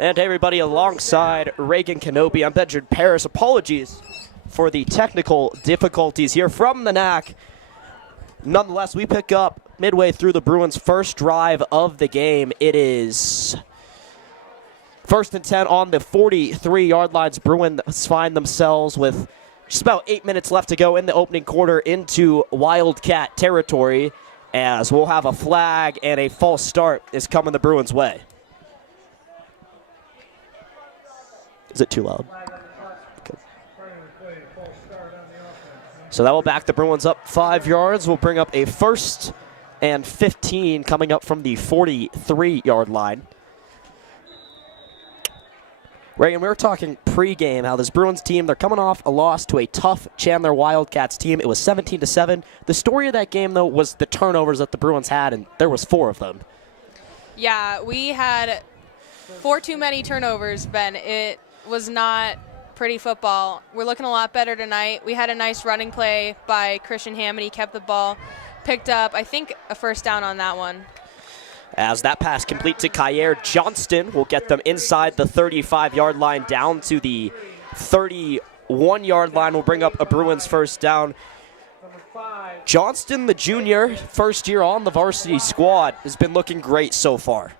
And everybody alongside Reagan Kenobi, I'm Benjamin Paris. Apologies for the technical difficulties here from the NAC. Nonetheless, we pick up midway through the Bruins' first drive of the game. It is 1st and 10 on the 43-yard lines. Bruins find themselves with just about 8 minutes left to go in the opening quarter into Wildcat territory, as we'll have a flag and a false start is coming the Bruins' way. Is it too loud? Okay. So that will back the Bruins up 5 yards. We'll bring up a 1st and 15 coming up from the 43-yard line. Reagan, we were talking pregame how this Bruins team, they're coming off a loss to a tough Chandler Wildcats team. It was 17-7. The story of that game, though, was the turnovers that the Bruins had, and there was 4 of them. Yeah, we had 4 too many turnovers, Ben. It was not pretty football. We're looking a lot better tonight. We had a nice running play by Christian Hammond. He kept the ball, picked up, I think, a first down on that one. As that pass complete to Kyer Johnston will get them inside the 35-yard line down to the 31-yard line. Will bring up a Bruins first down. Johnston, the junior, first year on the varsity squad, has been looking great so far.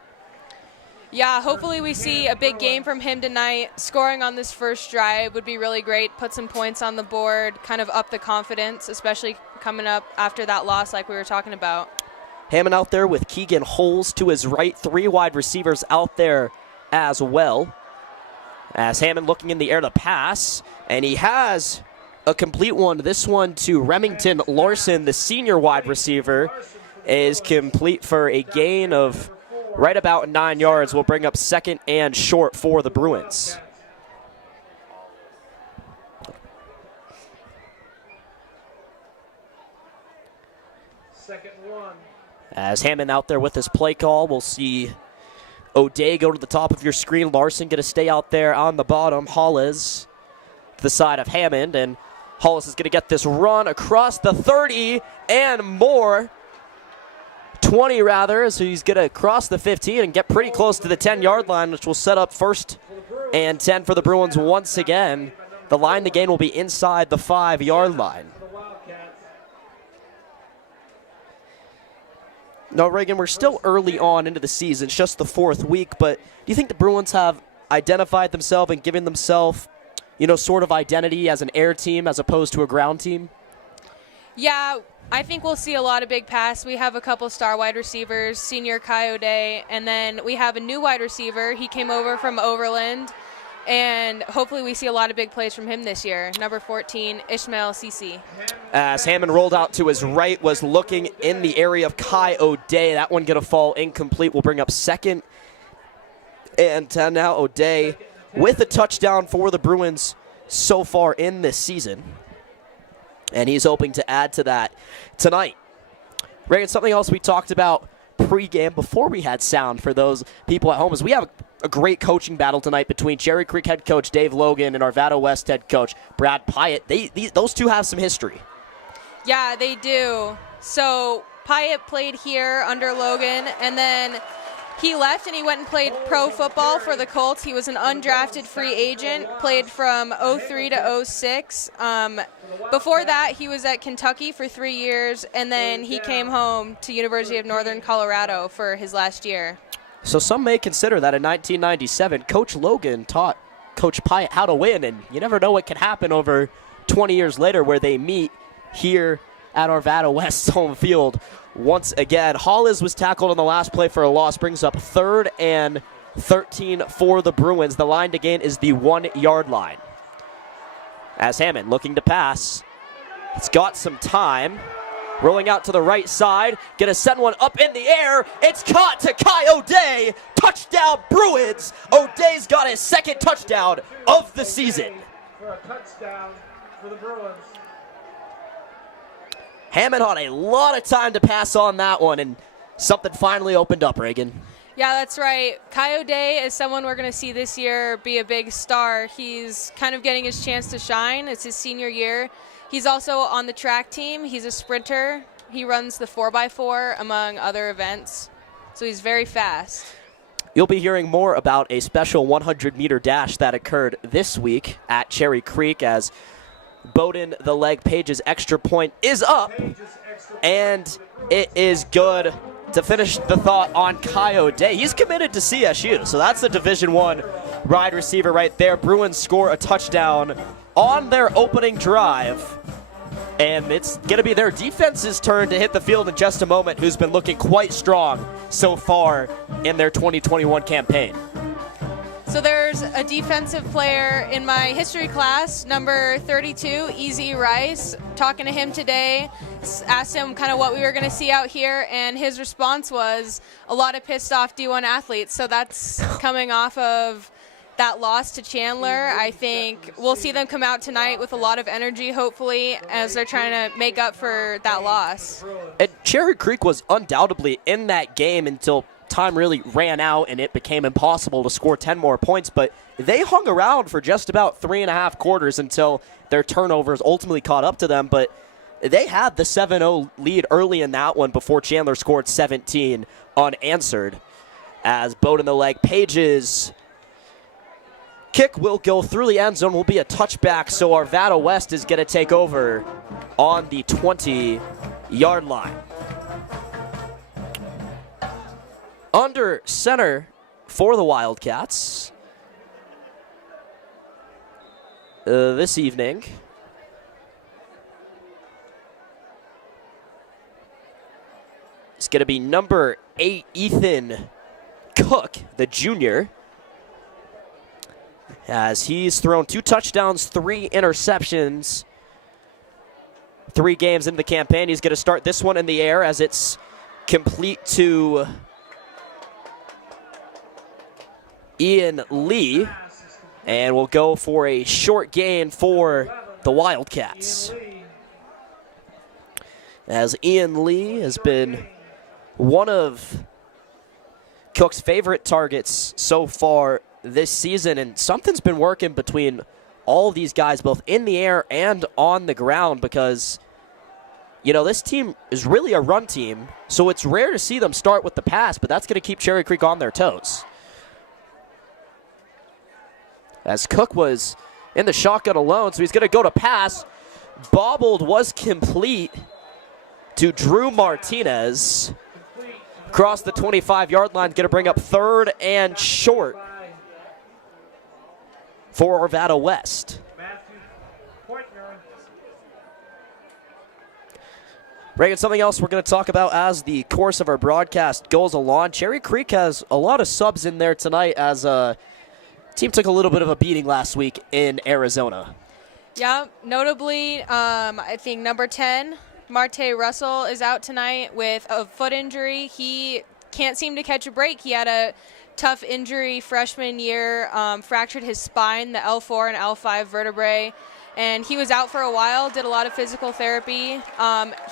Yeah, hopefully we see a big game from him tonight. Scoring on this first drive would be really great. Put some points on the board, kind of up the confidence, especially coming up after that loss like we were talking about. Hammond out there with Keegan Holes to his right. 3 wide receivers out there as well. As Hammond looking in the air to pass, and he has a complete one. This one to Remington Larson, the senior wide receiver, is complete for a gain of right about 9 yards. Will bring up 2nd and short for the Bruins. As Hammond out there with his play call, we'll see O'Day go to the top of your screen. Larson going to stay out there on the bottom. Hollis to the side of Hammond, and Hollis is going to get this run across the 30 and more. 20 rather, so he's going to cross the 15 and get pretty close to the 10-yard line, which will set up 1st and 10 for the Bruins once again. The line to gain will be inside the 5-yard line. No, Reagan, we're still early on into the season. It's just the 4th week, but do you think the Bruins have identified themselves and given themselves, sort of identity as an air team as opposed to a ground team? Yeah, I think we'll see a lot of big pass. We have a couple star wide receivers, senior Coyote, and then we have a new wide receiver. He came over from Overland, and hopefully we see a lot of big plays from him this year. Number 14, Ishmael CC. As Hammond rolled out to his right, was looking in the area of Kai O'Day. That one going to fall incomplete. We'll bring up 2nd and 10 now. O'Day with a touchdown for the Bruins so far in this season. And he's hoping to add to that tonight. Reagan, something else we talked about pregame before we had sound for those people at home is we have a great coaching battle tonight between Cherry Creek head coach Dave Logan and Arvada West head coach Brad Pyatt. Those two have some history. Yeah, they do. So Pyatt played here under Logan, and then he left and he went and played pro football for the Colts. He was an undrafted free agent, played from 03 to 06. Before that, he was at Kentucky for 3 years, and then he came home to University of Northern Colorado for his last year. So some may consider that in 1997, Coach Logan taught Coach Pyatt how to win, and you never know what can happen over 20 years later where they meet here at Arvada West's home field. Once again, Hollis was tackled on the last play for a loss, brings up 3rd and 13 for the Bruins. The line to gain is the 1-yard line. As Hammond looking to pass, it's got some time. Rolling out to the right side, gonna send one up in the air. It's caught to Kai O'Day. Touchdown Bruins. O'Day's got his 2nd touchdown of the season. For a touchdown for the Bruins. Hammond had a lot of time to pass on that one, and something finally opened up, Reagan. Yeah, that's right. Kai O'Day is someone we're going to see this year be a big star. He's kind of getting his chance to shine. It's his senior year. He's also on the track team. He's a sprinter. He runs the 4x4 among other events. So he's very fast. You'll be hearing more about a special 100-meter dash that occurred this week at Cherry Creek as Bowden the Leg Page's extra point is up, and it is good to finish the thought on Kai O'Day. He's committed to CSU, so that's the Division I wide receiver right there. Bruins score a touchdown on their opening drive, and it's going to be their defense's turn to hit the field in just a moment, who's been looking quite strong so far in their 2021 campaign. So there's a defensive player in my history class, number 32, Easy Rice. Talking to him today, asked him kind of what we were going to see out here, and his response was a lot of pissed off D1 athletes. So that's coming off of that loss to Chandler. I think we'll see them come out tonight with a lot of energy, hopefully, as they're trying to make up for that loss. And Cherry Creek was undoubtedly in that game until time really ran out and it became impossible to score 10 more points, but they hung around for just about 3.5 quarters until their turnovers ultimately caught up to them. But they had the 7-0 lead early in that one before Chandler scored 17 unanswered. As Bowden the Leg Page's kick will go through the end zone, will be a touchback, so Arvada West is going to take over on the 20-yard line. Under center for the Wildcats this evening it's going to be number 8, Ethan Cook, the junior, as he's thrown 2 touchdowns, 3 interceptions, 3 games into the campaign. He's going to start this one in the air as it's complete to Ian Lee, and we'll go for a short gain for the Wildcats, as Ian Lee has been one of Cook's favorite targets so far this season, and something's been working between all of these guys, both in the air and on the ground, because, you know, this team is really a run team, so it's rare to see them start with the pass, but that's going to keep Cherry Creek on their toes. As Cook was in the shotgun alone, so he's going to go to pass. Bobbled was complete to Drew Martinez. Across the 25-yard line, going to bring up 3rd and short for Arvada West. Reagan, something else we're going to talk about as the course of our broadcast goes along. Cherry Creek has a lot of subs in there tonight as team took a little bit of a beating last week in Arizona. Yeah, notably, I think number 10, Marte Russell, is out tonight with a foot injury. He can't seem to catch a break. He had a tough injury freshman year, fractured his spine, the L4 and L5 vertebrae, and he was out for a while, did a lot of physical therapy.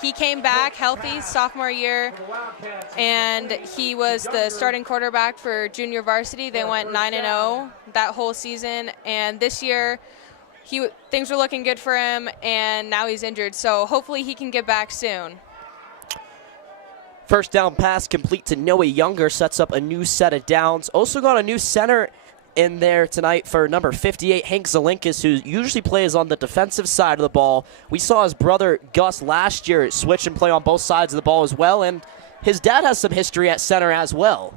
He came back healthy sophomore year, and he was the starting quarterback for junior varsity. They went 9-0 that whole season, and this year things were looking good for him, and now he's injured, so hopefully he can get back soon. First down pass complete to Noah Younger, sets up a new set of downs. Also got a new center in there tonight for number 58, Hank Zelinkas, who usually plays on the defensive side of the ball. We saw his brother Gus last year switch and play on both sides of the ball as well, and his dad has some history at center as well.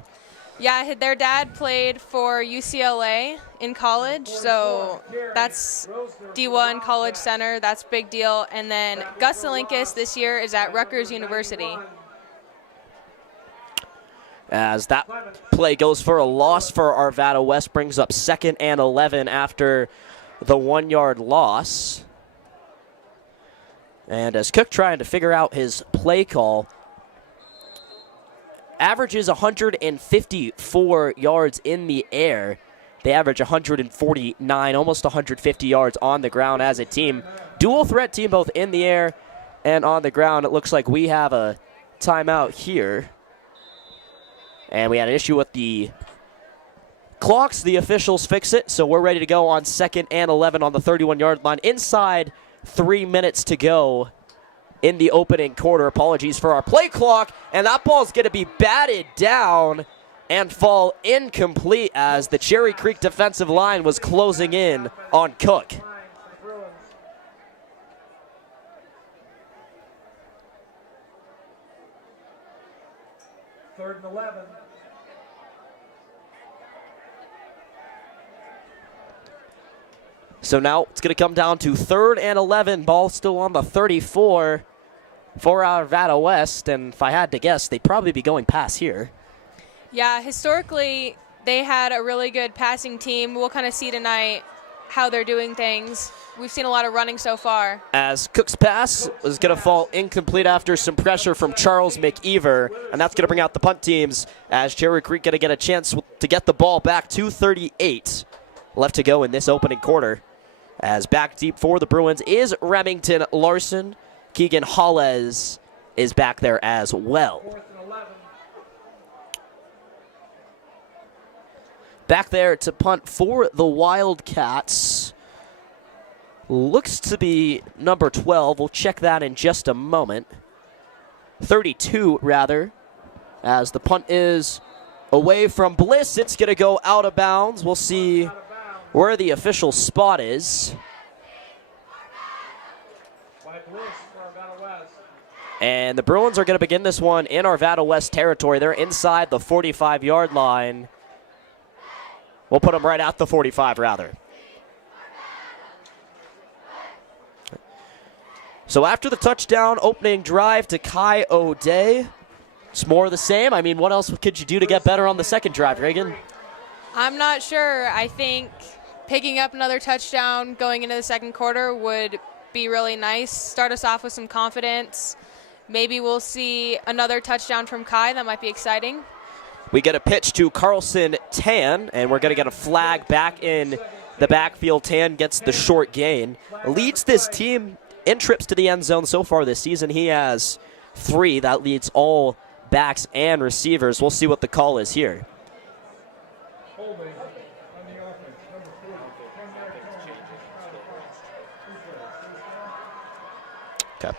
Yeah, their dad played for UCLA in college, so that's D1 college center. That's a big deal. And then Gus Zelinkas this year is at Rutgers University. As that play goes for a loss for Arvada West, brings up 2nd and 11 after the 1-yard loss. And as Cook trying to figure out his play call, averages 154 yards in the air. They average 149, almost 150 yards on the ground as a team. Dual threat team both in the air and on the ground. It looks like we have a timeout here. And we had an issue with the clocks. The officials fix it, so we're ready to go on 2nd and 11 on the 31-yard line. Inside 3 minutes to go in the opening quarter. Apologies for our play clock, and that ball is going to be batted down and fall incomplete as the Cherry Creek defensive line was closing in on Cook. Third and 11. So now it's going to come down to 3rd and 11. Ball still on the 34 for Arvada West. And if I had to guess, they'd probably be going pass here. Yeah, historically, they had a really good passing team. We'll kind of see tonight how they're doing things. We've seen a lot of running so far. As Cook's pass is going to fall incomplete after some pressure from Charles McEver, and that's going to bring out the punt teams as Cherry Creek going to get a chance to get the ball back. 2:38 left to go in this opening quarter. As back deep for the Bruins is Remington Larson. Keegan Holles is back there as well. Back there to punt for the Wildcats looks to be number 12. We'll check that in just a moment. 32, rather, as the punt is away from Bliss. It's going to go out of bounds. We'll see where the official spot is. And the Bruins are going to begin this one in Arvada West territory. They're inside the 45-yard line. We'll put them right at the 45, rather. So after the touchdown opening drive to Kai O'Day, it's more of the same. I mean, what else could you do to get better on the second drive, Reagan? I'm not sure. I think picking up another touchdown going into the second quarter would be really nice. Start us off with some confidence. Maybe we'll see another touchdown from Kai. That might be exciting. We get a pitch to Carlson Tan, and we're going to get a flag back in the backfield. Tan gets the short gain. Leads this team in trips to the end zone so far this season. He has 3. That leads all backs and receivers. We'll see what the call is here. Okay.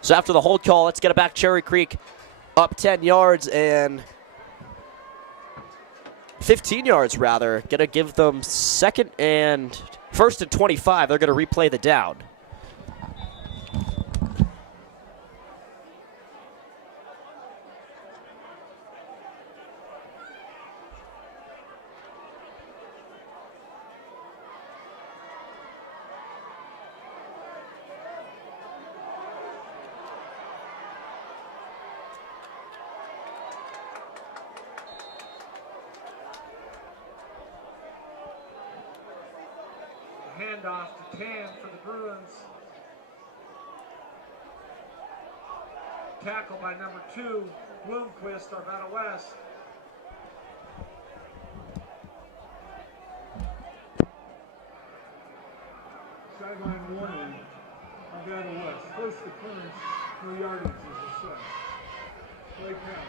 So after the hold call, let's get it back. Cherry Creek up 10 yards and 15 yards, rather. Going to give them first and 25. They're going to replay the down. Handoff to Tan for the Bruins. Tackle by number 2, Bloomquist, Arvada West. Sideline warning, Arvada West. First occurrence, no yardage is assessed. Play count.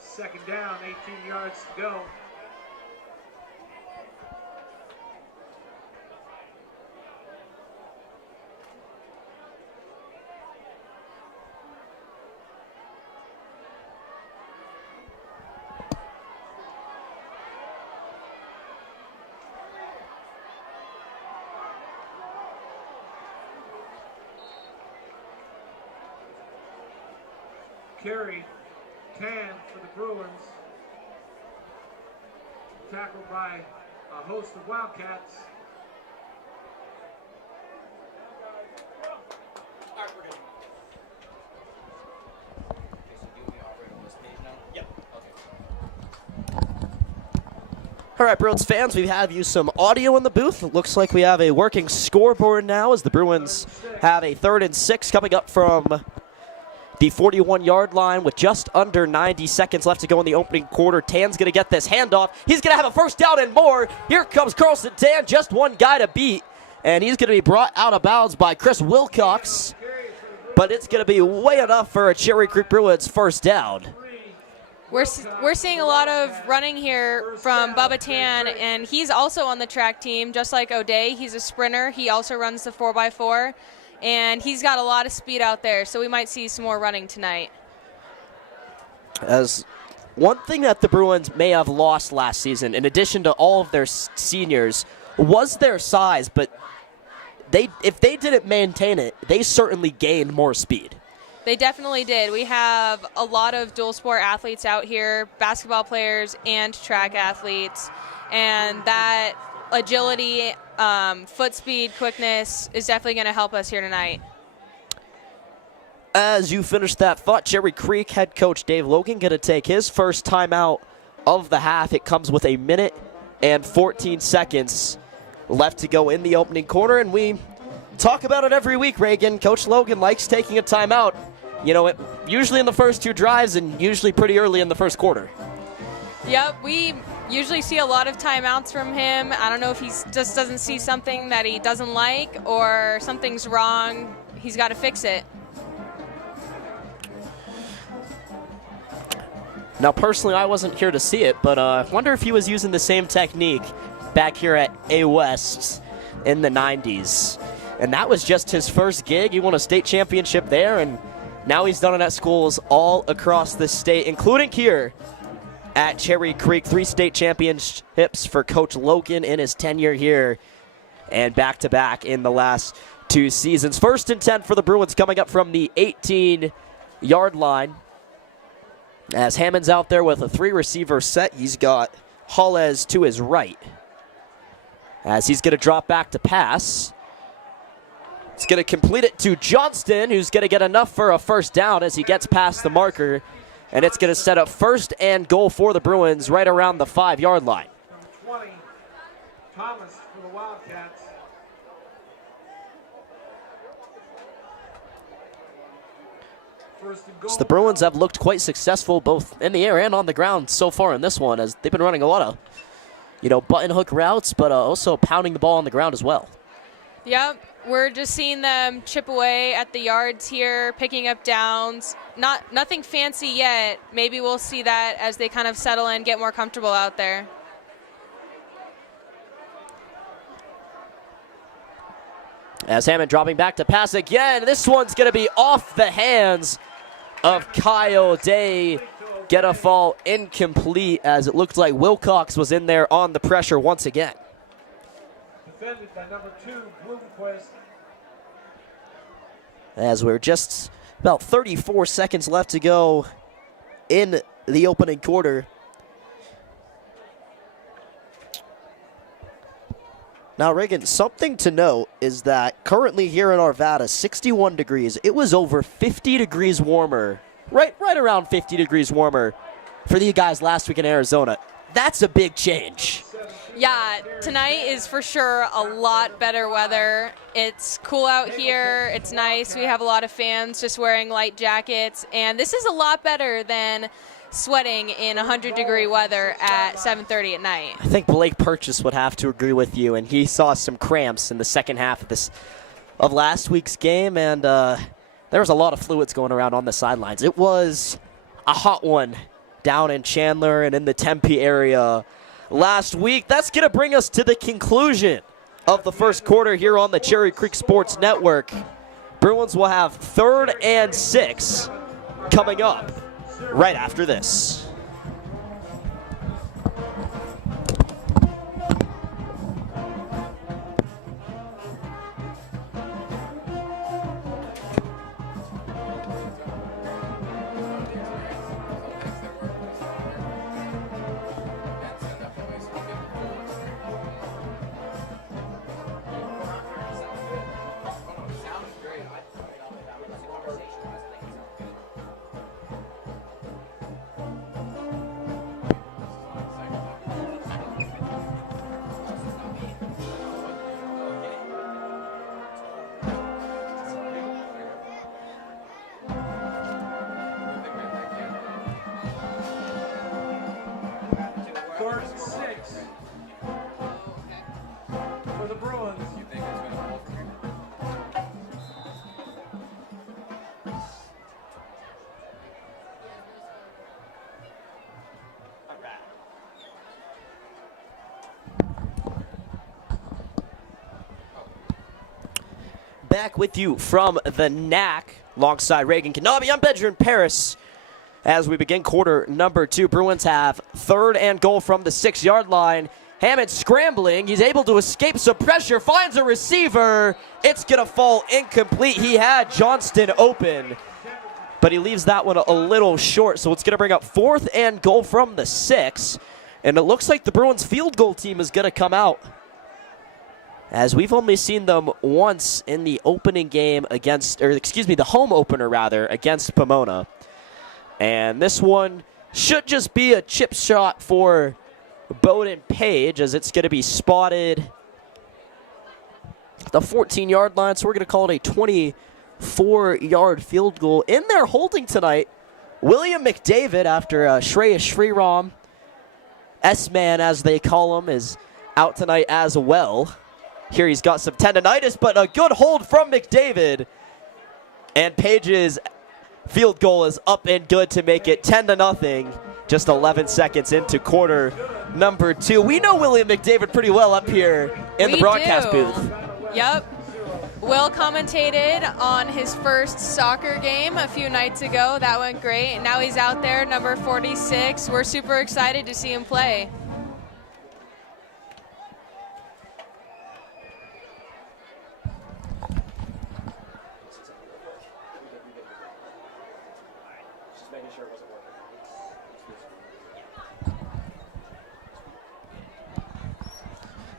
Second down, 18 yards to go. Carry. 10 for the Bruins. Tackled by a host of Wildcats. All right, Bruins fans, we have you some audio in the booth. It looks like we have a working scoreboard now as the Bruins have a 3rd and 6 coming up from the 41-yard line with just under 90 seconds left to go in the opening quarter. Tan's going to get this handoff. He's going to have a first down and more. Here comes Carlson Tan, just one guy to beat, and he's going to be brought out of bounds by Chris Wilcox, but it's going to be way enough for a Cherry Creek Bruins first down. We're seeing a lot of running here from Bubba Tan, and he's also on the track team, just like O'Day. He's a sprinter. He also runs the 4x4, and he's got a lot of speed out there, so we might see some more running tonight. As one thing that the Bruins may have lost last season, in addition to all of their seniors, was their size, but if they didn't maintain it, they certainly gained more speed. They definitely did. We have a lot of dual sport athletes out here, basketball players and track athletes, and that agility, foot speed, quickness is definitely going to help us here tonight. As you finish that thought, Cherry Creek head coach Dave Logan going to take his first timeout of the half. It comes with 1 minute and 14 seconds left to go in the opening quarter, and we talk about it every week, Reagan. Coach Logan likes taking a timeout. You know, usually in the first 2 drives and usually pretty early in the first quarter. Yep, we usually see a lot of timeouts from him. I don't know if he just doesn't see something that he doesn't like or something's wrong. He's got to fix it. Now, personally, I wasn't here to see it, but I wonder if he was using the same technique back here at A West in the 90s. And that was just his first gig. He won a state championship there, and now he's done it at schools all across the state, including here at Cherry Creek. 3 state championships for Coach Logan in his tenure here, and back-to-back in the last 2 seasons. 1st and 10 for the Bruins coming up from the 18-yard line. As Hammond's out there with a 3-receiver set, he's got Hallez to his right. As he's going to drop back to pass. He's going to complete it to Johnston, who's going to get enough for a first down as he gets past the marker. And it's going to set up 1st and goal for the Bruins right around the 5-yard line. Number 20, Thomas for the Wildcats. So the Bruins have looked quite successful both in the air and on the ground so far in this one, as they've been running a lot of, button hook routes, but also pounding the ball on the ground as well. Yep, we're just seeing them chip away at the yards here, picking up downs. Nothing fancy yet. Maybe we'll see that as they kind of settle in, get more comfortable out there. As Hammond dropping back to pass again. This one's going to be off the hands of Kyle Day. Get a fall incomplete, as it looked like Wilcox was in there on the pressure once again. Defended by number 2, Bloomquist. As we're just about 34 seconds left to go in the opening quarter. Now, Reagan, something to note is that currently here in Arvada, 61 degrees. It was over 50 degrees warmer, right around 50 degrees warmer for you guys last week in Arizona. That's a big change. Yeah, tonight is for sure a lot better weather. It's cool out here. It's nice. We have a lot of fans just wearing light jackets, and this is a lot better than sweating in 100-degree weather at 7:30 at night. I think Blake Purchase would have to agree with you, and he saw some cramps in the second half of last week's game, and there was a lot of fluids going around on the sidelines. It was a hot one down in Chandler and in the Tempe area last week. That's going to bring us to the conclusion of the first quarter here on the Cherry Creek Sports Network. Bruins will have 3rd and 6 coming up right after this. For the Bruins. back with you from the NAC alongside Reagan Kanabi. I'm Benjamin Paris. As we begin quarter number 2, Bruins have 3rd and goal from the 6-yard line. Hammond scrambling. He's able to escape some pressure, finds a receiver. It's going to fall incomplete. He had Johnston open, but he leaves that one a little short, so it's going to bring up 4th and goal from the 6. And it looks like the Bruins field goal team is going to come out, as we've only seen them once in the opening game against, or excuse me, the home opener rather, against Pomona. And this one should just be a chip shot for Bowden Page, as it's going to be spotted at the 14-yard line. So we're going to call it a 24-yard field goal. In there holding tonight, William McDavid, after Shreya Shriram, S-Man as they call him, is out tonight as well. Here he's got some tendonitis, but a good hold from McDavid. And Page's field goal is up and good to make it 10-0. Just 11 seconds into quarter number 2. We know William McDavid pretty well up here in the broadcast booth. Yep. Will commentated on his first soccer game a few nights ago. That went great. And now he's out there, number 46. We're super excited to see him play.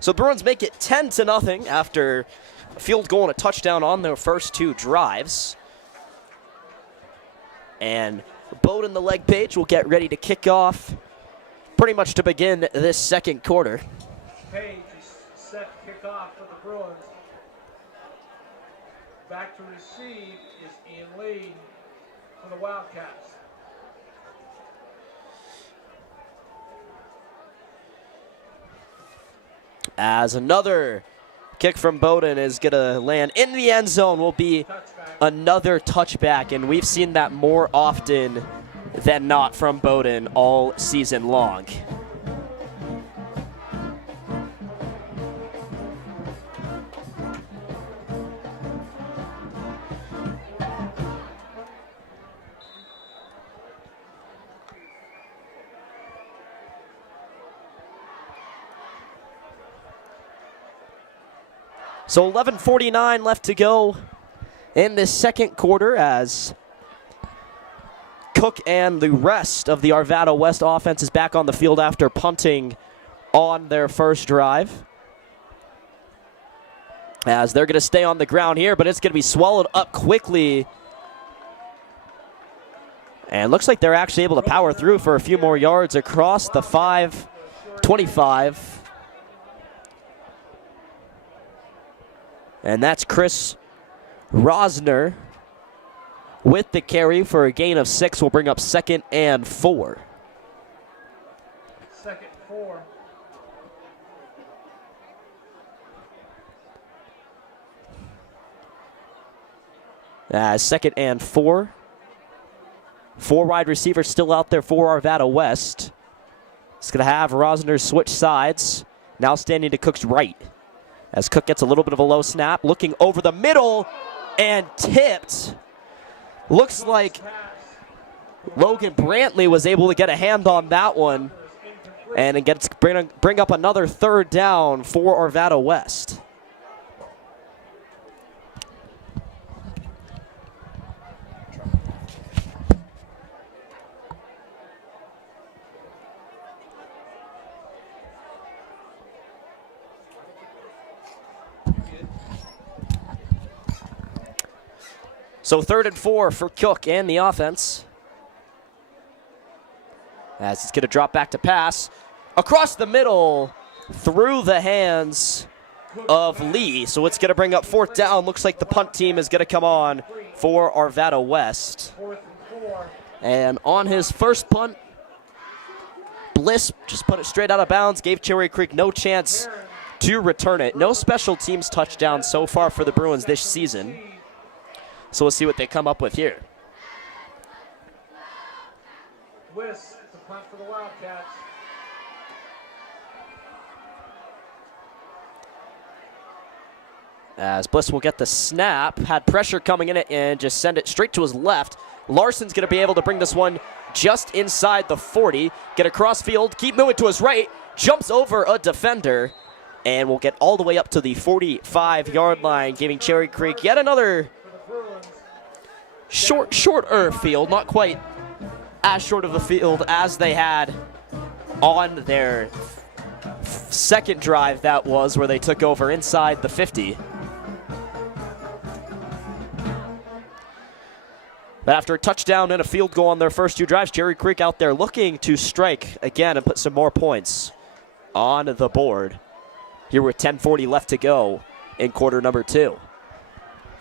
So the Bruins make it 10-0 after a field goal and a touchdown on their first 2 drives. And Bowden, the leg Page, will get ready to kick off pretty much to begin this second quarter. Page is set to kick off for the Bruins. Back to receive is Ian Lee for the Wildcats. As another kick from Bowden is going to land in the end zone, will be another touchback. And we've seen that more often than not from Bowden all season long. So 11:49 left to go in this second quarter, as Cook and the rest of the Arvada West offense is back on the field after punting on their first drive. As they're going to stay on the ground here, but it's going to be swallowed up quickly. And looks like they're actually able to power through for a few more yards across the 5-25. And that's Chris Rosner with the carry for a gain of 6. Will bring up 2nd and 4. 2nd and 4. Second and 4. 4 wide receivers still out there for Arvada West. It's going to have Rosner switch sides. Now standing to Cook's right, as Cook gets a little bit of a low snap, looking over the middle and tipped. Looks like Logan Brantley was able to get a hand on that one, and it gets bring up another 3rd down for Arvada West. So 3rd and 4 for Cook and the offense, as it's going to drop back to pass across the middle through the hands of Lee. So it's going to bring up 4th down. Looks like the punt team is going to come on for Arvada West. And on his first punt, Bliss just put it straight out of bounds, gave Cherry Creek no chance to return it. No special teams touchdown so far for the Bruins this season. So we'll see what they come up with here. Bliss, the punt for the Wildcats. As Bliss will get the snap, had pressure coming in it and just send it straight to his left. Larson's going to be able to bring this one just inside the 40, get across field, keep moving to his right, jumps over a defender, and will get all the way up to the 45-yard line, giving Cherry Creek yet another shorter field, not quite as short of a field as they had on their second drive, that was, where they took over inside the 50. But after a touchdown and a field goal on their first two drives, Cherry Creek out there looking to strike again and put some more points on the board here with 10:40 left to go in quarter number 2.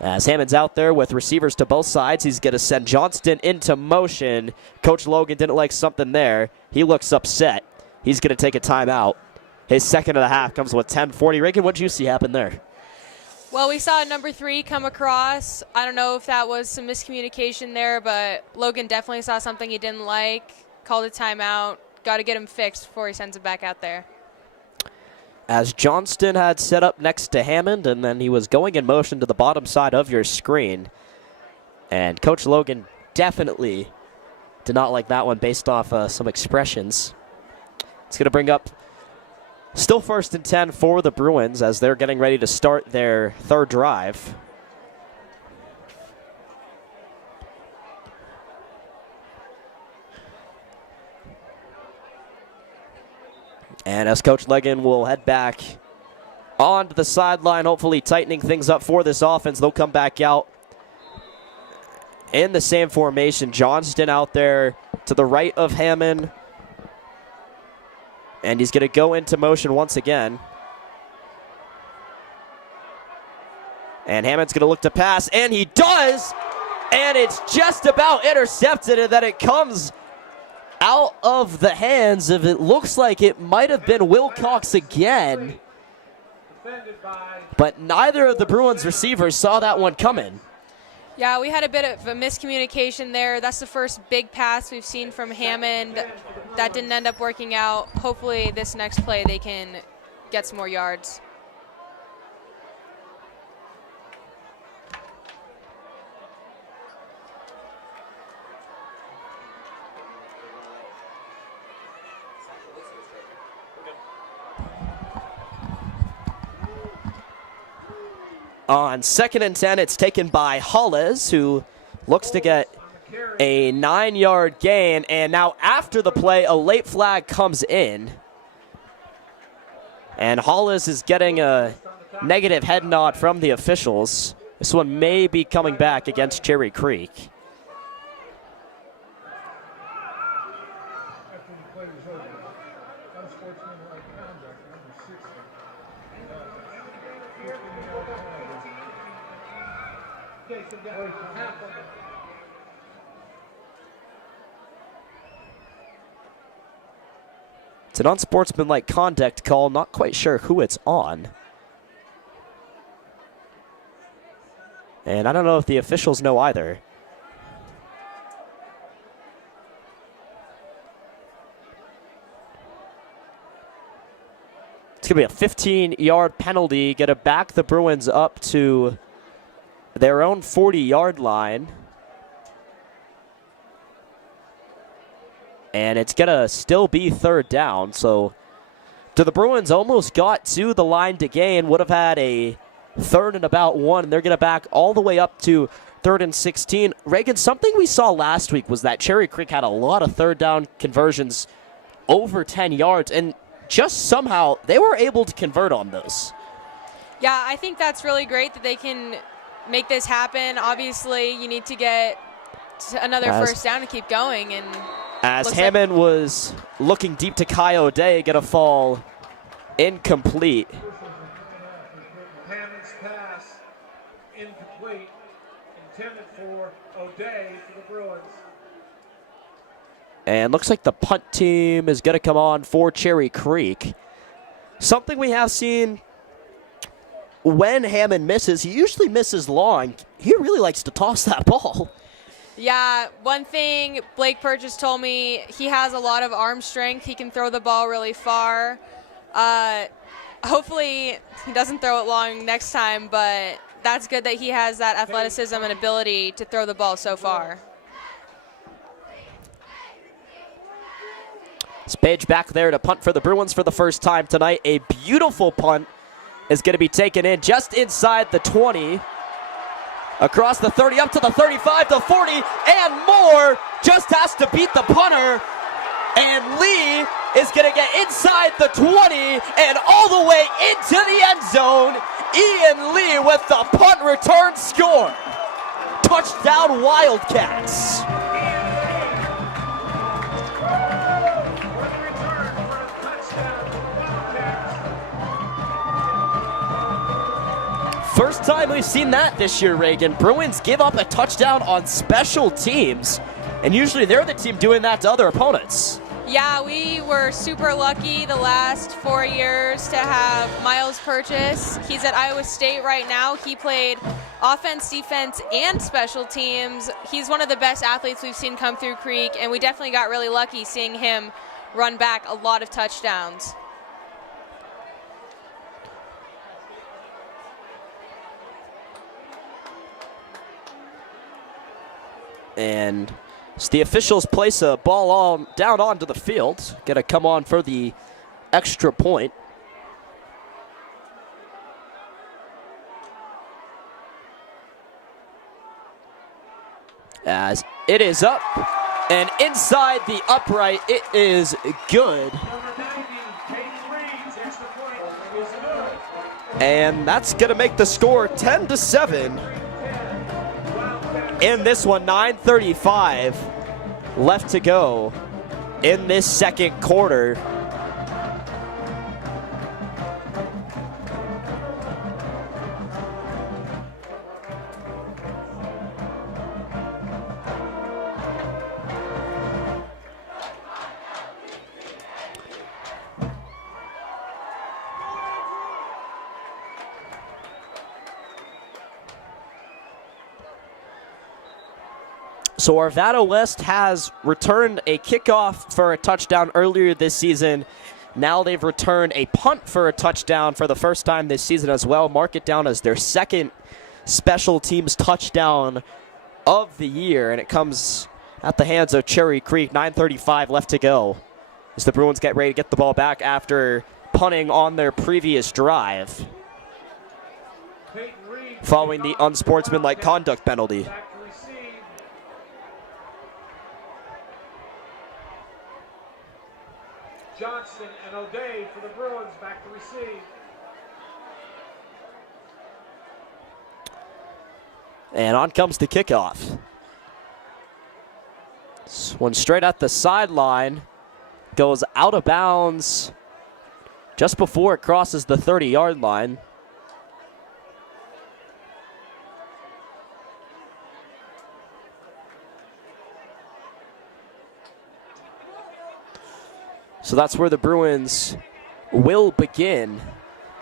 As Hammond's out there with receivers to both sides, he's going to send Johnston into motion. Coach Logan didn't like something there. He looks upset. He's going to take a timeout. His second of the half comes with 10:40. Reagan, what did you see happen there? Well, we saw number 3 come across. I don't know if that was some miscommunication there, but Logan definitely saw something he didn't like, called a timeout. Got to get him fixed before he sends it back out there. As Johnston had set up next to Hammond, and then he was going in motion to the bottom side of your screen. And Coach Logan definitely did not like that one based off some expressions. It's going to bring up still 1st and 10 for the Bruins as they're getting ready to start their third drive. And as Coach Logan will head back onto the sideline, hopefully tightening things up for this offense, they'll come back out in the same formation. Johnston out there to the right of Hammond. And he's going to go into motion once again. And Hammond's going to look to pass, and he does! And it's just about intercepted, and then it comes out of the hands of, it looks like it might have been Wilcox again. But neither of the Bruins receivers saw that one coming. Yeah, we had a bit of a miscommunication there. That's the first big pass we've seen from Hammond. That didn't end up working out. Hopefully this next play they can get some more yards. On 2nd and 10, it's taken by Hollis, who looks to get a 9-yard gain. And now after the play, a late flag comes in. And Hollis is getting a negative head nod from the officials. This one may be coming back against Cherry Creek. It's an unsportsmanlike conduct call, not quite sure who it's on. And I don't know if the officials know either. It's going to be a 15-yard penalty, going to back the Bruins up to their own 40-yard line. And it's going to still be 3rd down. So the Bruins almost got to the line to gain, would have had a 3rd and about 1. And they're going to back all the way up to 3rd and 16. Reagan, something we saw last week was that Cherry Creek had a lot of 3rd down conversions over 10 yards. And just somehow they were able to convert on those. Yeah, I think that's really great that they can make this happen. Obviously, you need to get another 1st down to keep going. And as Hammond was looking deep to Kai O'Day, going to fall incomplete. Hammond's pass incomplete, intended for O'Day for the Bruins. And looks like the punt team is going to come on for Cherry Creek. Something we have seen when Hammond misses, he usually misses long. He really likes to toss that ball. Yeah, one thing Blake Purchase told me, he has a lot of arm strength. He can throw the ball really far. Hopefully he doesn't throw it long next time, but that's good that he has that athleticism and ability to throw the ball so far. It's Page back there to punt for the Bruins for the first time tonight. A beautiful punt is going to be taken in just inside the 20. Across the 30, up to the 35, the 40, and more. Just has to beat the punter. And Lee is going to get inside the 20 and all the way into the end zone. Ian Lee with the punt return score. Touchdown Wildcats. First time we've seen that this year, Reagan. Bruins give up a touchdown on special teams, and usually they're the team doing that to other opponents. Yeah, we were super lucky the last 4 years to have Miles Purchase. He's at Iowa State right now. He played offense, defense, and special teams. He's one of the best athletes we've seen come through Creek, and we definitely got really lucky seeing him run back a lot of touchdowns. And as the officials place a ball down onto the field, gonna come on for the extra point. As it is up and inside the upright, it is good. And that's gonna make the score 10-7. In this one, 9:35 left to go in this second quarter. So Arvada West has returned a kickoff for a touchdown earlier this season. Now they've returned a punt for a touchdown for the first time this season as well. Mark it down as their second special teams touchdown of the year, and it comes at the hands of Cherry Creek. 9:35 left to go as the Bruins get ready to get the ball back after punting on their previous drive following the unsportsmanlike conduct penalty. Johnson and O'Day for the Bruins back to receive. And on comes the kickoff. This one straight at the sideline. Goes out of bounds just before it crosses the 30-yard line. So that's where the Bruins will begin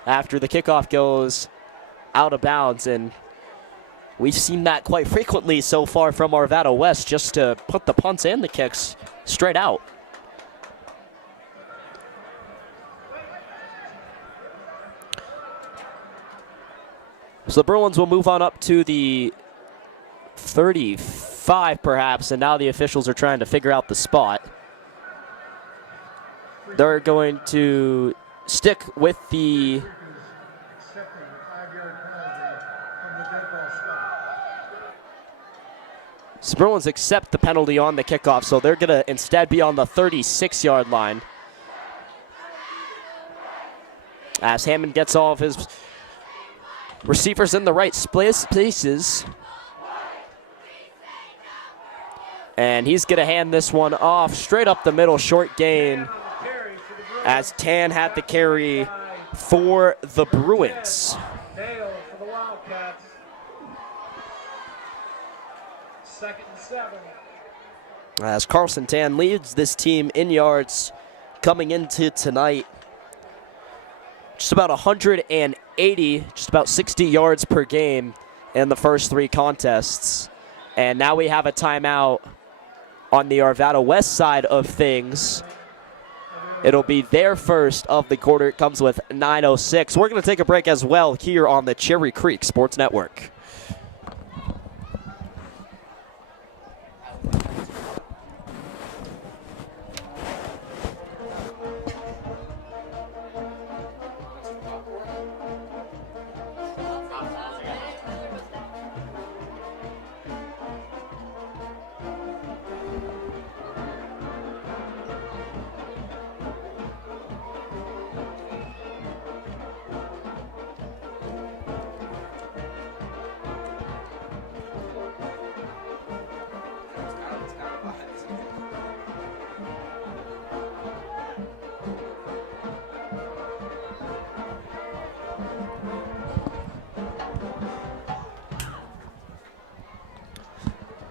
after the kickoff goes out of bounds. And we've seen that quite frequently so far from Arvada West, just to put the punts and the kicks straight out. So the Bruins will move on up to the 35 perhaps, and now the officials are trying to figure out the spot. They're going to stick with the Bruins accept the penalty on the kickoff, so they're going to instead be on the 36-yard line. As Hammond gets all of his receivers in the right places. And he's going to hand this one off straight up the middle, short gain, as Tan had the carry for the Bruins. Dale for the Wildcats. 2nd and 7. As Carlson Tan leads this team in yards coming into tonight. Just about 180, just about 60 yards per game in the first 3 contests. And now we have a timeout on the Arvada West side of things. It'll be their first of the quarter. It comes with 9:06. We're going to take a break as well here on the Cherry Creek Sports Network.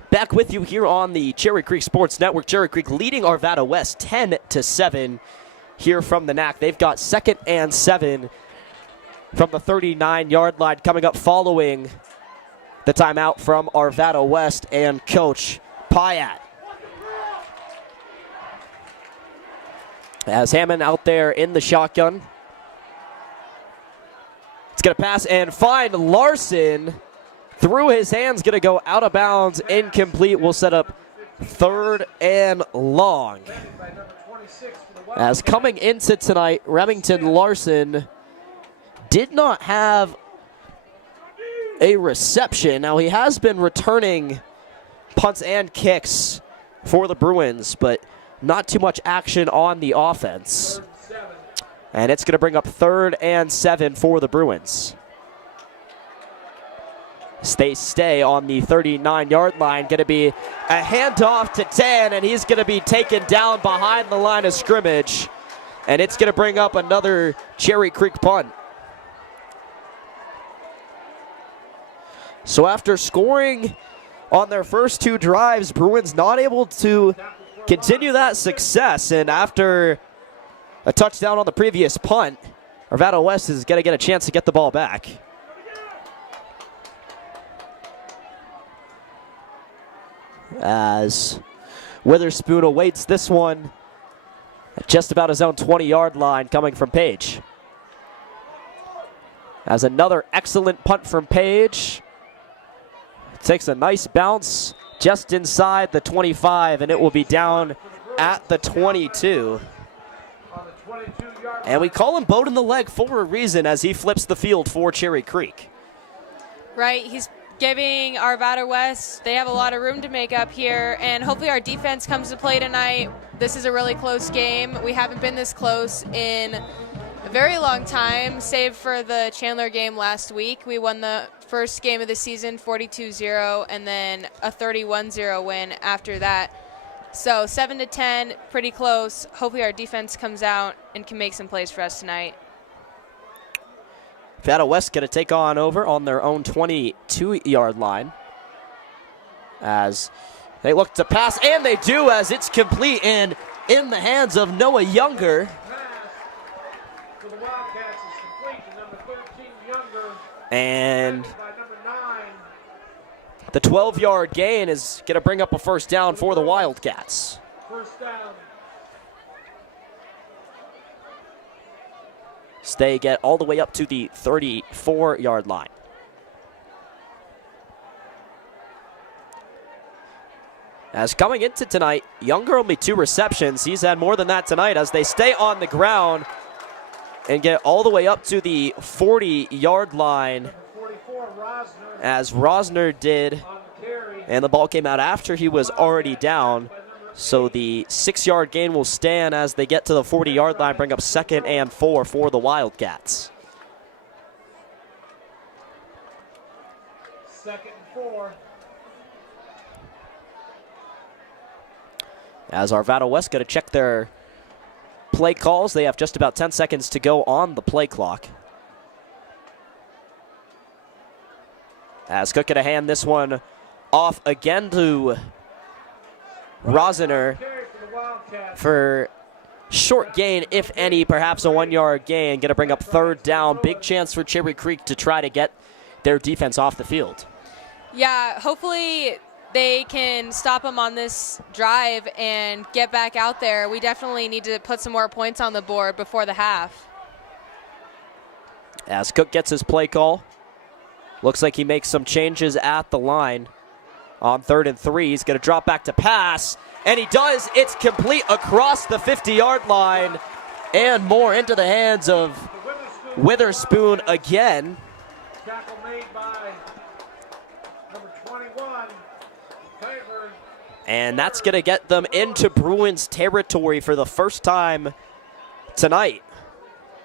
Back with you here on the Cherry Creek Sports Network. Cherry Creek leading Arvada West 10-7 here from the NAC. They've got 2nd and 7 from the 39-yard line coming up following the timeout from Arvada West and Coach Pyatt. As Hammond out there in the shotgun. It's going to pass and find Larson. Through his hands, going to go out of bounds, incomplete. Will set up 3rd and long. As coming into tonight, Remington Larson did not have a reception. Now, he has been returning punts and kicks for the Bruins, but not too much action on the offense. And it's going to bring up 3rd and 7 for the Bruins. They stay on the 39-yard line. Going to be a handoff to Dan, and he's going to be taken down behind the line of scrimmage. And it's going to bring up another Cherry Creek punt. So after scoring on their first 2 drives, Bruins not able to continue that success. And after a touchdown on the previous punt, Arvada West is going to get a chance to get the ball back. As Witherspoon awaits this one at just about his own 20-yard line coming from Page. As another excellent punt from Page. Takes a nice bounce just inside the 25, and it will be down at the 22. And we call him boat in the leg for a reason as he flips the field for Cherry Creek. Right, he's giving Arvada West, they have a lot of room to make up here, and hopefully our defense comes to play tonight. This is a really close game. We haven't been this close in a very long time, save for the Chandler game last week. We won the first game of the season 42-0, and then a 31-0 win after that. So 7-10, pretty close. Hopefully our defense comes out and can make some plays for us tonight. Arvada West going to take on over on their own 22-yard line as they look to pass, and they do, as it's complete and in the hands of Noah Younger. And the 12-yard gain is going to bring up a first down for the Wildcats. First down. They get all the way up to the 34-yard line. As coming into tonight, Younger only 2 receptions. He's had more than that tonight as they stay on the ground and get all the way up to the 40-yard line, as Rosner did, and the ball came out after he was already down. So the 6-yard gain will stand as they get to the 40-yard line, bring up 2nd and 4 for the Wildcats. 2nd and 4. As Arvada West going to check their play calls, they have just about 10 seconds to go on the play clock. As Cook going to hand this one off again to Rosner for short gain, if any, perhaps a 1-yard gain. Going to bring up 3rd down. Big chance for Cherry Creek to try to get their defense off the field. Yeah, hopefully they can stop them on this drive and get back out there, we definitely need to put some more points on the board before the half. As Cook gets his play call, looks like he makes some changes at the line. On 3rd and 3, he's going to drop back to pass, and he does. It's complete across the 50-yard line and more into the hands of Witherspoon again. Tackle made by number 21, Taylor. And that's going to get them into Bruins territory for the first time tonight.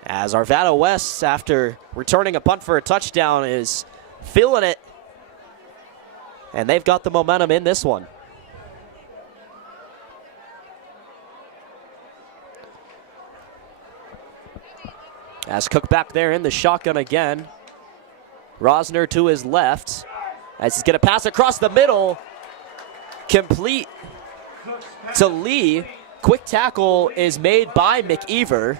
As Arvada West, after returning a punt for a touchdown, is feeling it. And they've got the momentum in this one. As Cook back there in the shotgun again. Rosner to his left. As he's going to pass across the middle. Complete to Lee. Quick tackle is made by McEver.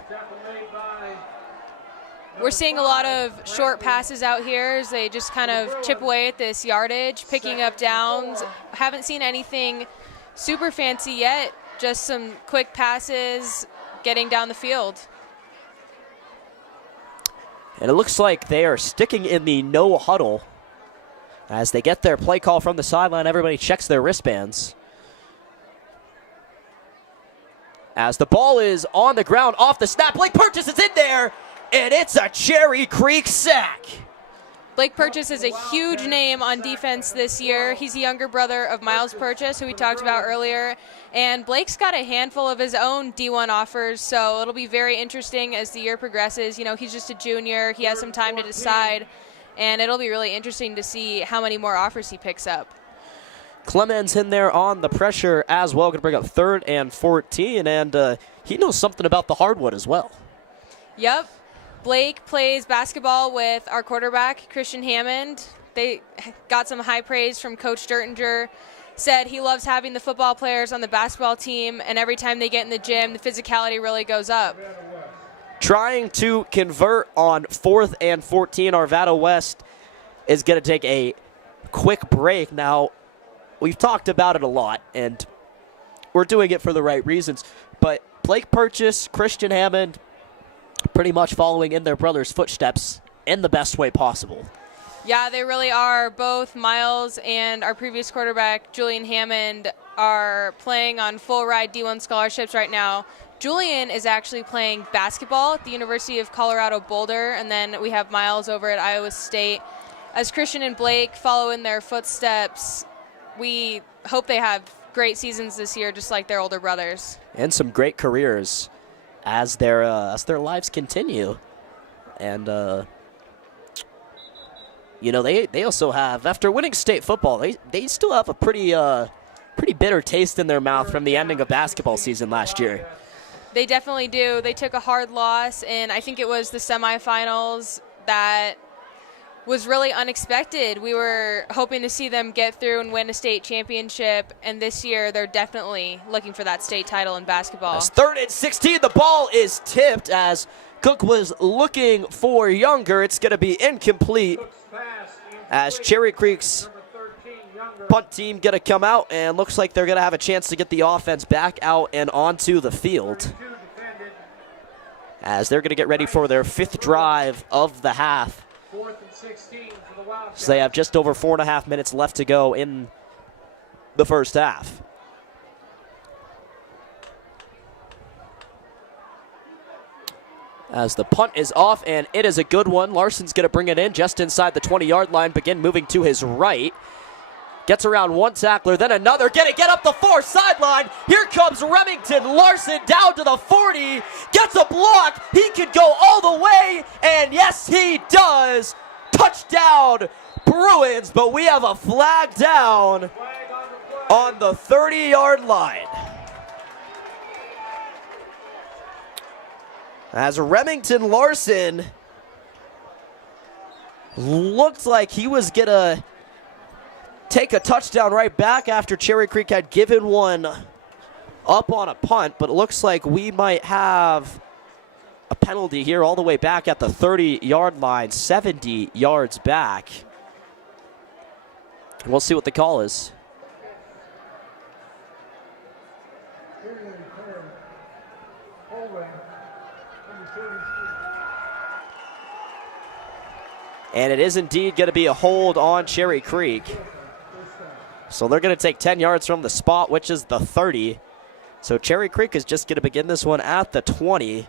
We're seeing a lot of short passes out here as they just kind of chip away at this yardage, picking up downs. Haven't seen anything super fancy yet, just some quick passes getting down the field. And it looks like they are sticking in the no huddle. As they get their play call from the sideline, everybody checks their wristbands. As the ball is on the ground off the snap, Blake Purchase is in there. And it's a Cherry Creek sack. Blake Purchase is a huge name on defense this year. He's the younger brother of Miles Purchase, who we talked about earlier. And Blake's got a handful of his own D1 offers, so it'll be very interesting as the year progresses. You know, he's just a junior. He has some time to decide, and it'll be really interesting to see how many more offers he picks up. Clemens in there on the pressure as well. Going to bring up 3rd and 14, and he knows something about the hardwood as well. Yep. Blake plays basketball with our quarterback, Christian Hammond. They got some high praise from Coach Dertinger. Said he loves having the football players on the basketball team, and every time they get in the gym, the physicality really goes up. Trying to convert on 4th and 14. Arvada West is going to take a quick break. Now, we've talked about it a lot, and we're doing it for the right reasons. But Blake Purchase, Christian Hammond, pretty much following in their brother's footsteps in the best way possible. Yeah, they really are. Both Miles and our previous quarterback, Julian Hammond, are playing on full ride D1 scholarships right now. Julian is actually playing basketball at the University of Colorado Boulder, and then we have Miles over at Iowa State. As Christian and Blake follow in their footsteps, we hope they have great seasons this year, just like their older brothers. And some great careers as their lives continue. And, you know, they also have, after winning state football, they still have a pretty bitter taste in their mouth from the ending of basketball season last year. They definitely do. They took a hard loss, and I think it was the semifinals that was really unexpected. We were hoping to see them get through and win a state championship, and this year they're definitely looking for that state title in basketball. It's 3rd and 16. The ball is tipped as Cook was looking for Younger. It's going to be incomplete as Cherry Creek's punt team going to come out, and looks like they're going to have a chance to get the offense back out and onto the field as they're going to get ready for their 5th drive of the half. 4th and 16 for the Wildcats. So they have just over 4.5 minutes left to go in the first half. As the punt is off, and it is a good one. Larson's going to bring it in just inside the 20-yard line, begin moving to his right. Gets around one tackler, then another. Get up the far sideline. Here comes Remington Larson down to the 40. Gets a block. He could go all the way, and yes, he does. Touchdown, Bruins, but we have a flag down on the 30-yard line. As Remington Larson looked like he was going to take a touchdown right back after Cherry Creek had given one up on a punt, but it looks like we might have a penalty here all the way back at the 30-yard line, 70 yards back. We'll see what the call is. And it is indeed going to be a hold on Cherry Creek. So they're going to take 10 yards from the spot, which is the 30. So Cherry Creek is just going to begin this one at the 20.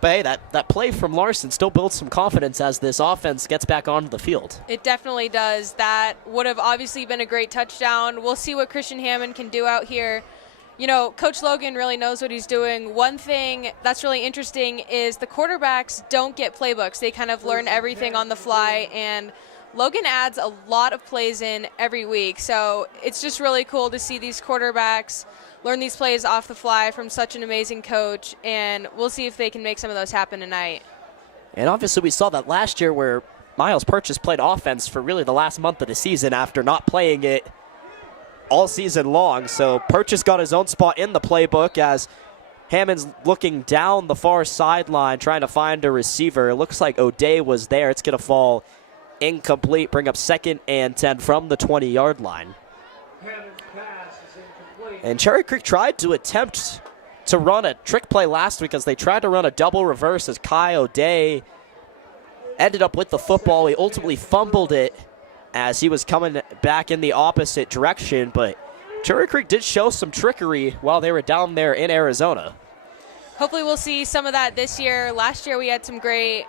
But hey, that play from Larson still builds some confidence as this offense gets back onto the field. It definitely does. That would have obviously been a great touchdown. We'll see what Christian Hammond can do out here. You know, Coach Logan really knows what he's doing. One thing that's really interesting is the quarterbacks don't get playbooks. They kind of learn everything on the fly, and Logan adds a lot of plays in every week. So it's just really cool to see these quarterbacks learn these plays off the fly from such an amazing coach, and we'll see if they can make some of those happen tonight. And obviously we saw that last year where Miles Purchase played offense for really the last month of the season after not playing it all season long. So Purchase got his own spot in the playbook as Hammond's looking down the far sideline trying to find a receiver. It looks like O'Day was there. It's going to fall incomplete, bring up 2nd and 10 from the 20-yard line. And Cherry Creek tried to attempt to run a trick play last week as they tried to run a double reverse as Kai O'Day ended up with the football. He ultimately fumbled it as he was coming back in the opposite direction, but Cherry Creek did show some trickery while they were down there in Arizona. Hopefully we'll see some of that this year. Last year we had some great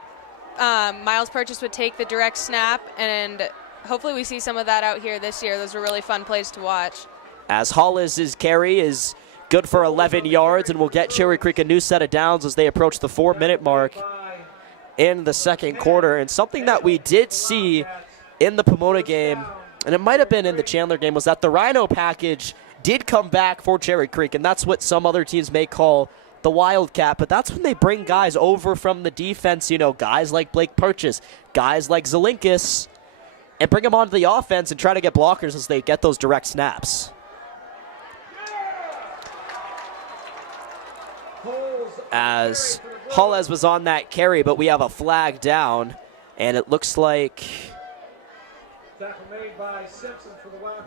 Miles Purchase would take the direct snap, and hopefully we see some of that out here this year. Those were really fun plays to watch. As Hollis' carry is good for 11 yards and will get Cherry Creek a new set of downs as they approach the 4-minute mark in the second quarter. And something that we did see in the Pomona game, and it might have been in the Chandler game, was that the Rhino package did come back for Cherry Creek, and that's what some other teams may call the Wildcat, but that's when they bring guys over from the defense, you know, guys like Blake Purchase, guys like Zelinkis, and bring them onto the offense and try to get blockers as they get those direct snaps. As Hollis was on that carry, but we have a flag down, and it looks like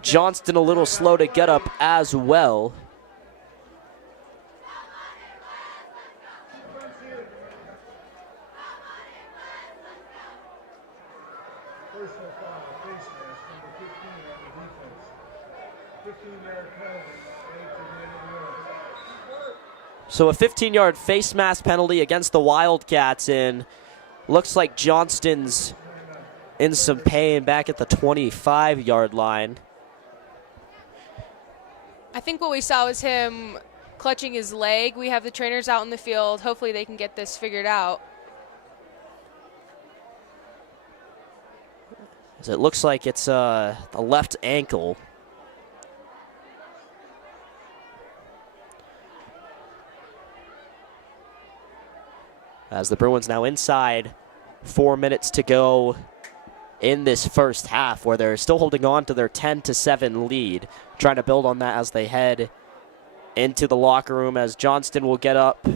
Johnston a little slow to get up as well. So a 15-yard face mask penalty against the Wildcats, and looks like Johnston's in some pain back at the 25-yard line. I think what we saw was him clutching his leg. We have the trainers out in the field. Hopefully they can get this figured out. As it looks like it's the left ankle. As the Bruins now inside 4 minutes to go in this first half, where they're still holding on to their 10-7 lead, trying to build on that as they head into the locker room, as Johnston will get up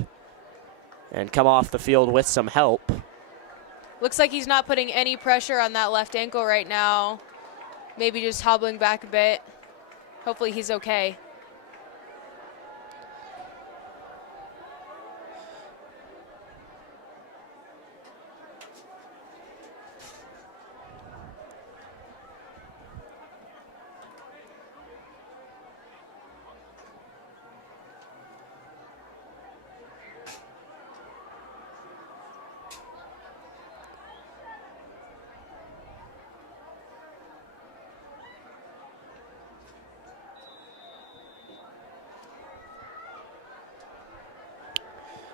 and come off the field with some help. Looks like he's not putting any pressure on that left ankle right now. Maybe just hobbling back a bit. Hopefully he's okay.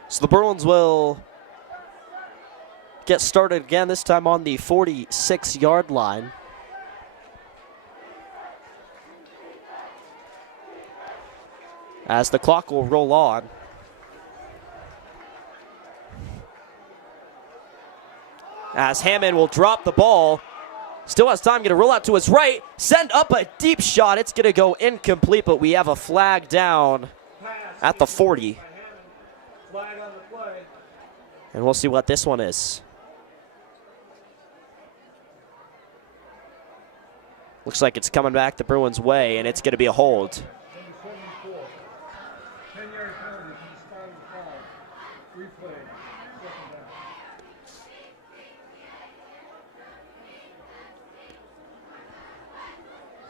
So the Bruins will get started again, this time on the 46-yard line. As the clock will roll on. As Hammond will drop the ball. Still has time, going to roll out to his right. Send up a deep shot. It's going to go incomplete, but we have a flag down at the 40. And we'll see what this one is. Looks like it's coming back the Bruins' way, and it's going to be a hold.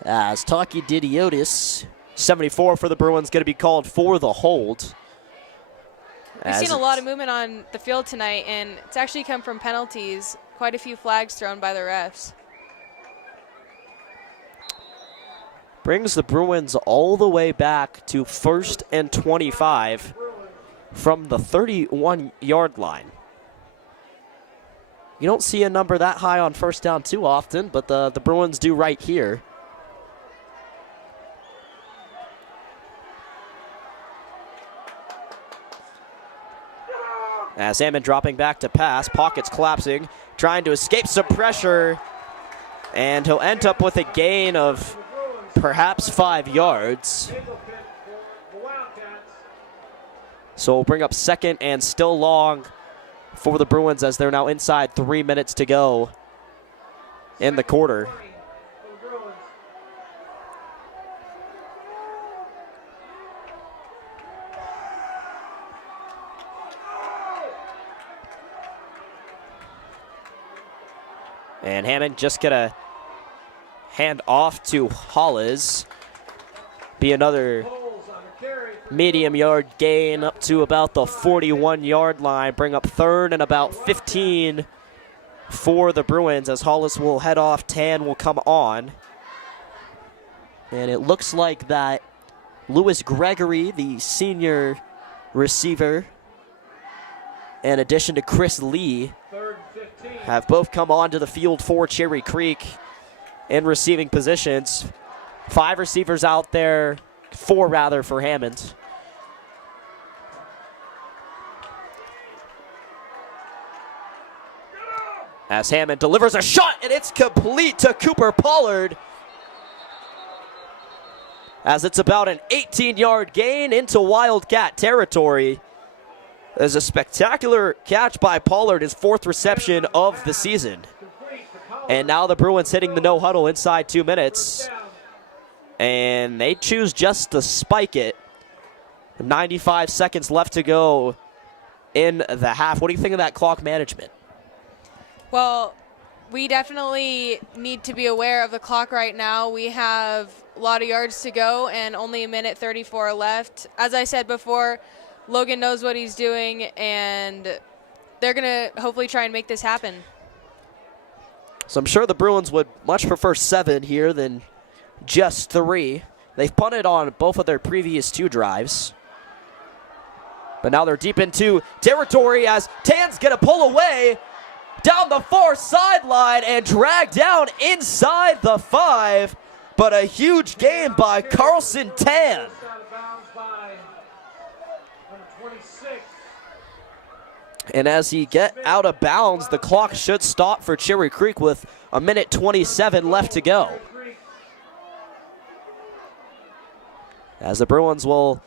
As Taki Didiotis, 74 for the Bruins, going to be called for the hold. We've seen a lot of movement on the field tonight, and it's actually come from penalties. Quite a few flags thrown by the refs. Brings the Bruins all the way back to 1st and 25 from the 31-yard line. You don't see a number that high on first down too often, but the Bruins do right here. As Hammond dropping back to pass, pockets collapsing, trying to escape some pressure, and he'll end up with a gain of perhaps 5 yards. So we'll bring up 2nd and still long for the Bruins as they're now inside 3 minutes to go in the quarter. And Hammond just gonna hand off to Hollis. Be another medium yard gain up to about the 41-yard line. Bring up 3rd and about 15 for the Bruins as Hollis will head off. Tan will come on. And it looks like that Lewis Gregory, the senior receiver, in addition to Chris Lee, have both come onto the field for Cherry Creek in receiving positions. 5 receivers out there, 4 rather for Hammond. As Hammond delivers a shot, and it's complete to Cooper Pollard. As it's about an 18-yard gain into Wildcat territory. There's a spectacular catch by Pollard, his 4th reception of the season. And now the Bruins hitting the no huddle inside 2 minutes. And they choose just to spike it. 95 seconds left to go in the half. What do you think of that clock management? Well, we definitely need to be aware of the clock right now. We have a lot of yards to go and only 1:34 left. As I said before, Logan knows what he's doing, and they're going to hopefully try and make this happen. So I'm sure the Bruins would much prefer 7 here than just 3. They've punted on both of their previous 2 drives. But now they're deep into territory as Tan's going to pull away down the far sideline and drag down inside the 5. But a huge gain by Carlson Tan. And as he get out of bounds, the clock should stop for Cherry Creek with 1:27 left to go. As the Bruins will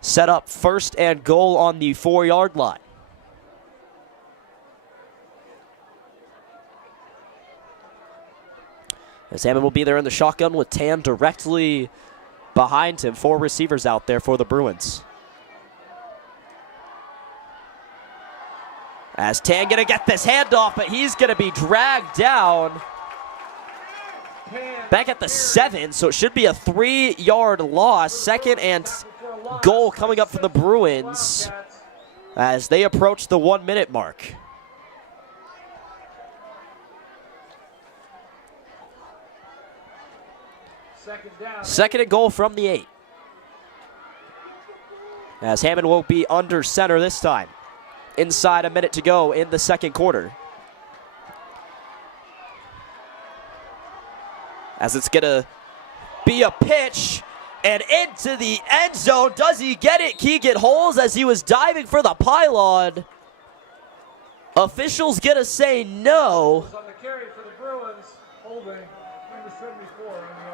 set up 1st and goal on the 4-yard line. As Hammond will be there in the shotgun with Tan directly behind him. 4 receivers out there for the Bruins. As Tan gonna get this handoff, but he's gonna be dragged down back at the 7, so it should be a 3-yard loss. 2nd and goal coming up from the Bruins as they approach the 1-minute mark. Second and goal from the 8. As Hammond will be under center this time. Inside 1 minute to go in the 2nd quarter. As it's gonna be a pitch and into the end zone. Does he get it? Keegan Holes as he was diving for the pylon. Officials gonna say no. On the carry for the Bruins, holding number 74 on the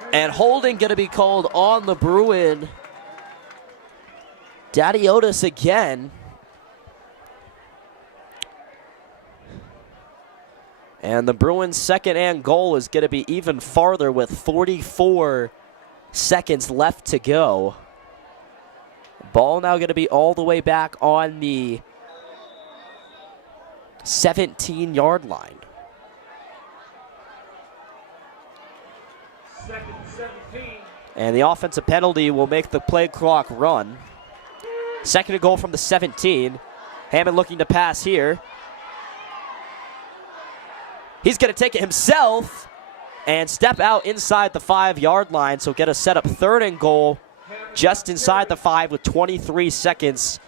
offense. And holding gonna be called on the Bruin. Daddy Otis again. And the Bruins' 2nd and goal is going to be even farther with 44 seconds left to go. Ball now going to be all the way back on the 17-yard line. Second and 17. And the offensive penalty will make the play clock run. Second and goal from the 17. Hammond looking to pass here. He's going to take it himself and step out inside the 5-yard line. So get a set up third and goal just inside the 5 with 23 seconds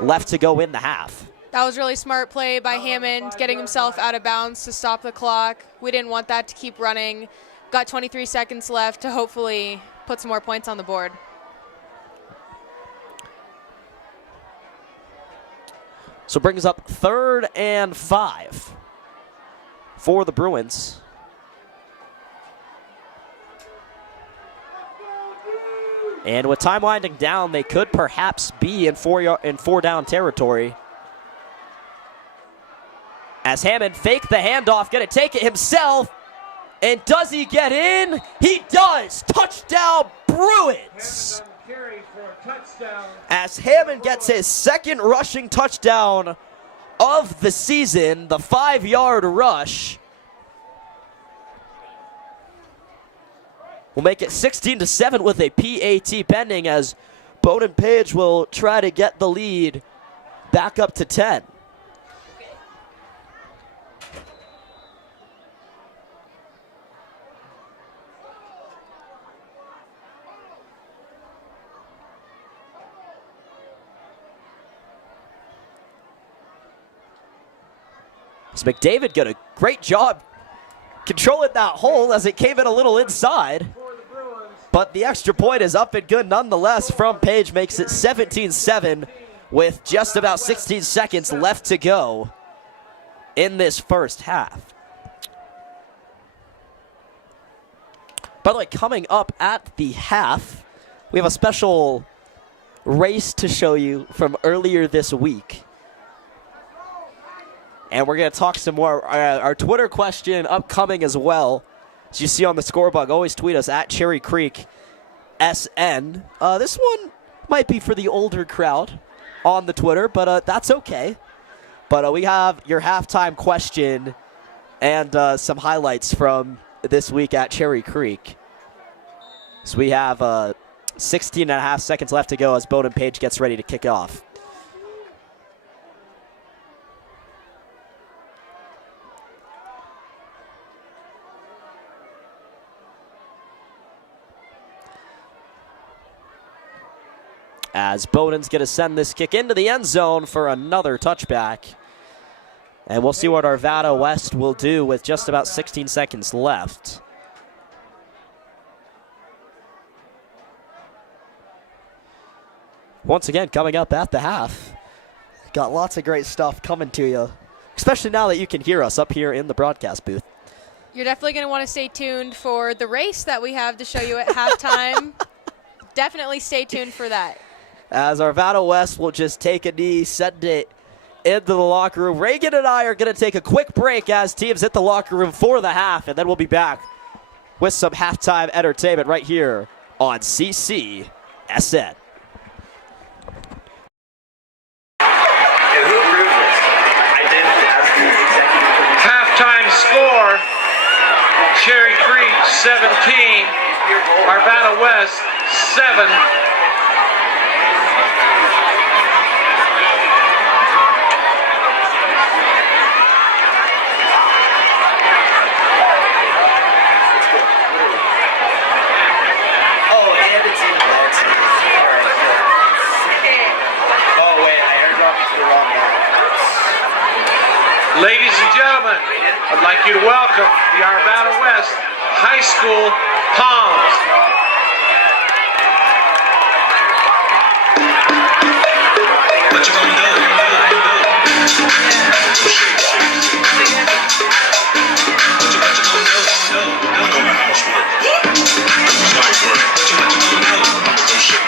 left to go in the half. That was really smart play by Hammond, getting himself out of bounds to stop the clock. We didn't want that to keep running. Got 23 seconds left to hopefully put some more points on the board. So brings up 3rd and 5 for the Bruins. And with time winding down, they could perhaps be in four down territory. As Hammond faked the handoff, gonna take it himself. And does he get in? He does! Touchdown, Bruins! As Hammond gets his second rushing touchdown of the season, the 5-yard rush. We'll make it 16-7 with a PAT pending as Bowden Page will try to get the lead back up to 10. So McDavid got a great job controlling that hole as it came in a little inside. But the extra point is up and good nonetheless from Page, makes it 17-7 with just about 16 seconds left to go in this first half. By the way, coming up at the half, we have a special race to show you from earlier this week. And we're going to talk some more. Our Twitter question upcoming as well. As you see on the scoreboard, always tweet us at Cherry Creek SN. This one might be for the older crowd on the Twitter, but that's okay. But we have your halftime question and some highlights from this week at Cherry Creek. So we have 16 and a half seconds left to go as Bowden Page gets ready to kick off. As Bowden's going to send this kick into the end zone for another touchback. And we'll see what Arvada West will do with just about 16 seconds left. Once again, coming up at the half. Got lots of great stuff coming to you, especially now that you can hear us up here in the broadcast booth. You're definitely going to want to stay tuned for the race that we have to show you at halftime. Definitely stay tuned for that. As Arvada West will just take a knee, send it into the locker room. Reagan and I are going to take a quick break as teams hit the locker room for the half, and then we'll be back with some halftime entertainment right here on CCSN. Halftime score, Cherry Creek 17, Arvada West 7. Ladies and gentlemen, I'd like you to welcome the Arvada West High School Palms. What you gonna do? What you gonna do? I'm going to housework. Nice work. What you gonna do? Oh shit.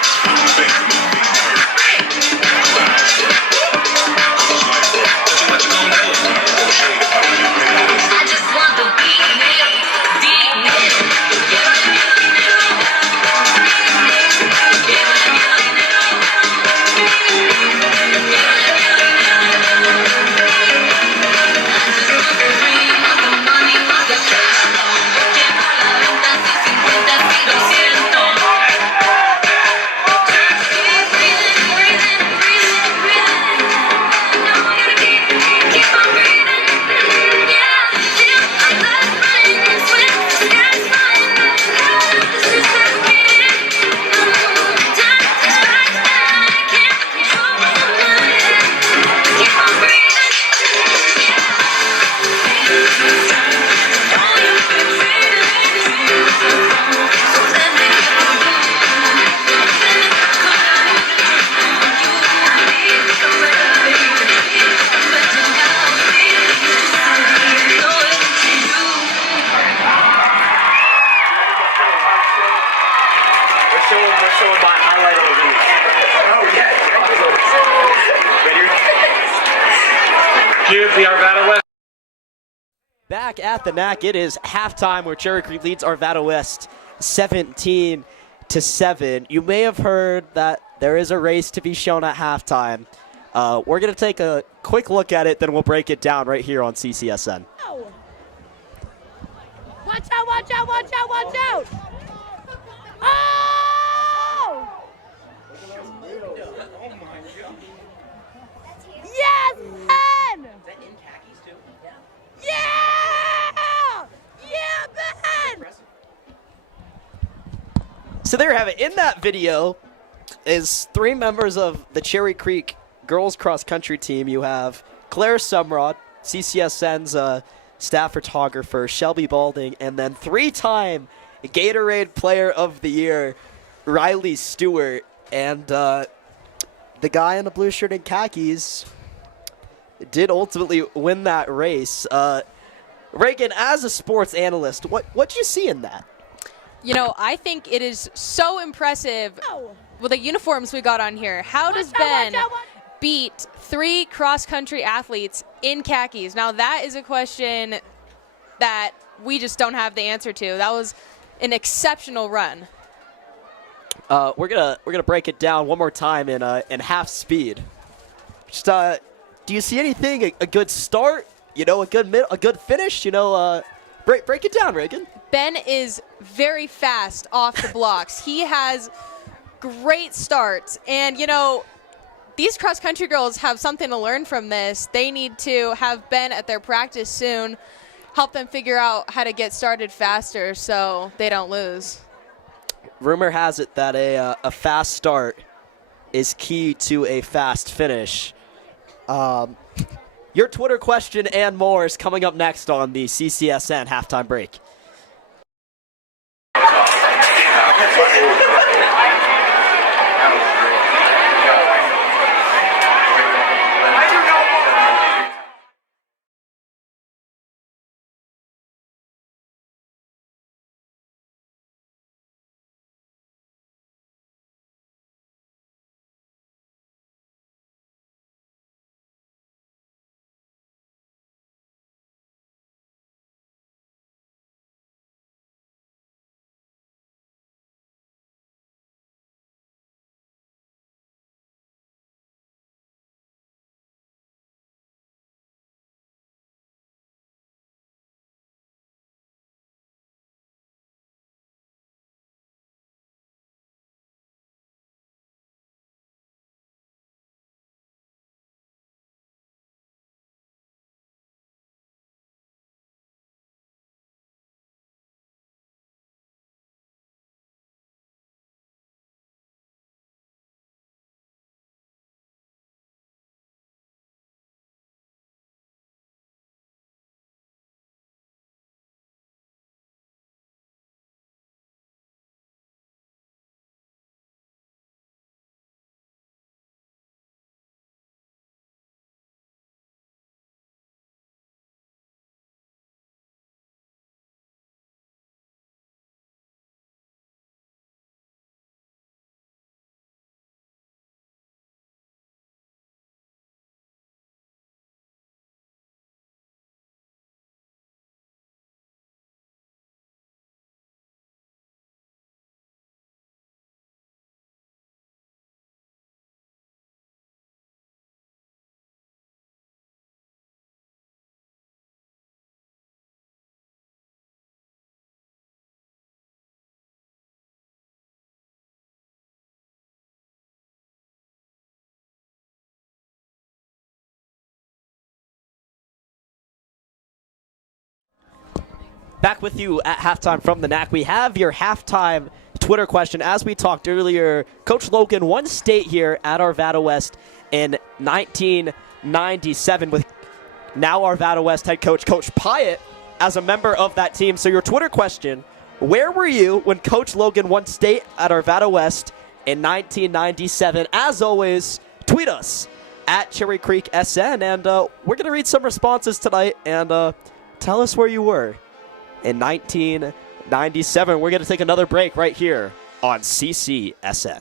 give the Arvada West. Back at the NAC, it is halftime where Cherry Creek leads Arvada West 17-7. You may have heard that there is a race to be shown at halftime. We're going to take a quick look at it, then we'll break it down right here on CCSN. Watch out, watch out, watch out, watch out! Oh! Yes, Ben! Yeah! Yeah, Ben! So there you have it. In that video is 3 members of the Cherry Creek girls cross country team. You have Claire Sumrod, CCSN's staff photographer, Shelby Balding, and then 3-time Gatorade Player of the Year, Riley Stewart. And the guy in the blue shirt and khakis did ultimately win that race. Reagan, as a sports analyst, what'd you see in that? You know, I think it is so impressive with the uniforms we got on here. How does Ben beat 3 cross-country athletes in khakis? Now, that is a question that we just don't have the answer to. That was an exceptional run. We're gonna break it down one more time in half speed. Just, do you see anything? A good start? You know, a good finish? You know, break it down, Reagan. Ben is very fast off the blocks. He has great starts. And, you know, these cross-country girls have something to learn from this. They need to have Ben at their practice soon, help them figure out how to get started faster so they don't lose. Rumor has it that a fast start is key to a fast finish. Your Twitter question and more is coming up next on the CCSN halftime break. Back with you at halftime from the NAC. We have your halftime Twitter question. As we talked earlier, Coach Logan won state here at Arvada West in 1997 with now Arvada West head coach, Coach Pyatt, as a member of that team. So your Twitter question, where were you when Coach Logan won state at Arvada West in 1997? As always, tweet us at Cherry Creek SN, and we're going to read some responses tonight and tell us where you were in 1997. We're going to take another break right here on CCSN.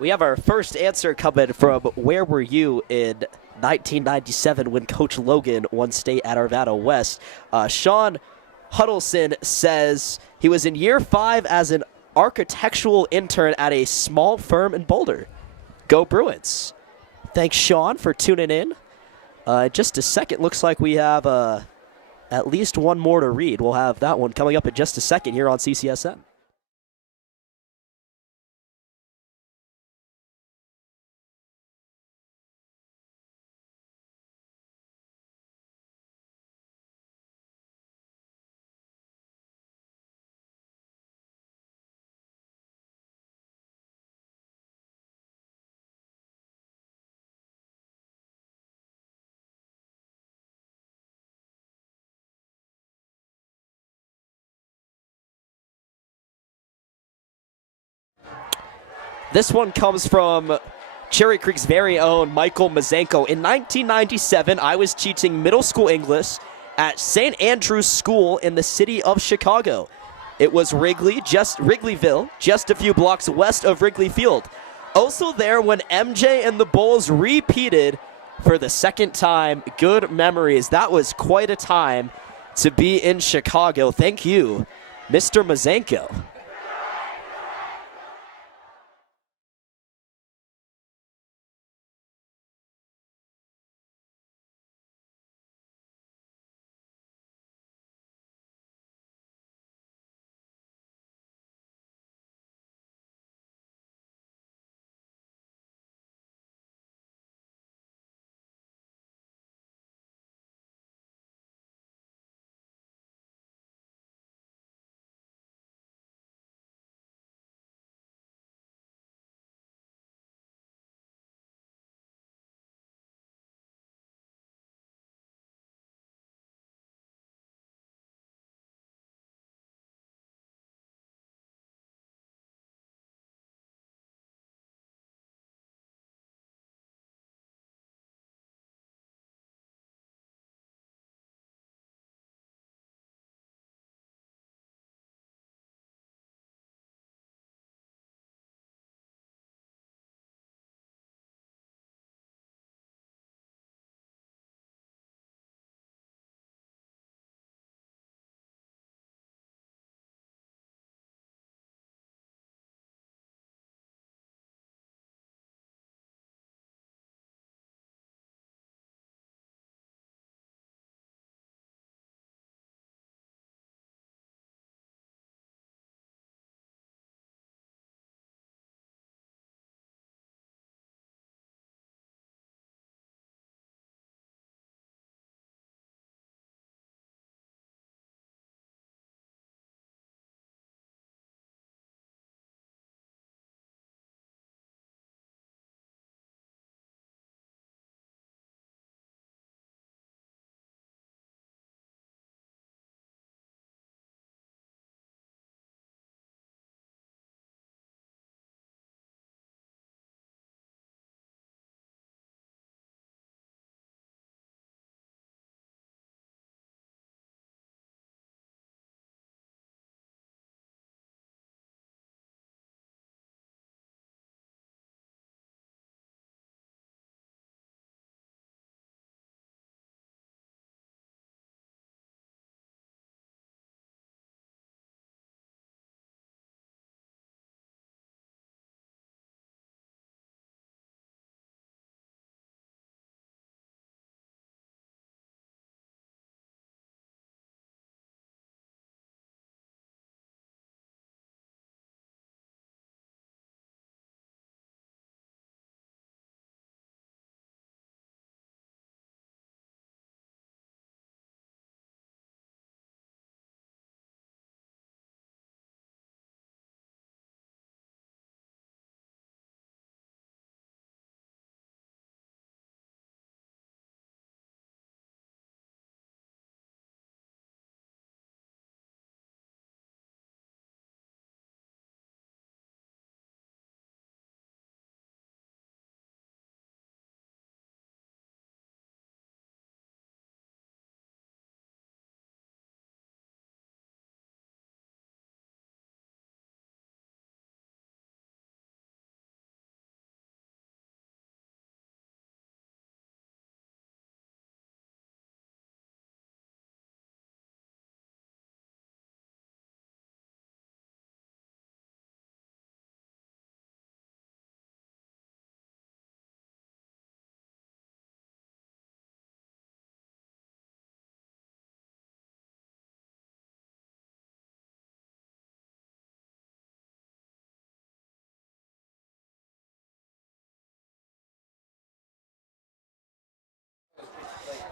We have our first answer coming from where were you in 1997 when Coach Logan won state at Arvada West. Sean Huddleston says he was in year 5 as an architectural intern at a small firm in Boulder. Go Bruins. Thanks, Sean, for tuning in. Just a second, looks like we have at least one more to read. We'll have that one coming up in just a second here on CCSN. This one comes from Cherry Creek's very own Michael Mazanko. In 1997, I was teaching middle school English at St. Andrew's School in the city of Chicago. It was Wrigleyville, just a few blocks west of Wrigley Field. Also there when MJ and the Bulls repeated for the second time. Good memories. That was quite a time to be in Chicago. Thank you, Mr. Mazanko.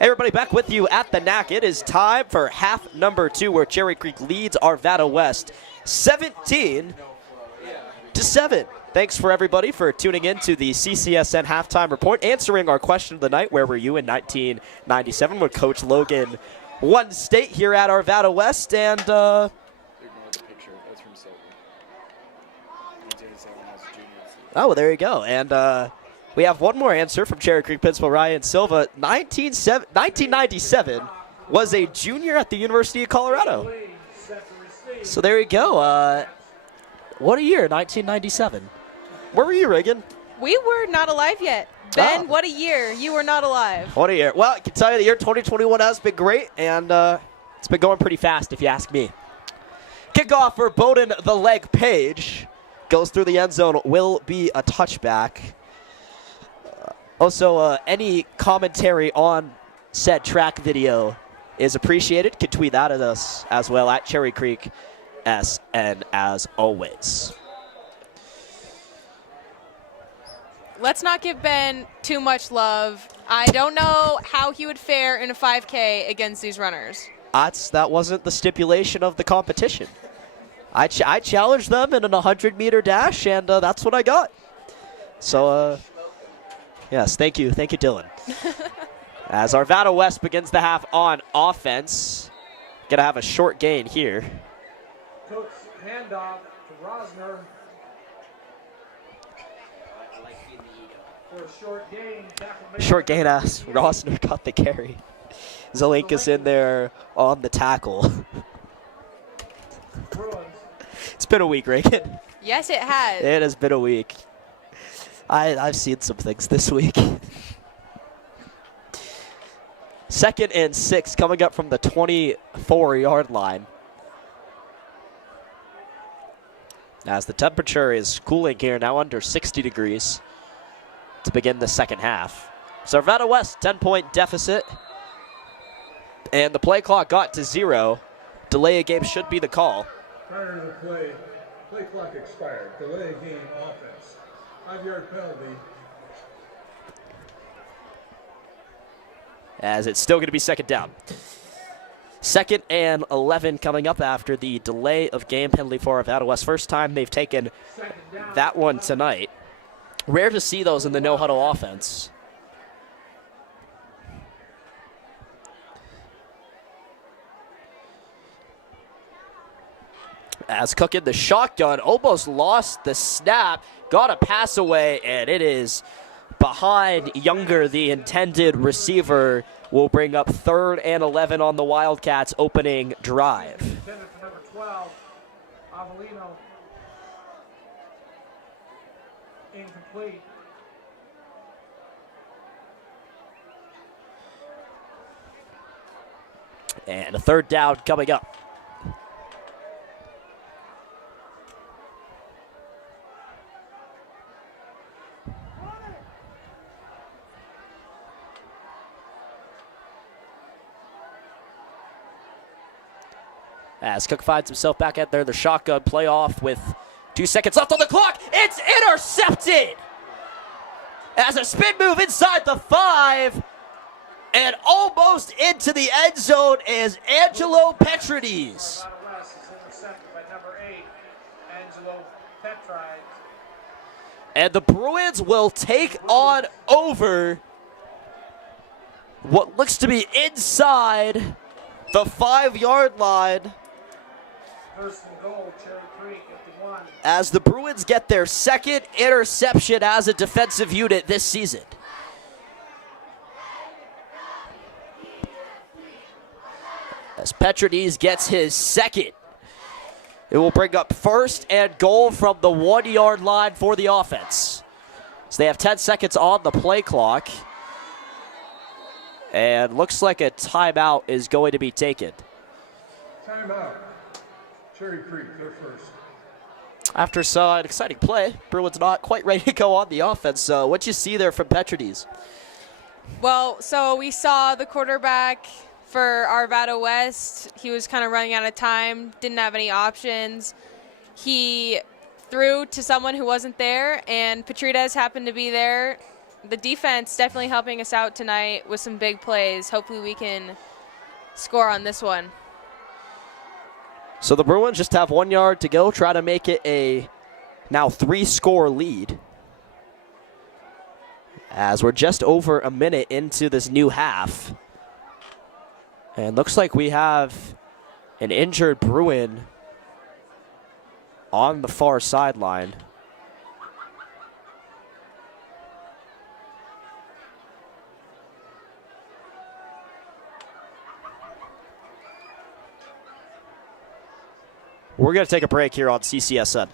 Hey everybody, back with you at the NAC. It is time for half number 2 where Cherry Creek leads Arvada West 17-7. Thanks for everybody for tuning in to the CCSN halftime report, answering our question of the night, where were you in 1997 when Coach Logan won state here at Arvada West, and Ignore the picture. That's from Silver. 1987 I was a junior. oh, well, there you go. And we have one more answer from Cherry Creek principal Ryan Silva. 1997 was a junior at the University of Colorado. So there you go. What a year, 1997. Where were you, Reagan? We were not alive yet. Ben, Oh. what a year. You were not alive. What a year. Well, I can tell you the year 2021 has been great, and it's been going pretty fast if you ask me. Kickoff for Bowden, the leg Page. Goes through the end zone, will be a touchback. Also, any commentary on said track video is appreciated. Can tweet that at us as well at Cherry Creek SN as always. Let's not give Ben too much love. I don't know how he would fare in a 5K against these runners. That wasn't the stipulation of the competition. I challenged them in an 100-meter dash, and that's what I got. So, yes, thank you, Dylan. As Arvada West begins the half on offense, gonna have a short gain here. Coach handoff to Rosner for a short gain. Tackle made Short gain as Rosner got the carry. Zelenka's in there on the tackle. Bruins. It's been a week, Reagan. Yes, it has. It has been a week. I've seen some things this week. 2nd and 6 coming up from the 24-yard line. As the temperature is cooling here, now under 60 degrees to begin the second half. So Arvada West, 10-point deficit. And the play clock got to 0. Delay a game should be the call. Prior to the play clock expired. Delay of game offense. 5-yard penalty. As it's still going to be second down. 2nd and 11 coming up after the delay of game penalty for Arvada West. First time they've taken that one tonight. Rare to see those in the no-huddle offense. As Cook in the shotgun, almost lost the snap, got a pass away, and it is behind Younger, the intended receiver, will bring up 3rd and 11 on the Wildcats' opening drive. Intended for number 12, Avelino. Incomplete. And a 3rd down coming up. As Cook finds himself back out there, the shotgun playoff with 2 seconds left on the clock. It's intercepted! As a spin move inside the 5 and almost into the end zone is Angelo Petrides. Arvada West is intercepted by number 8, Angelo Petrides. And the Bruins will take on over what looks to be inside the 5-yard line. First and goal, Cherry Creek, 51. As the Bruins get their 2nd interception as a defensive unit this season. As Petrides gets his 2nd, it will bring up 1st and goal from the 1-yard line for the offense. So they have 10 seconds on the play clock. And looks like a timeout is going to be taken. Timeout. Cherry Creek, they're first. After an exciting play, Bruins not quite ready to go on the offense. So what'd you see there from Petrides? Well, so we saw the quarterback for Arvada West. He was kind of running out of time, didn't have any options. He threw to someone who wasn't there, and Petrides happened to be there, the defense definitely helping us out tonight with some big plays. Hopefully we can score on this one. So the Bruins just have 1 yard to go, try to make it a now 3-score lead. As we're just over a minute into this new half. And looks like we have an injured Bruin on the far sideline. We're going to take a break here on CCSN.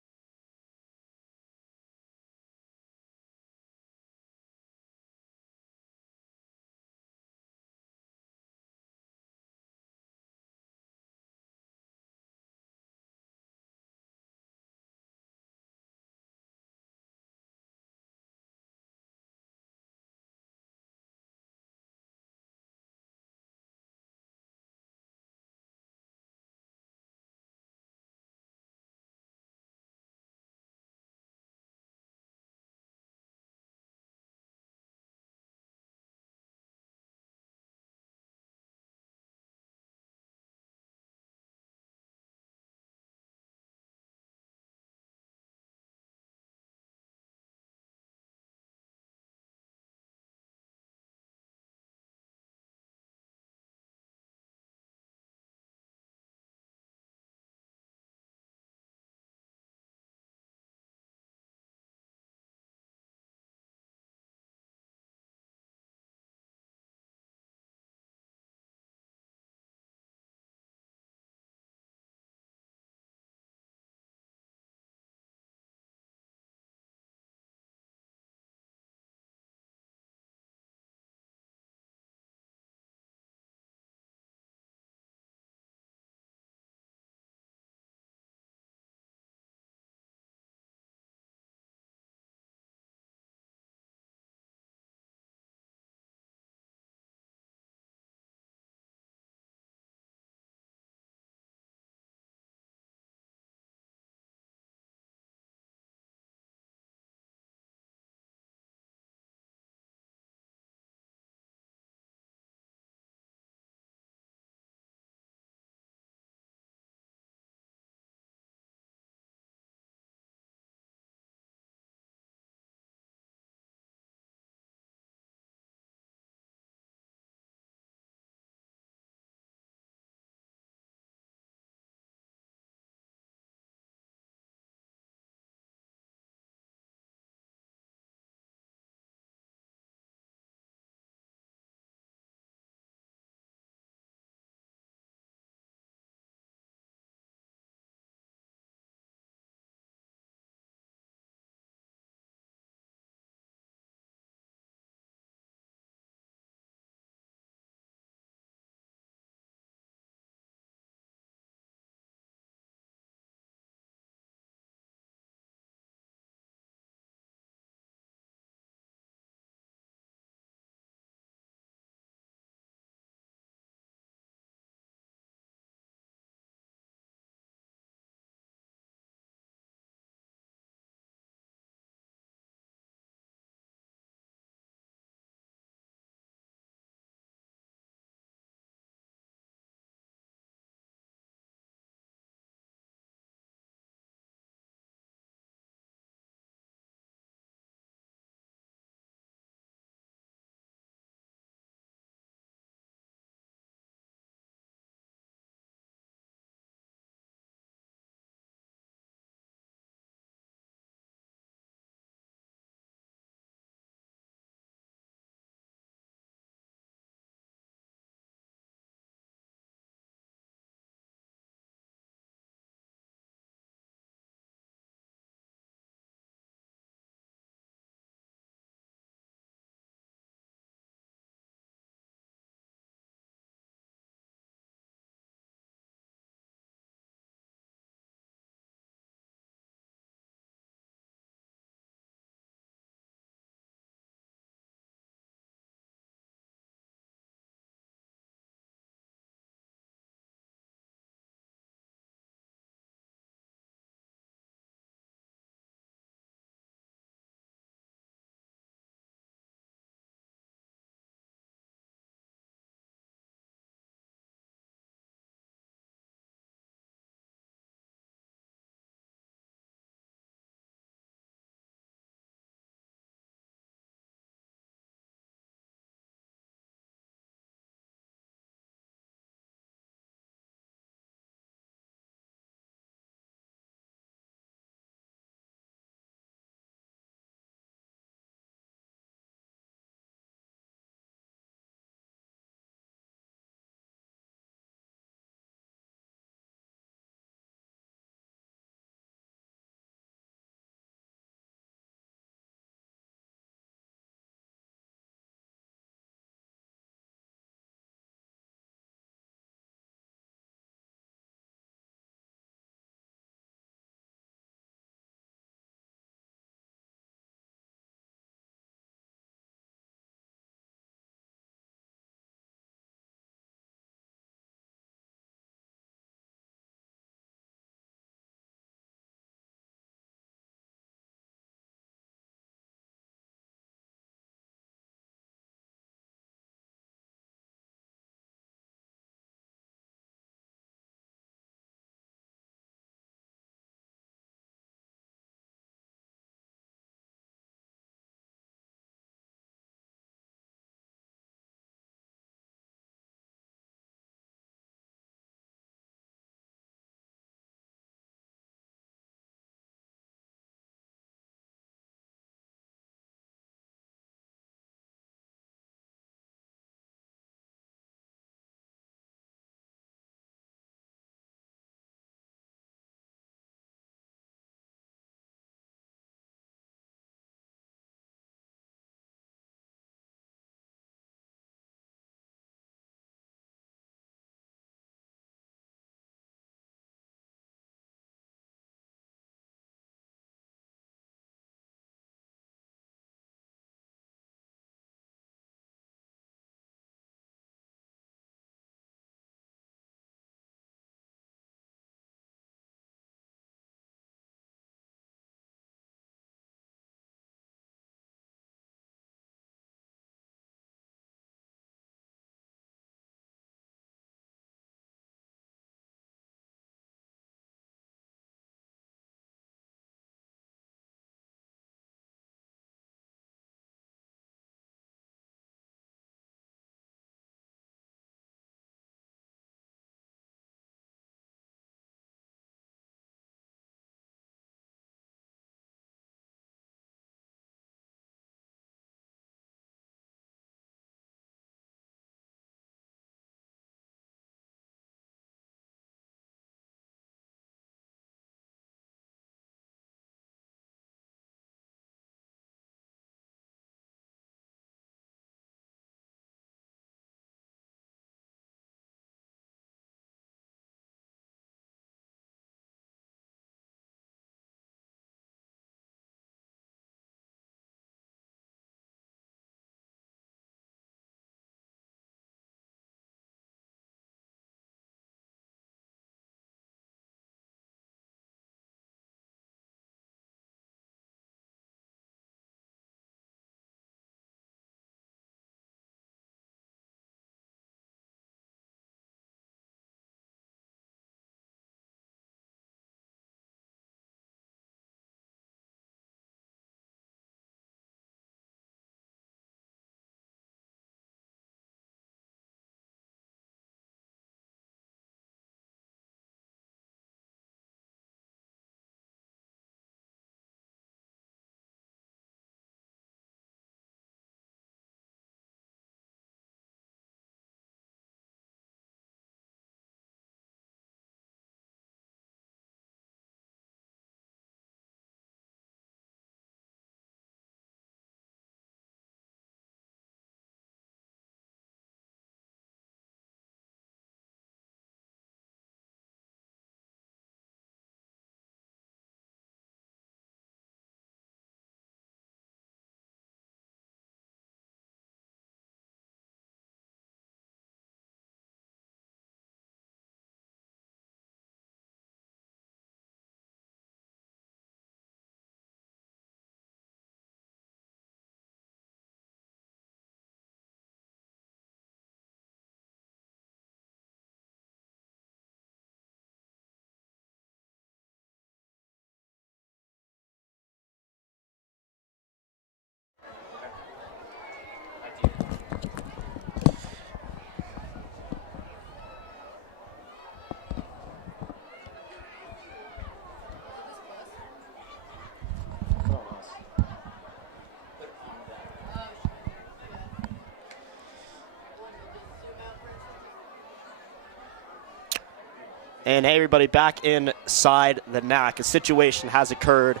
And hey, everybody, back inside the NAC. A situation has occurred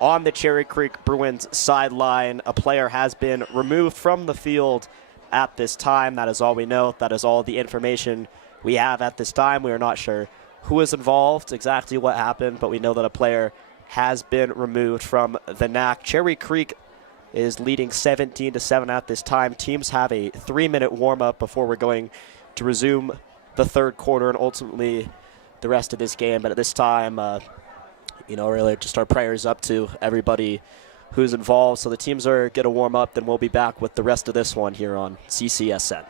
on the Cherry Creek Bruins sideline. A player has been removed from the field at this time. That is all we know. That is all the information we have at this time. We are not sure who is involved, exactly what happened, but we know that a player has been removed from the NAC. Cherry Creek is leading 17-7 at this time. Teams have a 3-minute warm-up before we're going to resume the third quarter and ultimately the rest of this game. But at this time, really just our prayers up to everybody who's involved. So the teams are going to warm up, then we'll be back with the rest of this one here on CCSN.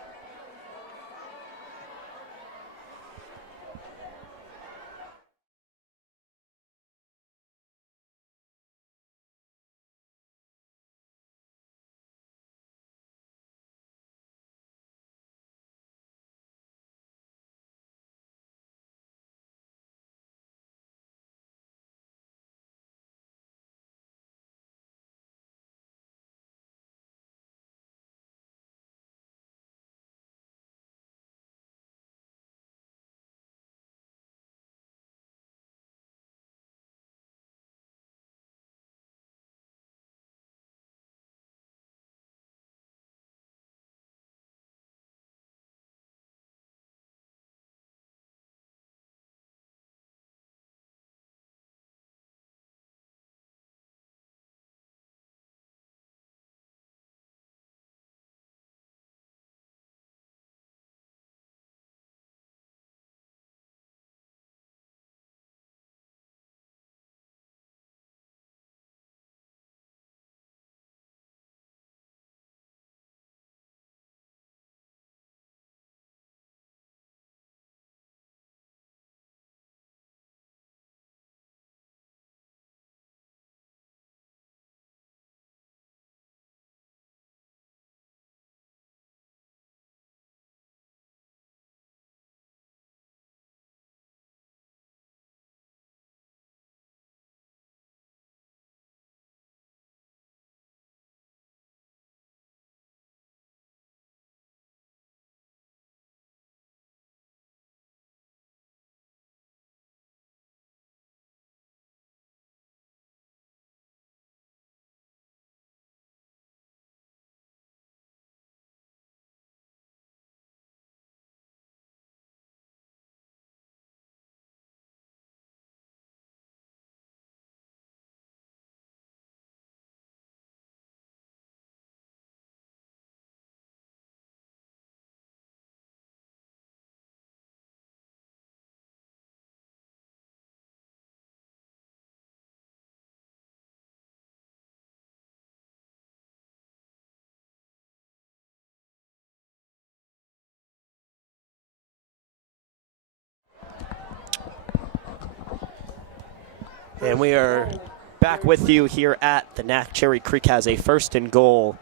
And we are back with you here at the NAC. Cherry Creek has a 1st and goal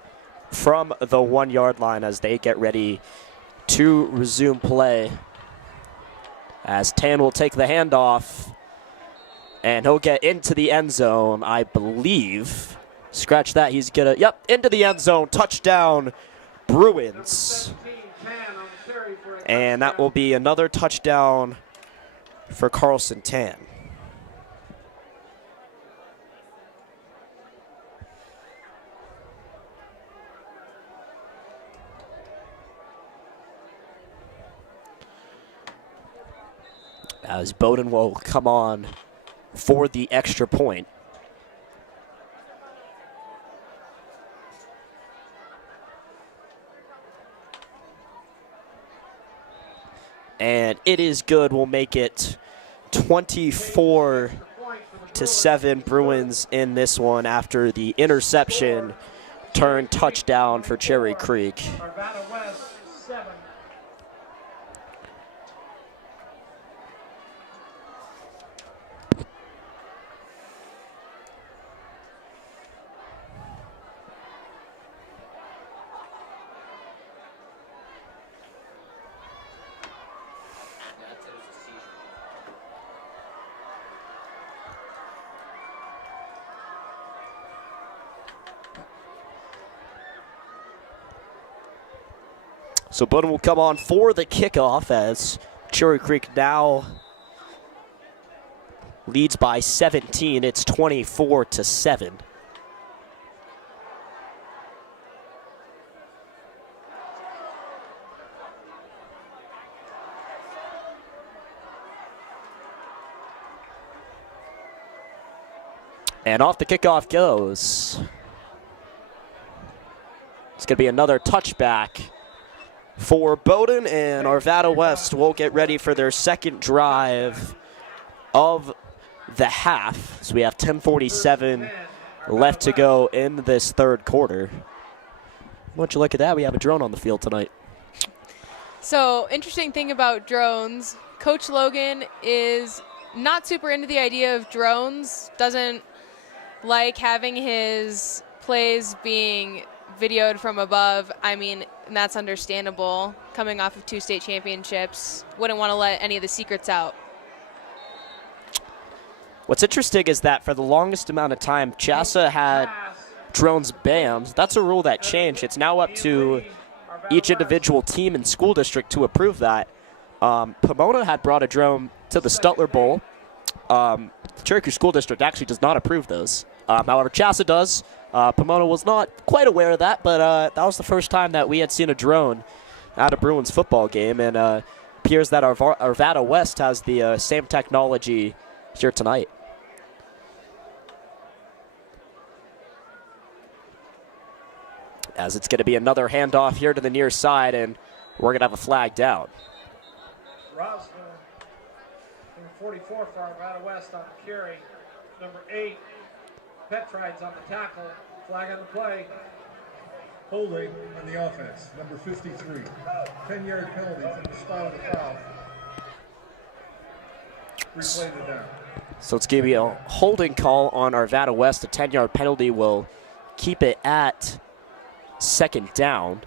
from the 1-yard line as they get ready to resume play. As Tan will take the handoff, and he'll get into the end zone, I believe. Scratch that, he's gonna, into the end zone, touchdown, Bruins. And that will be another touchdown for Carlson Tan. As Bowden will come on for the extra point. And it is good. We'll make it 24-7 Bruins in this one after the interception turned touchdown for Cherry Creek. Arvada West, 7. So Bowden will come on for the kickoff as Cherry Creek now leads by 17. It's 24-7. And off the kickoff goes. It's going to be another touchback for Bowdoin, and Arvada West will get ready for their second drive of the half. So we have 10:47 left to go in this third quarter. Why don't you look at that? We have a drone on the field tonight. So, interesting thing about drones, Coach Logan is not super into the idea of drones, doesn't like having his plays being videoed from above. I mean, and that's understandable. Coming off of 2 state championships, wouldn't want to let any of the secrets out. What's interesting is that for the longest amount of time, CHSA had drones banned. That's a rule that changed. It's now up to each individual team and school district to approve that. Pomona had brought a drone to the Stutler Bowl. The Cherokee School District actually does not approve those. However, CHSA does. Pomona was not quite aware of that, but that was the first time that we had seen a drone at a Bruins football game, and appears that Arvada West has the same technology here tonight. As it's going to be another handoff here to the near side, and we're going to have a flag down. Rosner, number 44 for Arvada West on the carry. Number 8, Petrides on the tackle. Flag on the play. Holding on the offense, number 53. 10-yard penalty from the spot of the foul. Replay the down. So it's going to be a holding call on Arvada West. A 10-yard penalty will keep it at second down.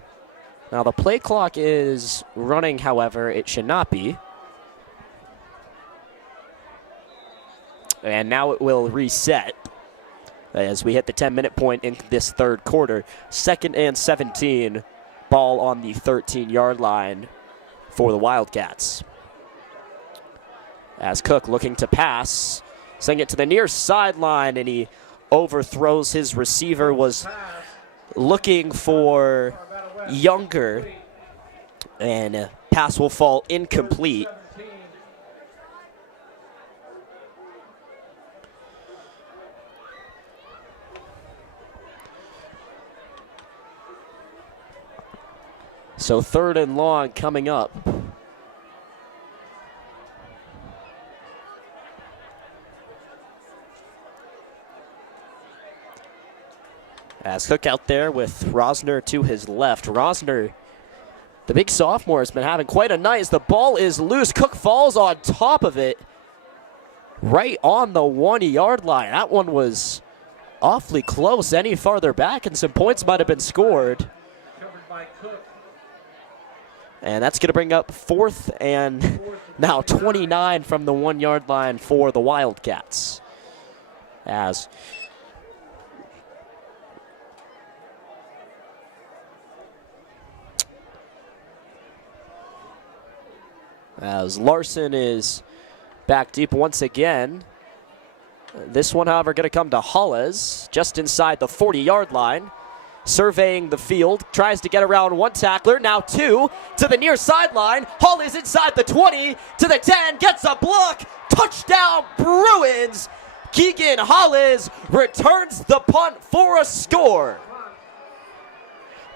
Now the play clock is running, however, it should not be. And now it will reset as we hit the 10-minute point in this third quarter. 2nd and 17, ball on the 13-yard line for the Wildcats. As Cook looking to pass, sending it to the near sideline, and he overthrows his receiver. Was looking for Younger, and pass will fall incomplete. So 3rd and long coming up. As Cook out there with Rosner to his left. Rosner, the big sophomore, has been having quite a night. The ball is loose. Cook falls on top of it right on the 1-yard line. That one was awfully close. Any farther back and some points might have been scored. Covered by Cook. And that's going to bring up 4th and now 29 from the 1-yard line for the Wildcats. As Larson is back deep once again. This one, however, going to come to Hollis just inside the 40-yard line. Surveying the field, tries to get around one tackler, now 2 to the near sideline. Hollis inside the 20 to the 10, gets a block. Touchdown Bruins. Keegan Hollis returns the punt for a score.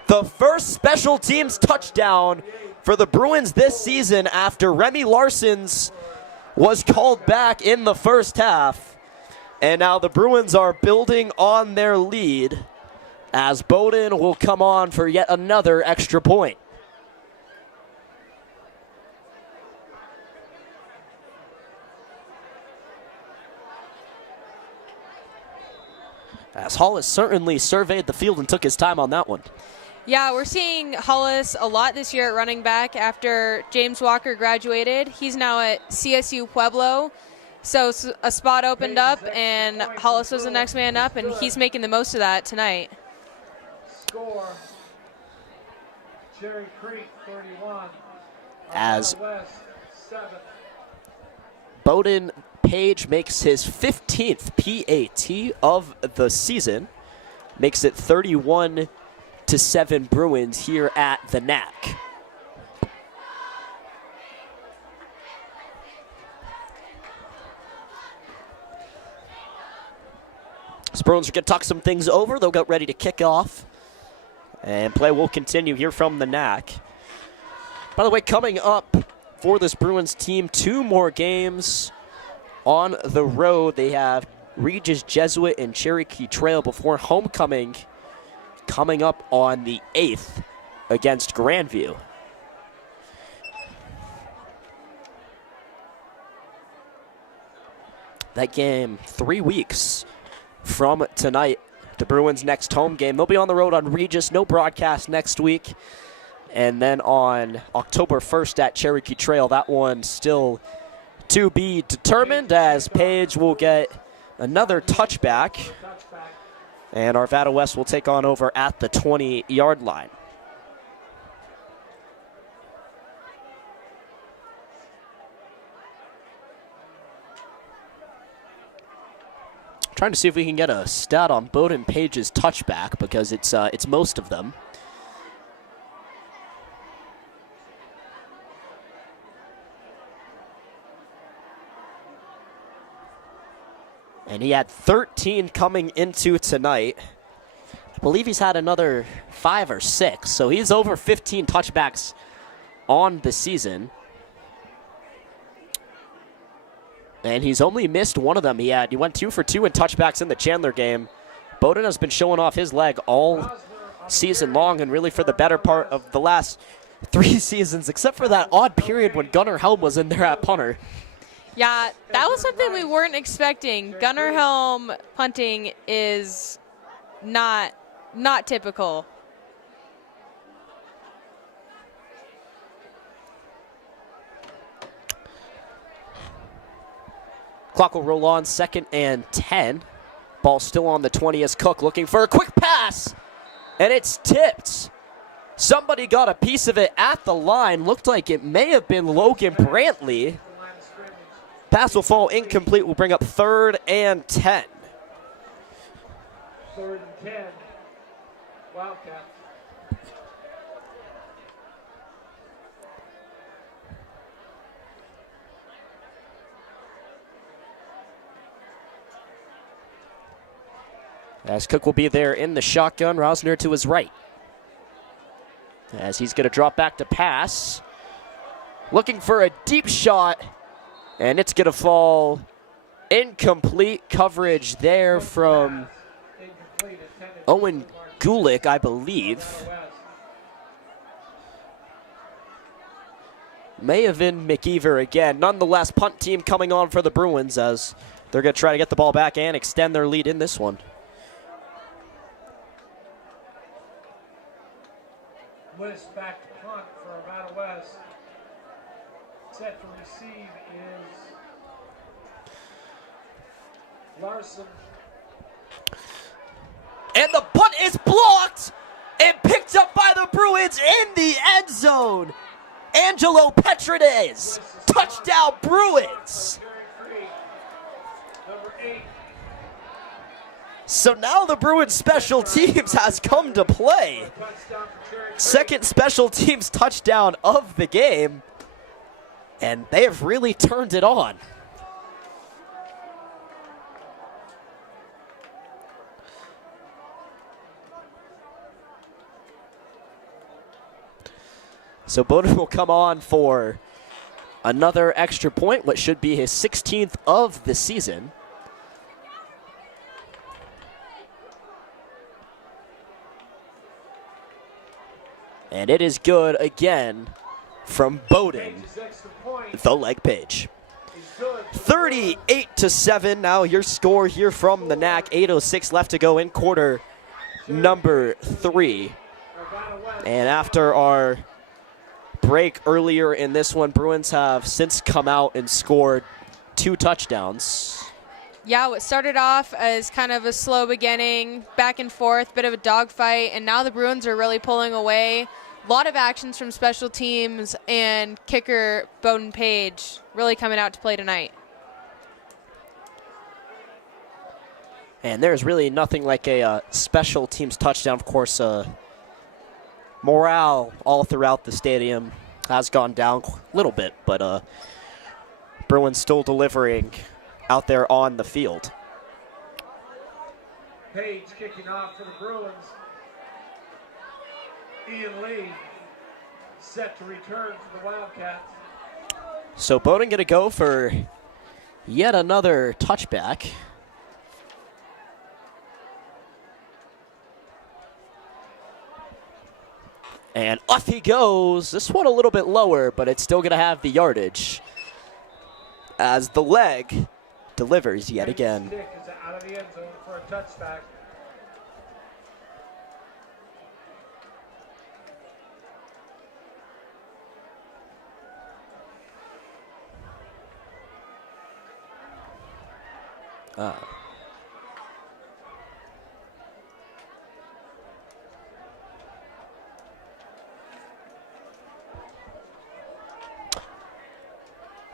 The first special teams touchdown for the Bruins this season after Remy Larson's was called back in the first half. And now the Bruins are building on their lead as Bowdoin will come on for yet another extra point. As Hollis certainly surveyed the field and took his time on that one. Yeah, we're seeing Hollis a lot this year at running back after James Walker graduated. He's now at CSU Pueblo. So a spot opened up, and Hollis was the next man up, and he's making the most of that tonight. Score. Cherry Creek 31. As West 7. Bowdoin Page makes his 15th PAT of the season. Makes it 31-7 Bruins here at the NAC. So Bruins are going to talk some things over. They'll get ready to kick off. And play will continue here from the NAC. By the way, coming up for this Bruins team, 2 more games on the road. They have Regis Jesuit and Cherokee Trail before homecoming coming up on the 8th against Grandview. That game 3 weeks from tonight. The Bruins' next home game. They'll be on the road on Regis. No broadcast next week. And then on October 1st at Cherokee Trail, that one still to be determined as Page will get another touchback. And Arvada West will take on over at the 20-yard line. Trying to see if we can get a stat on Bowden Page's touchback because it's most of them. And he had 13 coming into tonight. I believe he's had another 5 or 6, so he's over 15 touchbacks on the season. And he's only missed one of them. He went 2 for 2 in touchbacks in the Chandler game. Bowden has been showing off his leg all season long and really for the better part of the last 3 seasons, except for that odd period when Gunnar Helm was in there at punter. Yeah, that was something we weren't expecting. Gunnar Helm punting is not typical. Clock will roll on, 2nd and 10. Ball still on the 20 as Cook looking for a quick pass. And it's tipped. Somebody got a piece of it at the line. Looked like it may have been Logan Brantley. Pass will fall incomplete. Will bring up 3rd and 10. 3rd and 10. Wildcats. As Cook will be there in the shotgun, Rosner to his right. As he's going to drop back to pass. Looking for a deep shot, and it's going to fall incomplete. Coverage there from Owen Gulick, I believe. May have been McEver again. Nonetheless, punt team coming on for the Bruins as they're going to try to get the ball back and extend their lead in this one. List back to punt for Arvada West. Set to receive is Larson. And the punt is blocked and picked up by the Bruins in the end zone. Angelo Petrades, touchdown Bruins. Number 8. So now the Bruins special teams has come to play. Second special teams touchdown of the game. And they have really turned it on. So Bowden will come on for another extra point, what should be his 16th of the season. And it is good again from Bowden, the leg Page. 38-7 now your score here from the NAC. 8:06 left to go in quarter number 3. And after our break earlier in this one, Bruins have since come out and scored 2 touchdowns. Yeah, what started off as kind of a slow beginning, back and forth, bit of a dogfight, and now the Bruins are really pulling away. A lot of actions from special teams and kicker Bowden Page really coming out to play tonight. And there's really nothing like a special teams touchdown. Of course, morale all throughout the stadium has gone down a little bit, but Bruins still delivering out there on the field. Page kicking off for the Bruins. Ian Lee set to return for the Wildcats. So Bowden going to go for yet another touchback. And off he goes. This one a little bit lower, but it's still going to have the yardage as the leg delivers yet again. Stick is out of the end zone for a touchback.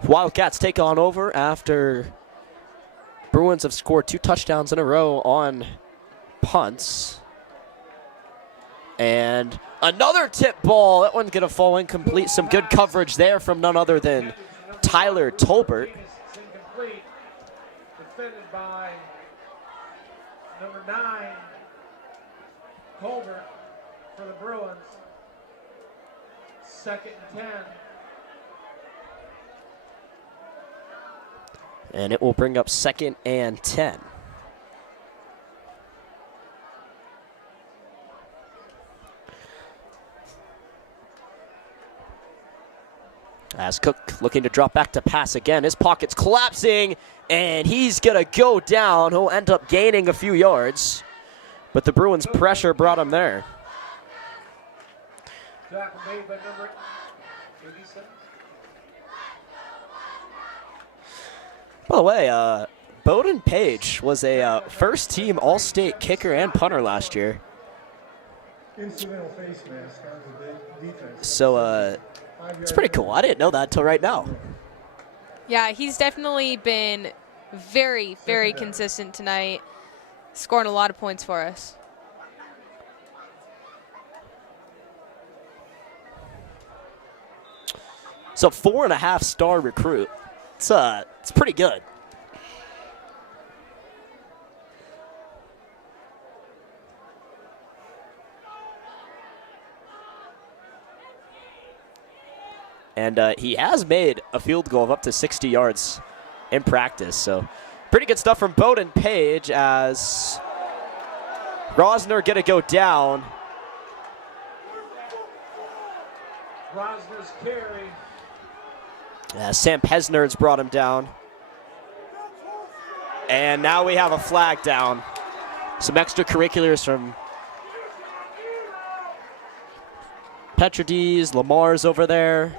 Wildcats take on over after Bruins have scored 2 touchdowns in a row on punts. And another tip ball. That one's going to fall incomplete. Some good coverage there from none other than Tyler Tolbert. It's incomplete. Defended by number 9, Colbert for the Bruins. 2nd and 10. And it will bring up 2nd and 10. As Cook looking to drop back to pass again. His pocket's collapsing, and he's going to go down. He'll end up gaining a few yards, but the Bruins' pressure brought him there. Tackle made by number 87. By the way, Bowden Page was a first-team All-State kicker and punter last year. Incidental face mask on the defense. So it's pretty cool. I didn't know that until right now. Yeah, he's definitely been very, very consistent tonight, scoring a lot of points for us. So 4.5-star recruit. It's pretty good. And he has made a field goal of up to 60 yards in practice. So pretty good stuff from Bowden Page as Rosner going to go down. Rosner's carry. Sam Pesner's brought him down. And now we have a flag down. Some extracurriculars from Petrades, Lamar's over there.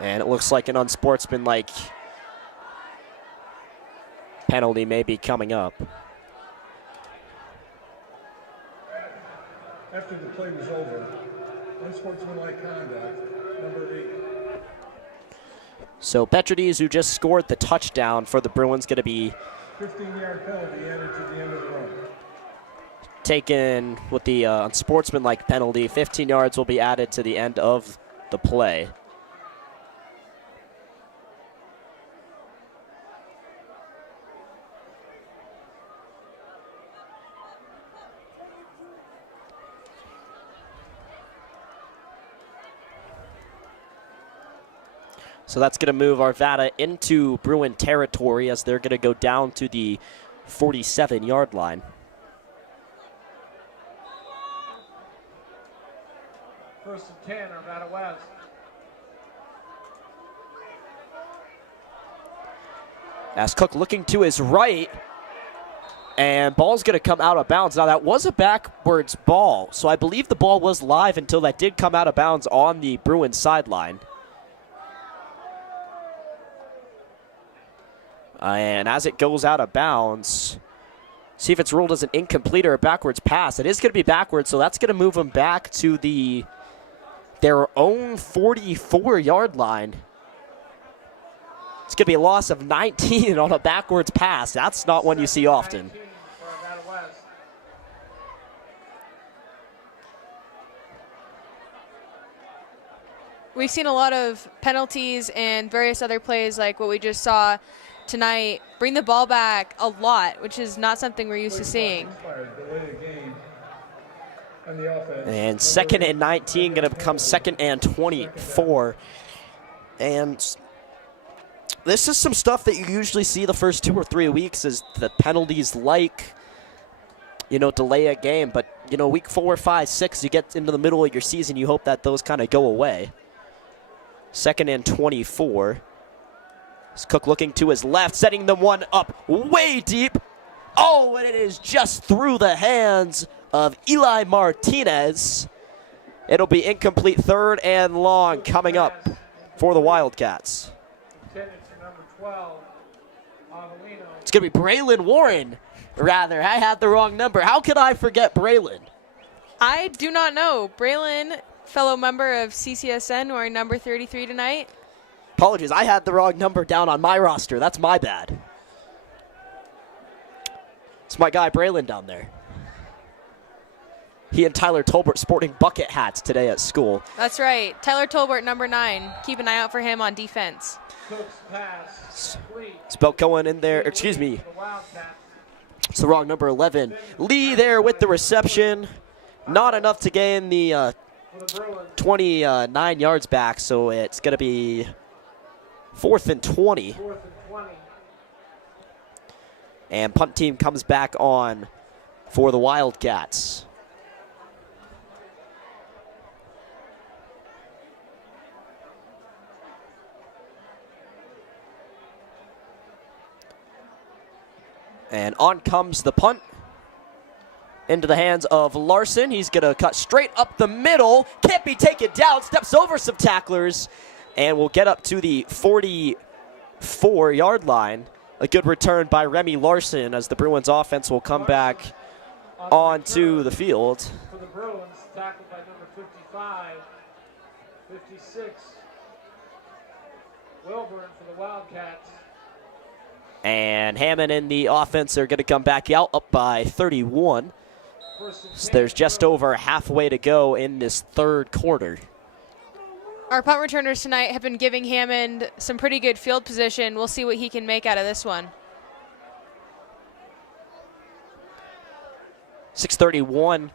And it looks like an unsportsmanlike penalty may be coming up. After the play was over, unsportsmanlike conduct, number 8. So Petrades, who just scored the touchdown for the Bruins, going to be 15-yard penalty added to the end of the run. Taken with the unsportsmanlike penalty. 15 yards will be added to the end of the play. So that's going to move Arvada into Bruin territory as they're going to go down to the 47-yard line. First and 10, Arvada West. As Cook looking to his right, and ball's going to come out of bounds. Now, that was a backwards ball, so I believe the ball was live until that did come out of bounds on the Bruins sideline. And as it goes out of bounds, see if it's ruled as an incomplete or a backwards pass. It is going to be backwards, so that's going to move them back to their own 44-yard line. It's going to be a loss of 19 on a backwards pass. That's not one you see often. We've seen a lot of penalties and various other plays like what we just saw tonight bring the ball back a lot, which is not something we're used to seeing. And 2nd and 19 going to become 2nd and 24. And this is some stuff that you usually see the first 2 or 3 weeks is the penalties like, delay a game. But, week 4, 5, 6, you get into the middle of your season, you hope that those kind of go away. 2nd and 24. Cook looking to his left, setting the one up way deep. Oh, and it is just through the hands of Eli Martinez. It'll be incomplete, 3rd and long coming up for the Wildcats. It's going to be Braylon Warren, rather. I had the wrong number. How could I forget Braylon? I do not know. Braylon, fellow member of CCSN, wearing number 33 tonight. Apologies, I had the wrong number down on my roster. That's my bad. It's my guy Braylon down there. He and Tyler Tolbert sporting bucket hats today at school. That's right. Tyler Tolbert, number 9. Keep an eye out for him on defense. Spelt going in there. Excuse me. It's the wrong number, 11. Lee there with the reception. Not enough to gain the 29 yards back, so it's going to be 4th and 20. And punt team comes back on for the Wildcats. And on comes the punt into the hands of Larson. He's going to cut straight up the middle. Can't be taken down. Steps over some tacklers. And will get up to the 44-yard line. A good return by Remy Larson as the Bruins offense will come back onto the field. For the Bruins, tackled by number 55, 56, Wilburn for the Wildcats. And Hammond and the offense are going to come back out up by 31. So there's just over halfway to go in this 3rd quarter. Our punt returners tonight have been giving Hammond some pretty good field position. We'll see what he can make out of this one. 6:31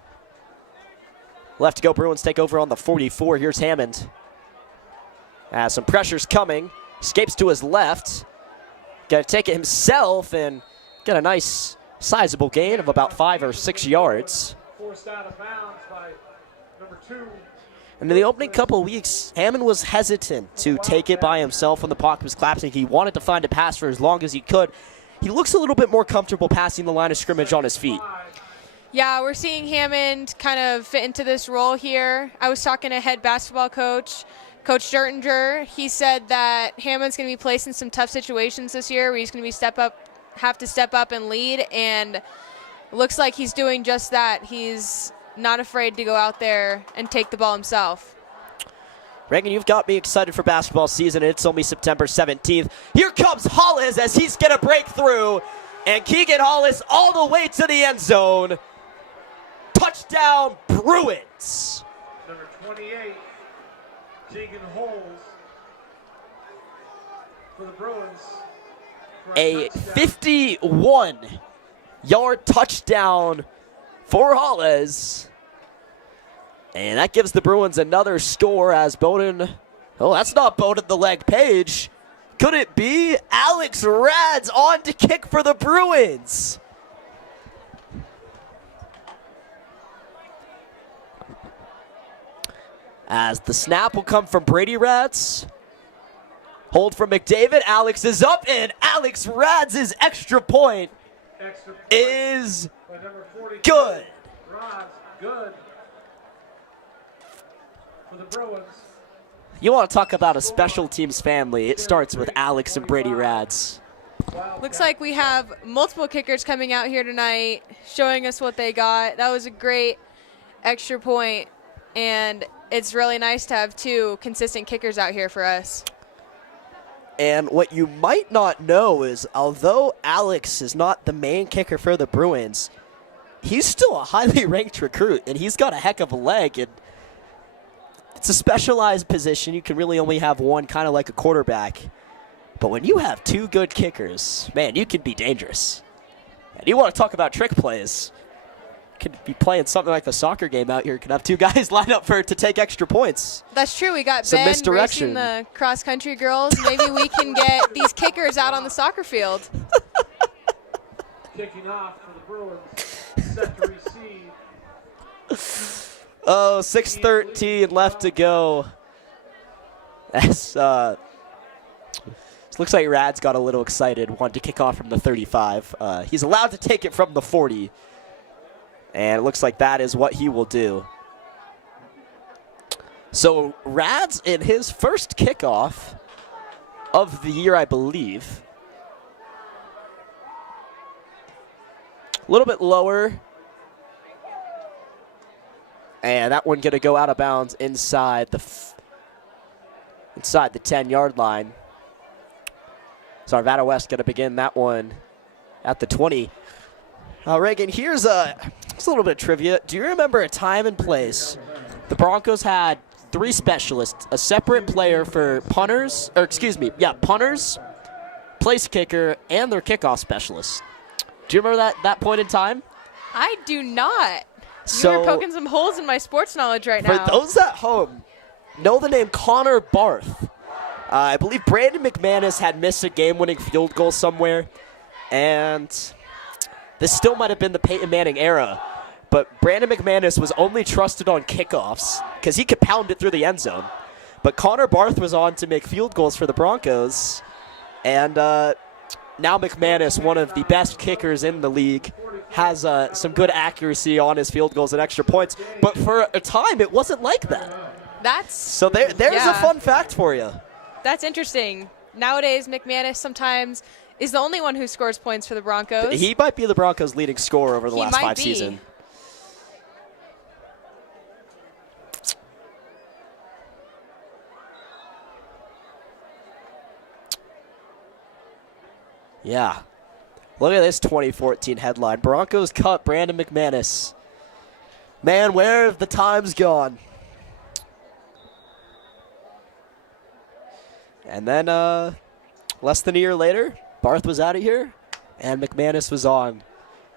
left to go. Bruins take over on the 44. Here's Hammond. Some pressure's coming. Escapes to his left. Got to take it himself and get a nice sizable gain of about 5 or 6 yards. Forced out of bounds by number 2. And in the opening couple of weeks, Hammond was hesitant to take it by himself when the pocket was collapsing. He wanted to find a pass for as long as he could. He looks a little bit more comfortable passing the line of scrimmage on his feet. Yeah, we're seeing Hammond kind of fit into this role here. I was talking to head basketball coach, Coach Dertinger. He said that Hammond's going to be placed in some tough situations this year where he's going to have to step up and lead, and looks like he's doing just that. He's not afraid to go out there and take the ball himself. Reagan, you've got me excited for basketball season. It's only September 17th. Here comes Hollis as he's going to break through. And Keegan Hollis all the way to the end zone. Touchdown, Bruins. Number 28, Keegan Holes for the Bruins. A 51-yard touchdown for Hollis. And that gives the Bruins another score as Bowden, oh, that's not Bowden the leg page. Could it be? Alex Rads on to kick for the Bruins. As the snap will come from Brady Rads. Hold from McDavid. Alex is up, and Alex Rads' extra point is good. Good for the Bruins. You want to talk about a special teams family, it starts with Alex and Brady Rads. Looks like we have multiple kickers coming out here tonight, showing us what they got. That was a great extra point, and it's really nice to have 2 consistent kickers out here for us. And what you might not know is, although Alex is not the main kicker for the Bruins, he's still a highly ranked recruit, and he's got a heck of a leg. And it's a specialized position. You can really only have one, kind of like a quarterback. But when you have 2 good kickers, man, you can be dangerous. And you want to talk about trick plays. Could be playing something like a soccer game out here. Could have 2 guys line up to take extra points. That's true. We got Some Ben misdirection. racing the cross-country girls. Maybe we can get these kickers out on the soccer field. Kicking off for the Bruins. Set to receive. Oh, 6:13 left to go. As looks like Rad's got a little excited, wanted to kick off from the 35. He's allowed to take it from the 40. And it looks like that is what he will do. So Rad's in his first kickoff of the year, I believe. A little bit lower. And that one going to go out of bounds inside the 10-yard line. So Arvada West going to begin that one at the 20. Reagan, here's a little bit of trivia. Do you remember a time and place the Broncos had 3 specialists, a separate player for punters, punters, place kicker, and their kickoff specialist? Do you remember that point in time? I do not. So, You're poking some holes in my sports knowledge right now. For those at home, know the name Connor Barth. I believe Brandon McManus had missed a game-winning field goal somewhere, and this still might have been the Peyton Manning era, but Brandon McManus was only trusted on kickoffs because he could pound it through the end zone. But Connor Barth was on to make field goals for the Broncos, and now McManus, one of the best kickers in the league, has some good accuracy on his field goals and extra points. But for a time, it wasn't like that. So there's a fun fact for you. That's interesting. Nowadays, McManus sometimes is the only one who scores points for the Broncos. He might be the Broncos' leading scorer over the last 5 seasons. Yeah. Look at this 2014 headline. Broncos cut Brandon McManus. Man, where have the times gone? And then less than a year later, Barth was out of here, and McManus was on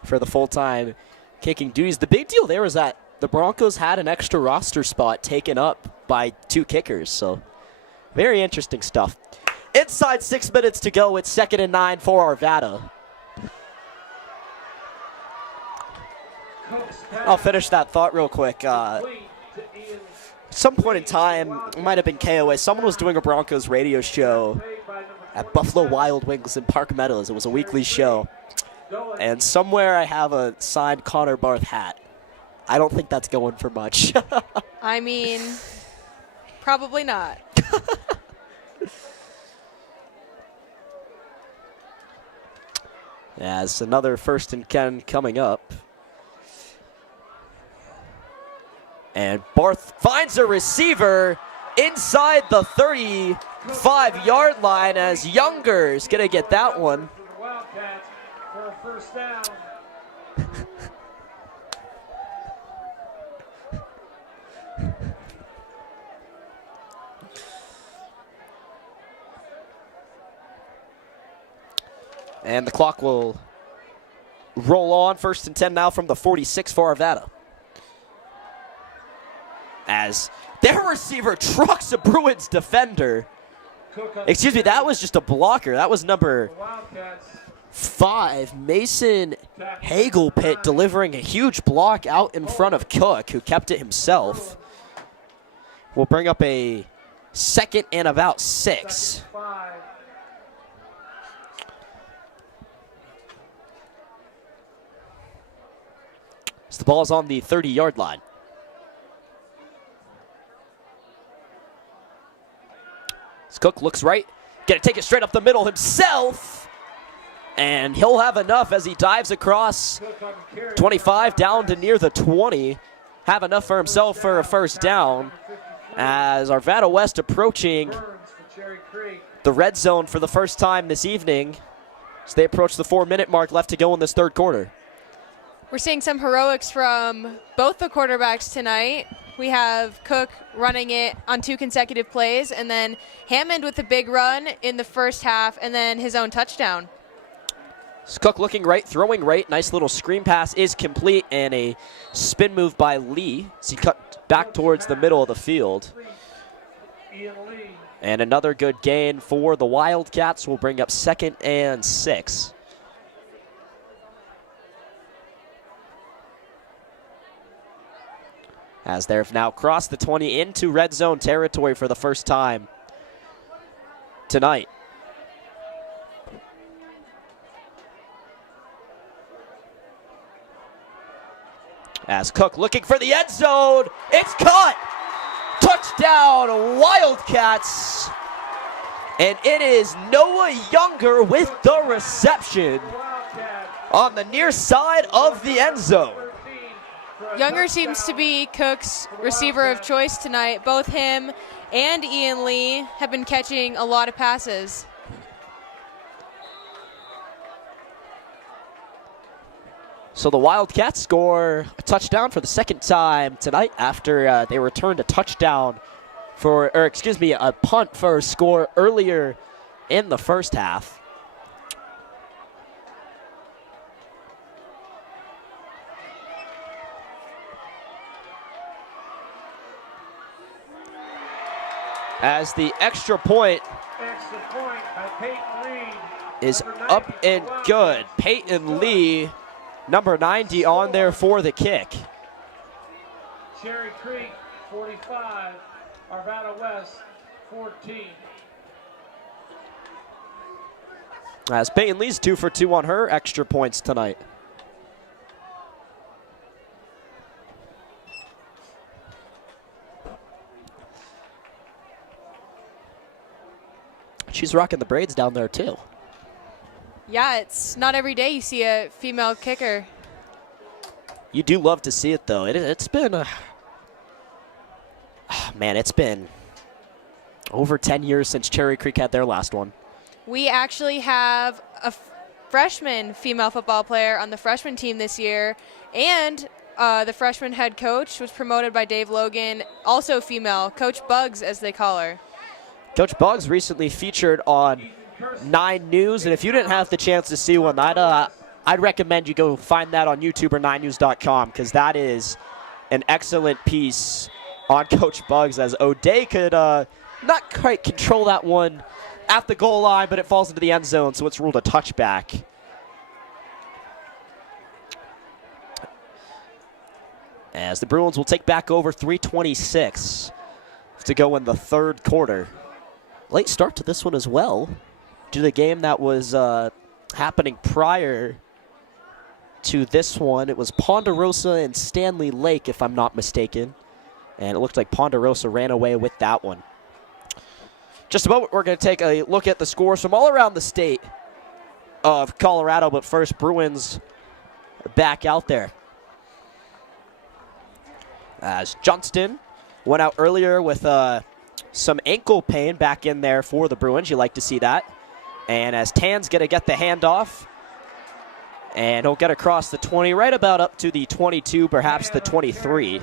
for the full-time kicking duties. The big deal there was that the Broncos had an extra roster spot taken up by 2 kickers, so very interesting stuff. Inside 6 minutes to go. It's 2nd and 9 for Arvada. I'll finish that thought real quick. Some point in time, it might have been KOA, someone was doing a Broncos radio show at Buffalo Wild Wings in Park Meadows. It was a weekly show. And somewhere I have a signed Connor Barth hat. I don't think that's going for much. I mean, probably not. Yeah, it's another 1st and 10 coming up. And Barth finds a receiver inside the 35-yard line as Younger's going to get that one. Wildcats for a first down. And the clock will roll on. 1st and 10 now from the 46 for Arvada. As their receiver trucks a Bruins defender. Excuse me, that was just a blocker. That was number 5, Mason Hagelpit, delivering a huge block out in front of Cook, who kept it himself. We'll bring up a 2nd and about 6. So the ball is on the 30-yard line. Cook looks right. Gonna take it straight up the middle himself. And he'll have enough as he dives across 25 down to near the 20. Have enough for himself for a first down as Arvada West approaching the red zone for the first time this evening as they approach the 4-minute mark left to go in this third quarter. We're seeing some heroics from both the quarterbacks tonight. We have Cook running it on 2 consecutive plays, and then Hammond with the big run in the first half, and then his own touchdown. Cook looking right, throwing right. Nice little screen pass is complete, and a spin move by Lee as he cut back towards the middle of the field. And another good gain for the Wildcats will bring up 2nd and 6. As they've now crossed the 20 into red zone territory for the first time tonight. As Cook looking for the end zone, it's caught! Touchdown, Wildcats! And it is Noah Younger with the reception on the near side of the end zone. Younger seems to be Cook's receiver of choice tonight. Both him and Ian Lee have been catching a lot of passes. So the Wildcats score a touchdown for the second time tonight after they returned a touchdown a punt for a score earlier in the first half. As the extra point by Peyton Reed is up and good. Peyton Lee, number 90, on there for the kick. Cherry Creek 45, Arvada West 14. As Peyton Lee's 2 for 2 on her extra points tonight. She's rocking the braids down there too. Yeah, it's not every day you see a female kicker. You do love to see it though. It's been it's been over 10 years since Cherry Creek had their last one. We actually have a freshman female football player on the freshman team this year, and the freshman head coach was promoted by Dave Logan, also female, Coach Bugs as they call her. Coach Bugs recently featured on 9 News, and if you didn't have the chance to see one, I'd recommend you go find that on YouTube or 9news.com, because that is an excellent piece on Coach Bugs, as O'Day could not quite control that one at the goal line, but it falls into the end zone, so it's ruled a touchback. As the Bruins will take back over 3:26 to go in the third quarter. Late start to this one as well, due to the game that was happening prior to this one. It was Ponderosa and Stanley Lake, if I'm not mistaken. And it looked like Ponderosa ran away with that one. Just a moment, we're going to take a look at the scores from all around the state of Colorado. But first, Bruins back out there. As Johnston went out earlier with some ankle pain back in there for the Bruins. You like to see that. And as Tan's going to get the handoff, and he'll get across the 20, right about up to the 22, perhaps the 23.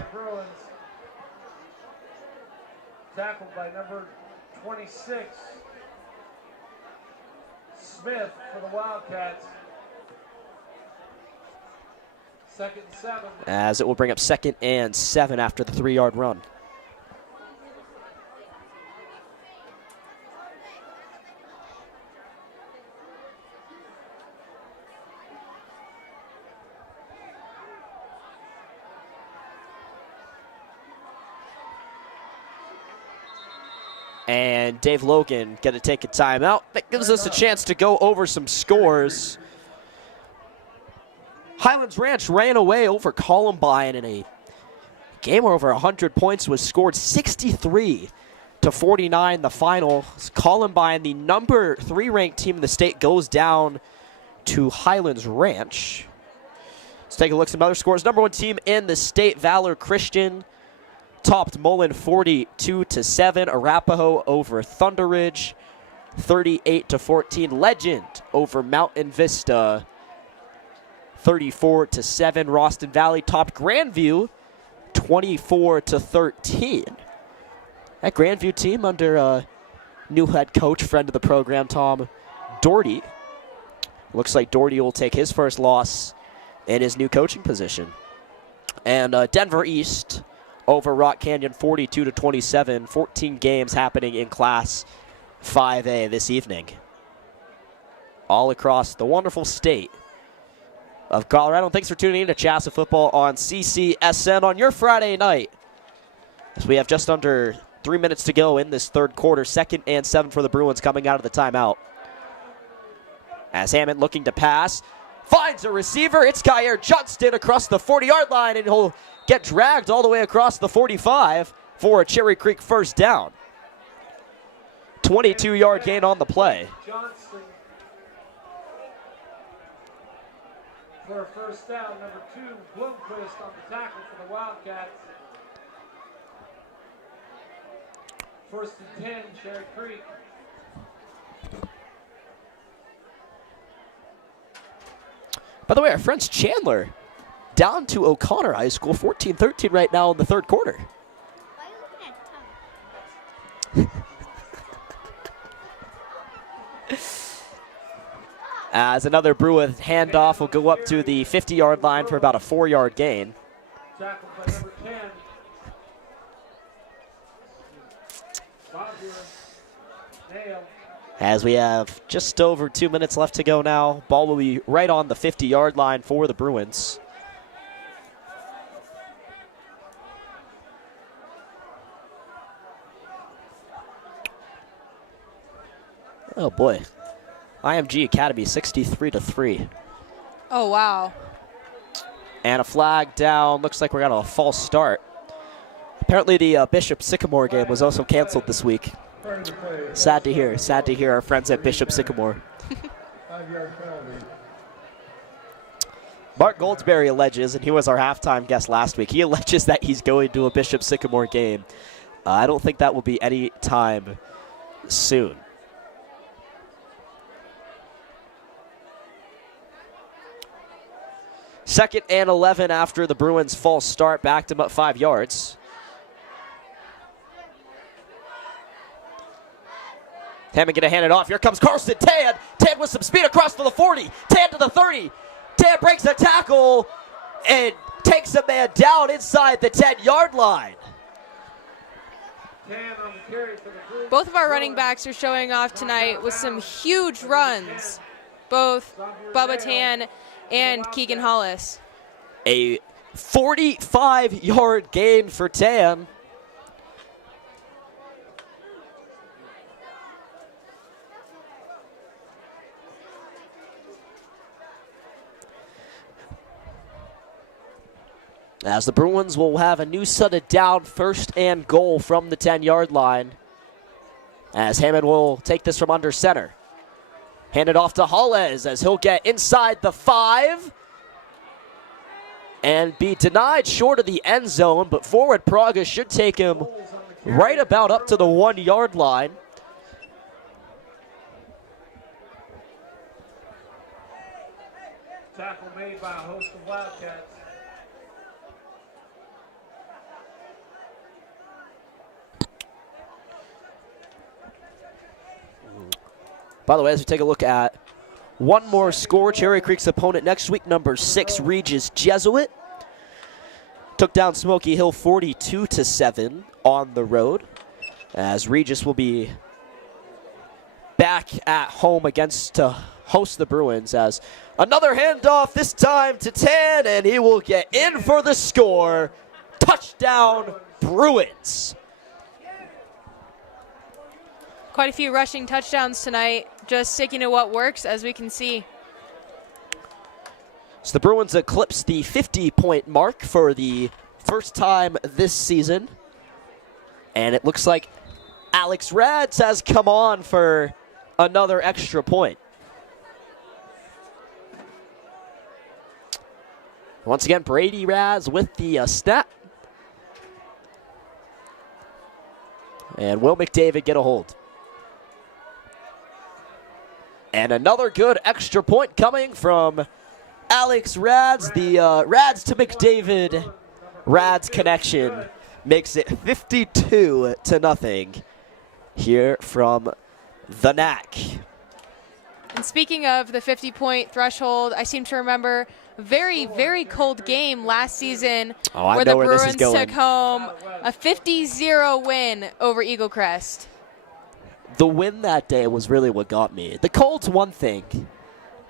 Tackled by number 26, Smith for the Wildcats. 2nd and 7. As it will bring up 2nd and 7 after the 3-yard run. And Dave Logan going to take a timeout. That gives us a chance to go over some scores. Highlands Ranch ran away over Columbine in a game where over 100 points was scored. 63-49 the final. Columbine, the number 3 ranked team in the state, goes down to Highlands Ranch. Let's take a look at some other scores. Number 1 team in the state, Valor Christian, topped Mullen 42-7. Arapahoe over Thunder Ridge, 38-14. Legend over Mountain Vista, 34-7. Roston Valley topped Grandview, 24-13. That Grandview team under new head coach, friend of the program, Tom Doherty. Looks like Doherty will take his first loss in his new coaching position. And Denver East over Rock Canyon, 42-27. 14 games happening in Class 5A this evening, all across the wonderful state of Colorado. Thanks for tuning in to Chassa Football on CCSN on your Friday night, as we have just under 3 minutes to go in this third quarter. 2nd and 7 for the Bruins coming out of the timeout. As Hammond looking to pass, finds a receiver. It's Kyer Johnston across the 40-yard line, and he'll get dragged all the way across the 45 for a Cherry Creek first down. 22-yard gain on the play. Johnston for a first down. Number 2, Bloomquist on the tackle for the Wildcats. 1st and 10, Cherry Creek. By the way, our friends Chandler down to O'Connor High School, 14-13 right now in the third quarter. Why are you looking at Tom? As another Bruin handoff will go up to the 50-yard line for about a 4-yard gain. Tackled by number 10. Nail. As we have just over 2 minutes left to go now, ball will be right on the 50-yard line for the Bruins. Oh boy. IMG Academy 63-3. Oh, wow. And a flag down. Looks like we're got a false start. Apparently the Bishop Sycamore game was also canceled this week. Sad to hear. Sad to hear our friends at Bishop Sycamore. 5-yard penalty. Mark Goldsberry alleges, and he was our halftime guest last week, he alleges that he's going to a Bishop Sycamore game. I don't think that will be any time soon. Second and 11 after the Bruins' false start, backed him up 5 yards. Hammond going to hand it off. Here comes Carson Tad. Tad with some speed across to the 40. Tad to the 30. Tad breaks a tackle and takes a man down inside the 10-yard line. Both of our running backs are showing off tonight with some huge runs. Both Bubba Tan and Keegan Hollis. A 45-yard gain for Tan. As the Bruins will have a new set of down, 1st and goal from the 10-yard line. As Hammond will take this from under center. Hand it off to Hollis as he'll get inside the 5 and be denied short of the end zone, but forward Praga should take him right about up to the 1-yard line. Tackle made by a host of Wildcats. By the way, as we take a look at one more score, Cherry Creek's opponent next week, number 6, Regis Jesuit. Took down Smoky Hill 42-7 on the road, as Regis will be back at home against to host the Bruins. As another handoff, this time to Tan, and he will get in for the score. Touchdown, Bruins. Quite a few rushing touchdowns tonight, just sticking to what works, as we can see. So the Bruins eclipse the 50-point mark for the first time this season. And it looks like Alex Rads has come on for another extra point. Once again, Brady Raz with the snap. And will McDavid get a hold? And another good extra point coming from Alex Rads. The Rads to McDavid Rads connection makes it 52-0 here from the Knack. And speaking of the 50-point threshold, I seem to remember a very, very cold game last season where the Bruins took home a 50-0 win over Eagle Crest. The win that day was really what got me. The cold's one thing,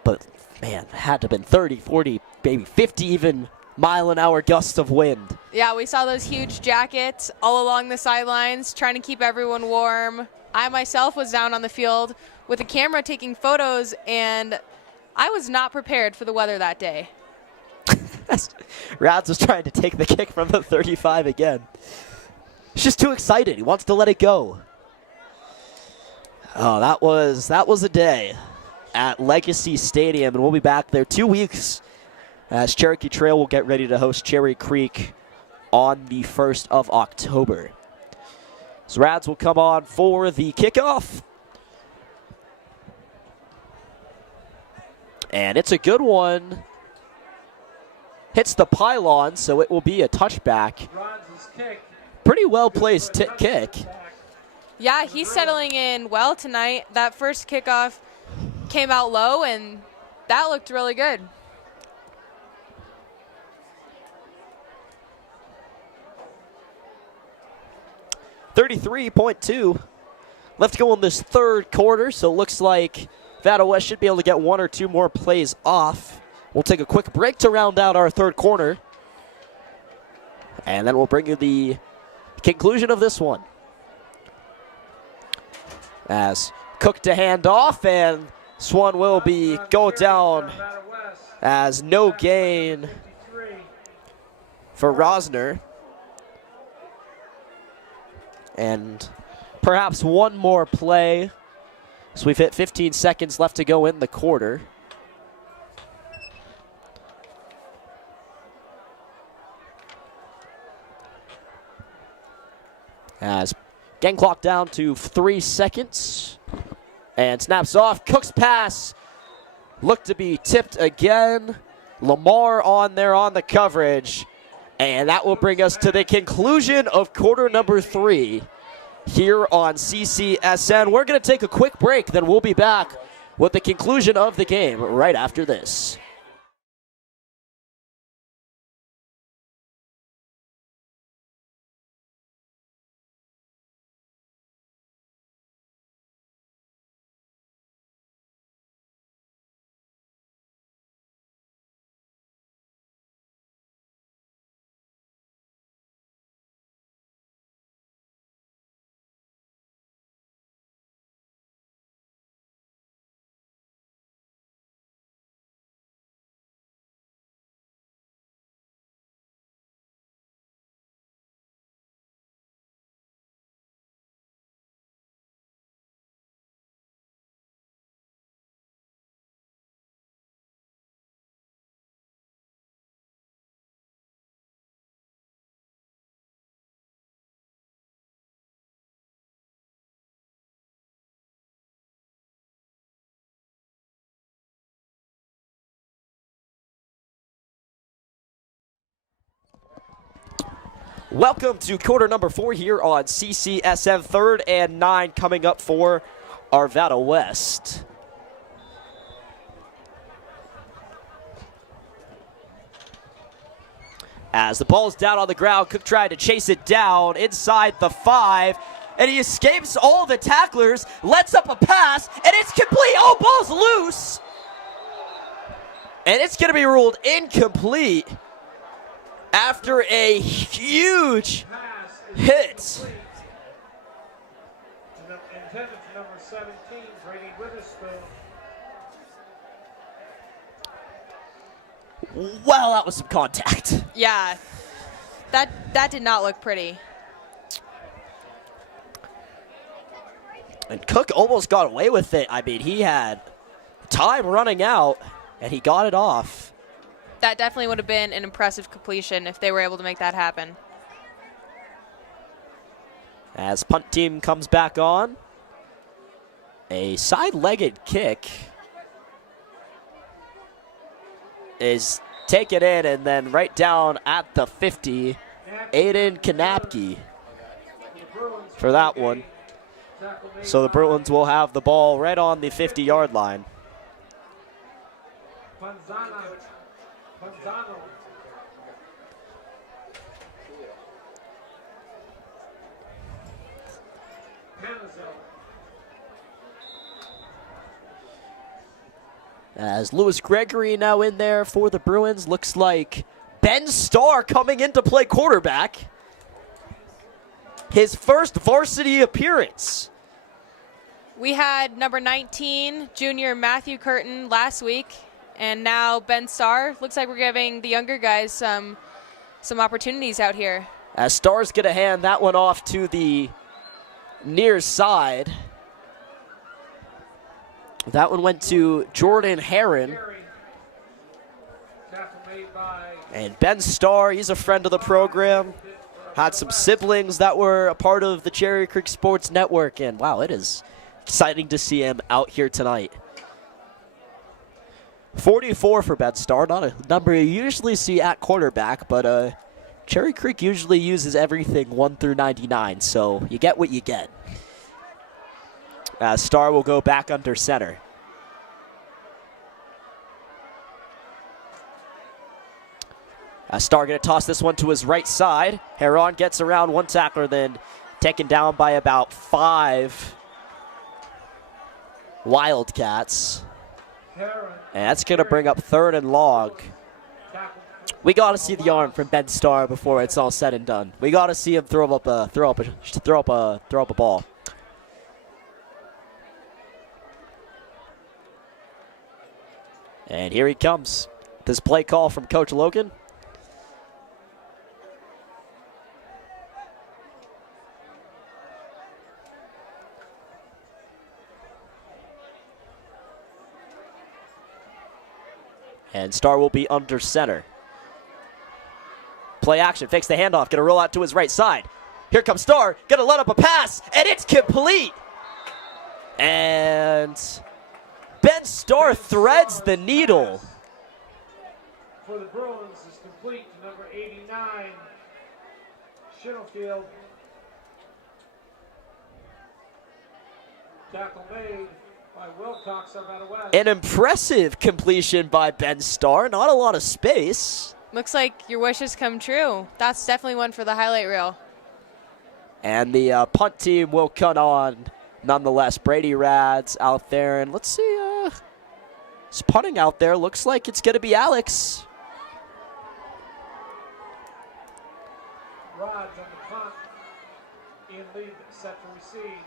but man, it had to have been 30, 40, maybe 50 even mile-an-hour gusts of wind. Yeah, we saw those huge jackets all along the sidelines trying to keep everyone warm. I myself was down on the field with a camera taking photos, and I was not prepared for the weather that day. Rads was trying to take the kick from the 35 again. He's just too excited. He wants to let it go. Oh, that was a day at Legacy Stadium, and we'll be back there 2 weeks as Cherokee Trail will get ready to host Cherry Creek on the 1st of October. So Rads will come on for the kickoff. And it's a good one. Hits the pylon, so it will be a touchback. Pretty well-placed kick. Yeah, he's settling in well tonight. That first kickoff came out low, and that looked really good. .32 left to go in this third quarter, so it looks like Vada West should be able to get one or two more plays off. We'll take a quick break to round out our third quarter, and then we'll bring you the conclusion of this one. As Cook to hand off, and this one will be go down as no gain for Rosner. And perhaps one more play. So we've hit 15 seconds left to go in the quarter. As game clock down to 3 seconds. And snaps off. Cook's pass looked to be tipped again. Lamar on there on the coverage. And that will bring us to the conclusion of quarter number 3 here on CCSN. We're going to take a quick break, then we'll be back with the conclusion of the game right after this. Welcome to quarter number 4 here on CCSN. 3rd and 9 coming up for Arvada West. As the ball's down on the ground, Cook tried to chase it down inside the 5, and he escapes all the tacklers, lets up a pass, and it's complete. Oh, ball's loose! And it's going to be ruled incomplete after a huge hit. Intended for number 17, Brady Witherspoon. Well, that was some contact. Yeah, that did not look pretty. And Cook almost got away with it. I mean, he had time running out, and he got it off. that definitely would have been an impressive completion if they were able to make that happen. As punt team comes back on, a side-legged kick is taken in and then right down at the 50. Aiden Kanapke for that one. So the Bruins will have the ball right on the 50-yard line. Panzano. As Lewis Gregory now in there for the Bruins. Looks like Ben Starr coming in to play quarterback. His first varsity appearance. We had number 19, junior Matthew Curtin, last week, and now Ben Starr. Looks like we're giving the younger guys some opportunities out here. As Starr's going to hand that one off to the near side. That one went to Jordan Herron. And Ben Starr, he's a friend of the program. Had some siblings that were a part of the Cherry Creek Sports Network. And wow, it is exciting to see him out here tonight. 44 for Ben Starr, not a number you usually see at quarterback, but Cherry Creek usually uses everything 1 through 99, so you get what you get. Starr will go back under center. Starr going to toss this one to his right side. Heron gets around one tackler, then taken down by about 5 Wildcats. And that's going to bring up 3rd and long. We got to see the arm from Ben Starr before it's all said and done. We got to see him throw up a ball. And here he comes. This play call from Coach Logan. And Starr will be under center. Play action, fakes the handoff, gonna roll out to his right side. Here comes Starr, gonna let up a pass, and it's complete. And Ben Starr threads the needle. For the Bruins is complete to number 89, Shittelfield. Tackle made by Wilcox, Arvada West. An impressive completion by Ben Starr, not a lot of space. Looks like your wishes come true. That's definitely one for the highlight reel. And the punt team will cut on nonetheless. Brady Rads out there, and let's see, he's punting out there. Looks like it's going to be Alex. Rods on the punt. Ian lead set to receive.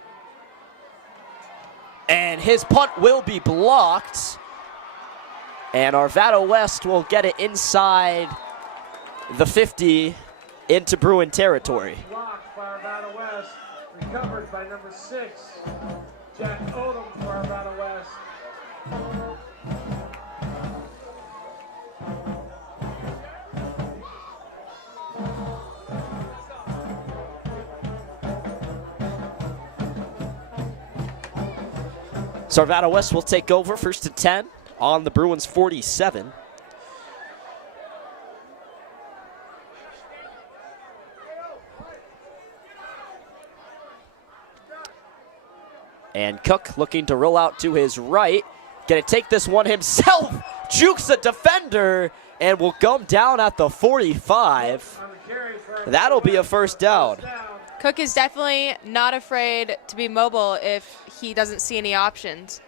And his punt will be blocked. And Arvada West will get it inside the 50 into Bruin territory. Blocked by Arvada West. Recovered by number 6, Jack Odom for Arvada West. So Arvada West will take over 1st and 10 on the Bruins 47. And Cook looking to roll out to his right. Gonna take this one himself. Jukes a defender and will come down at the 45. That'll be a first down. Cook is definitely not afraid to be mobile if he doesn't see any options.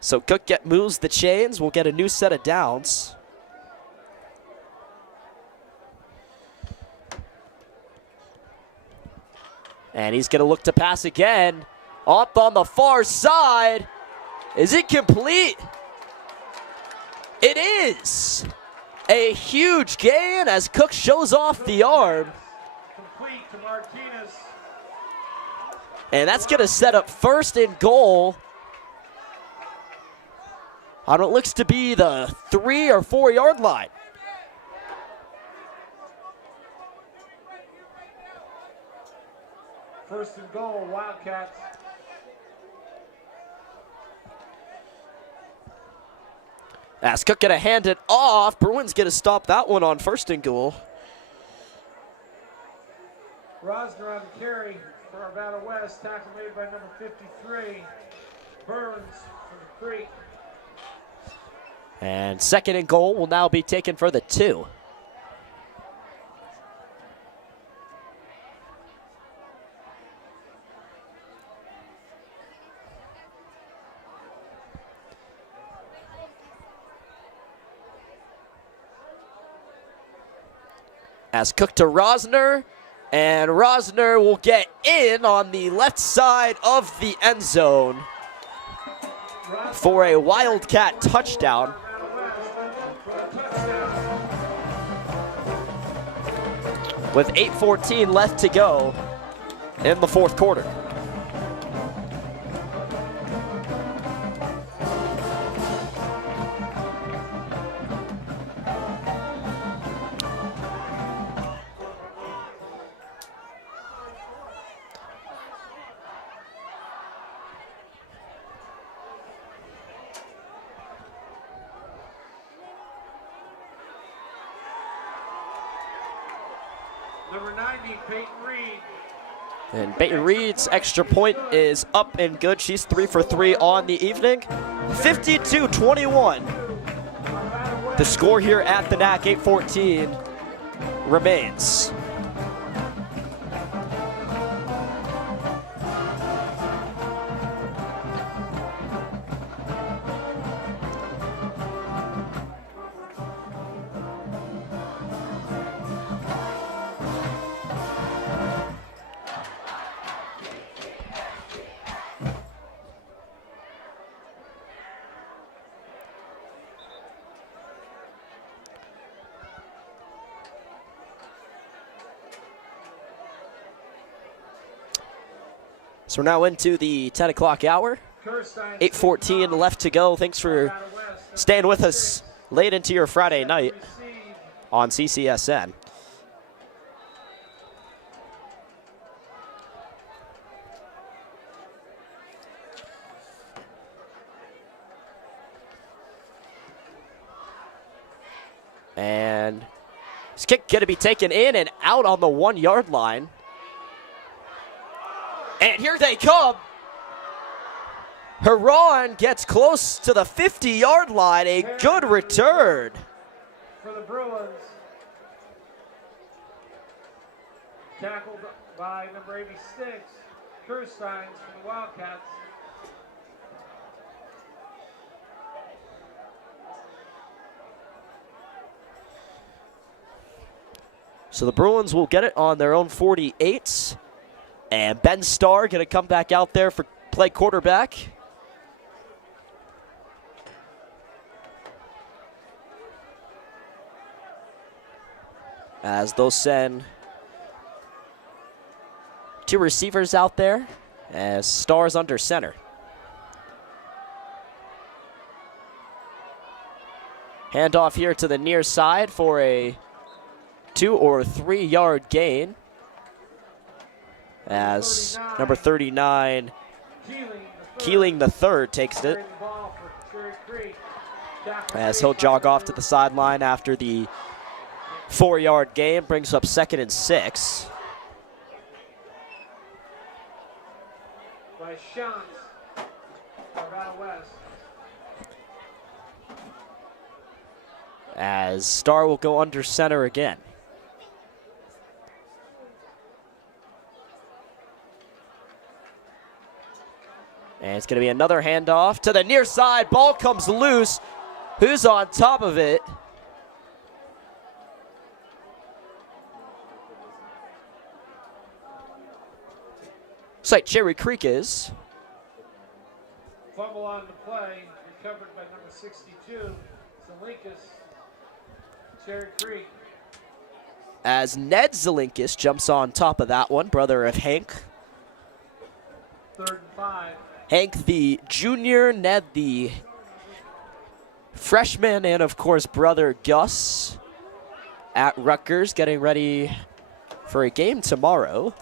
So Cook moves the chains. We'll get a new set of downs. And he's going to look to pass again. Up on the far side. Is it complete? It is. A huge gain as Cook shows off the arm. Complete to Martinez. And that's going to set up first and goal on what looks to be the 3 or 4 yard line. First and goal, Wildcats. As Cook going to hand it off. Bruins going to stop that one on first and goal. Rosner on the carry for Arvada West. Tackle made by number 53. Burns from the Creek. And second and goal will now be taken for the 2. As Cook to Rosner, and Rosner will get in on the left side of the end zone for a Wildcat touchdown. With 8:14 left to go in the fourth quarter. Number 90, Peyton Reed. And Peyton Reed's extra point is up and good. She's 3 for 3 on the evening. 52-21. The score here at the NAC, 8:14 remains. So we're now into the 10 o'clock hour. 8:14 left to go. Thanks for staying with us late into your Friday night on CCSN. And this kick going to be taken in and out on the 1 yard line. And here they come. Huron gets close to the 50-yard line. A good return. For the Bruins. Tackled by number 86, Kirstein for the Wildcats. So the Bruins will get it on their own 48. And Ben Starr going to come back out there for play quarterback. As they'll send 2 receivers out there as Starr's under center. Handoff here to the near side for a 2 or 3 yard gain. As number 39, Keeling the third takes it. As he'll jog off to the sideline after the 4 yard gain, brings up 2nd and 6. By Shantz, Arvada West. As Starr will go under center again. And it's going to be another handoff to the near side. Ball comes loose. Who's on top of it? Looks like Cherry Creek is. Fumble on the play, recovered by number 62, Zelinkus, Cherry Creek. As Ned Zelinkus jumps on top of that one, brother of Hank. 3rd and 5. Hank, the junior, Ned, the freshman, and of course, brother Gus at Rutgers getting ready for a game tomorrow.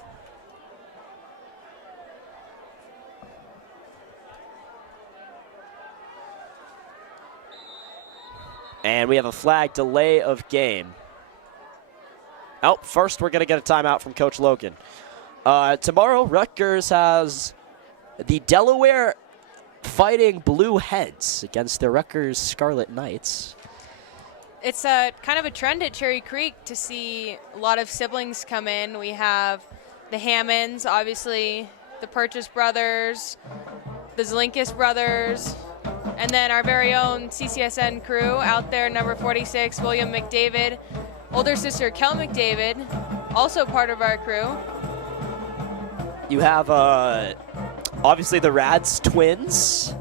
And we have a flag delay of game. Oh, first we're going to get a timeout from Coach Logan. Tomorrow, Rutgers has the Delaware Fighting Blue Heads against the Rutgers Scarlet Knights. It's a kind of a trend at Cherry Creek to see a lot of siblings come in. We have the Hammonds, obviously, the Purchase brothers, the Zlinkus brothers, and then our very own CCSN crew out there, number 46, William McDavid, older sister Kel McDavid, also part of our crew. You have obviously the Rads twins.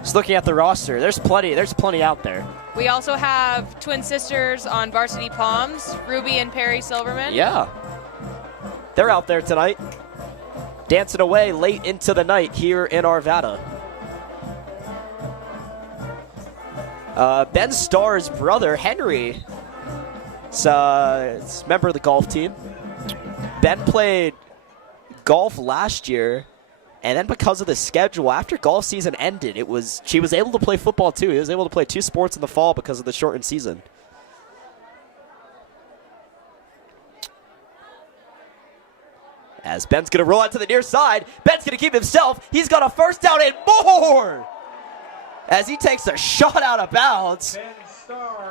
Just looking at the roster, there's plenty out there. We also have twin sisters on Varsity Palms, Ruby and Perry Silverman. Yeah. They're out there tonight, dancing away late into the night here in Arvada. Ben Starr's brother, Henry, is a member of the golf team. Ben played golf last year, and then because of the schedule, after golf season ended, she was able to play football too. He was able to play 2 sports in the fall because of the shortened season. As Ben's going to roll out to the near side, Ben's going to keep himself. He's got a first down and more! As he takes a shot out of bounds,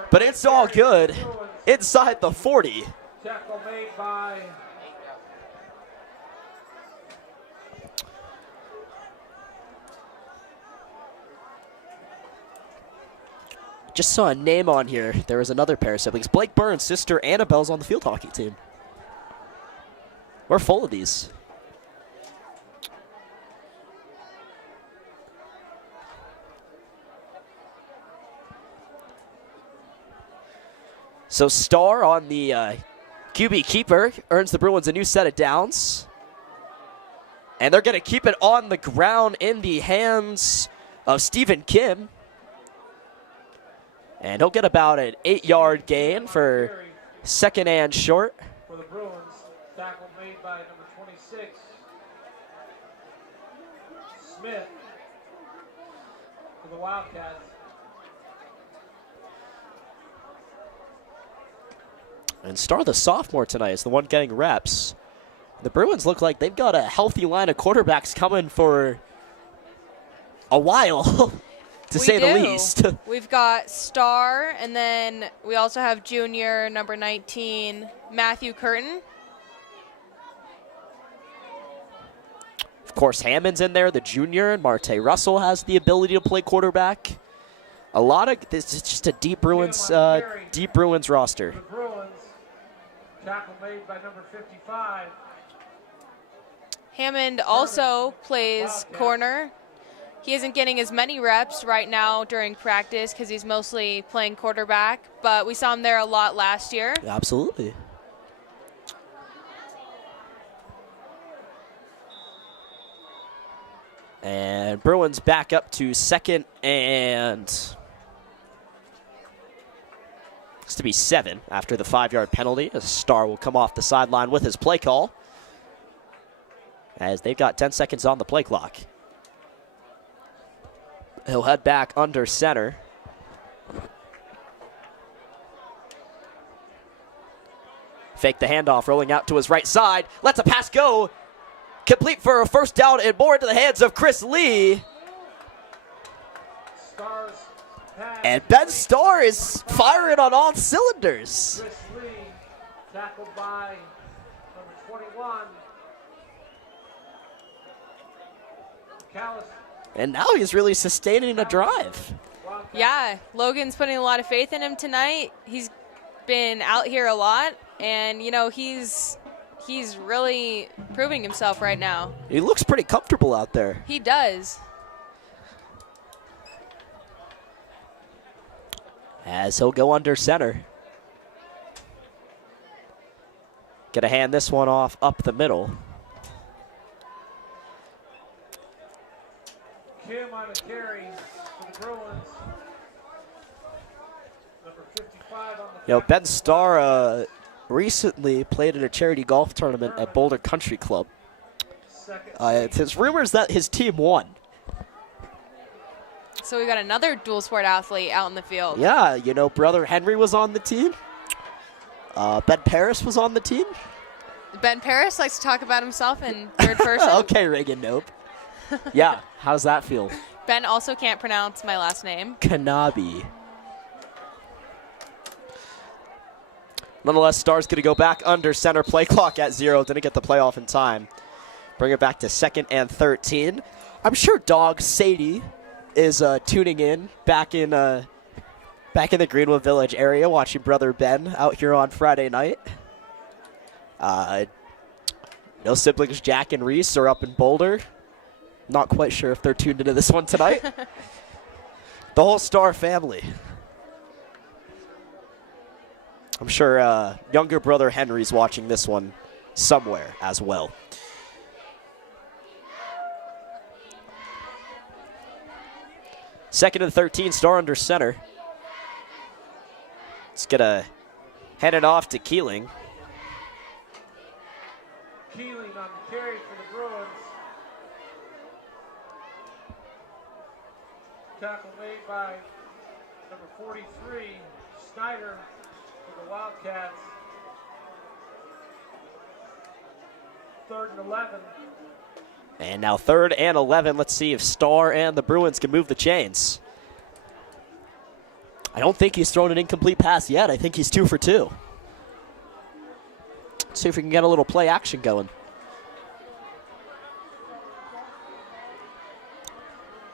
but it's all good inside the 40. Tackle made by Just saw a name on here. There was another pair of siblings. Blake Burns' sister Annabelle's on the field hockey team. We're full of these. So Starr on the QB keeper earns the Bruins a new set of downs. And they're going to keep it on the ground in the hands of Stephen Kim. And he'll get about an 8-yard gain for second and short. for the Bruins. Tackle made by number 26, Smith, for the Wildcats. And Starr, the sophomore tonight, is the one getting reps. The Bruins look like they've got a healthy line of quarterbacks coming for a while, to say the least. We've got Starr, and then we also have junior, number 19, Matthew Curtin. Of course, Hammond's in there, the junior, and Marte Russell has the ability to play quarterback. A lot of this is just a deep Bruins roster. The Bruins, tackle made by number 55. Hammond also plays corner. He isn't getting as many reps right now during practice because he's mostly playing quarterback, but we saw him there a lot last year. Absolutely. And Bruins back up to second and it's to be 7 after the 5-yard penalty. As Starr will come off the sideline with his play call, as they've got 10 seconds on the play clock. He'll head back under center. Fake the handoff, rolling out to his right side. Lets a pass go. Complete for a first down and more into the hands of Chris Lee. And Ben Starr is firing on all cylinders. Chris Lee, tackled by number 21, Callis. And now he's really sustaining a drive. Yeah, Logan's putting a lot of faith in him tonight. He's been out here a lot, and, you know, he's really proving himself right now. He looks pretty comfortable out there. He does. As he'll go under center. Gonna hand this one off up the middle. Kim on a carry for the Bruins. Number 55 on the Ben Starr recently played in a charity golf tournament at Boulder Country Club. There's rumors that his team won. So we got another dual sport athlete out in the field. Yeah, brother Henry was on the team. Ben Paris was on the team. Ben Paris likes to talk about himself in third person. Okay, Reagan, nope. Yeah, how's that feel? Ben also can't pronounce my last name. Kanabi. Nonetheless, Star's going to go back under center, play clock at 0. Didn't get the playoff in time. Bring it back to 2nd and 13. I'm sure dog Sadie is tuning in back in the Greenwood Village area, watching brother Ben out here on Friday night. No siblings Jack and Reese are up in Boulder. Not quite sure if they're tuned into this one tonight. The whole Star family. I'm sure younger brother Henry's watching this one somewhere as well. Second and 13, Star under center. It's going to head it off to Keeling. Keeling on the carry for the Bruins. Tackle made by number 43, Snyder, for the Wildcats. 3rd and 11. And now 3rd and 11. Let's see if Star and the Bruins can move the chains. I don't think he's thrown an incomplete pass yet. I think he's 2 for 2. Let's see if we can get a little play action going.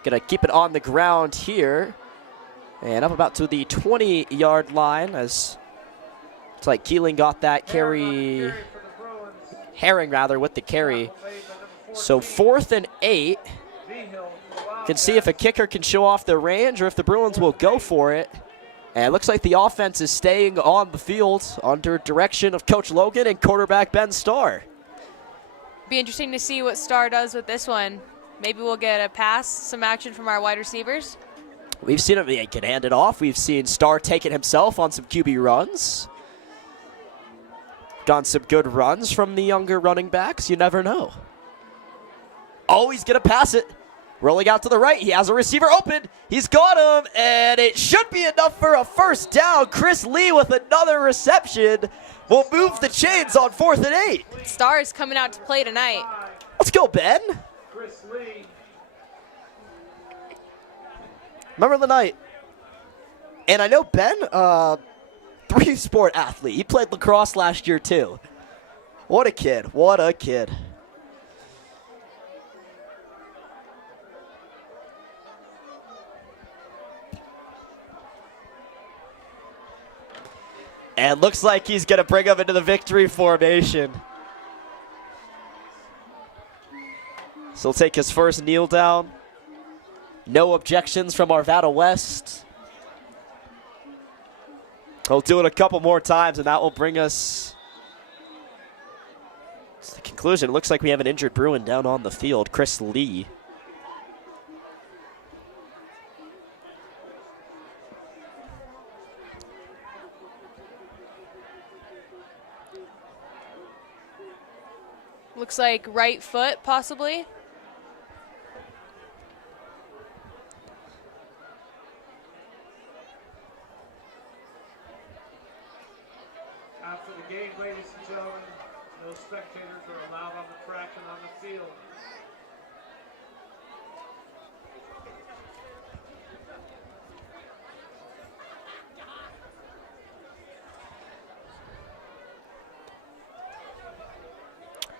Gonna keep it on the ground here. And up about to the 20-yard line as it's like Keeling got that carry. Herring rather with the carry. So 4th and 8. Can see if a kicker can show off their range or if the Bruins will go for it. And it looks like the offense is staying on the field under direction of Coach Logan and quarterback Ben Starr. Be interesting to see what Starr does with this one. Maybe we'll get a pass, some action from our wide receivers. We've seen him, he can hand it off. We've seen Starr take it himself on some QB runs. Gotten some good runs from the younger running backs. You never know. Oh, he's going to pass it. Rolling out to the right. He has a receiver open. He's got him, and it should be enough for a first down. Chris Lee with another reception will move the chains on 4th and 8. Starr is coming out to play tonight. Let's go, Ben. Chris Lee. Remember the night. And I know Ben, 3-sport athlete. He played lacrosse last year, too. What a kid. What a kid. And looks like he's going to bring him into the victory formation. So he'll take his first kneel down. No objections from Arvada West. He'll do it a couple more times, and that will bring us to the conclusion. It looks like we have an injured Bruin down on the field, Chris Lee. Looks like right foot, possibly. After the game, ladies and gentlemen, no spectators are allowed on the track and on the field.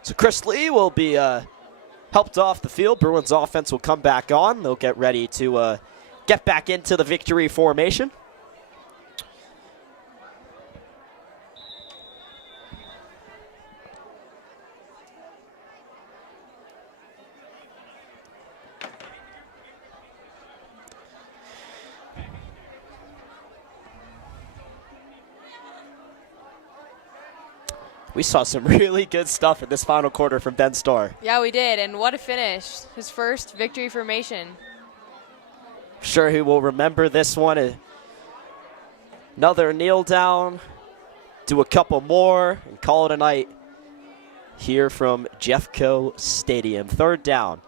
So Chris Lee will be helped off the field. Bruins offense will come back on. They'll get ready to get back into the victory formation. We saw some really good stuff in this final quarter from Ben Starr. Yeah, we did, and what a finish. His first victory formation. Sure he will remember this one. Another kneel down, do a couple more, and call it a night here from Jeffco Stadium. 3rd down.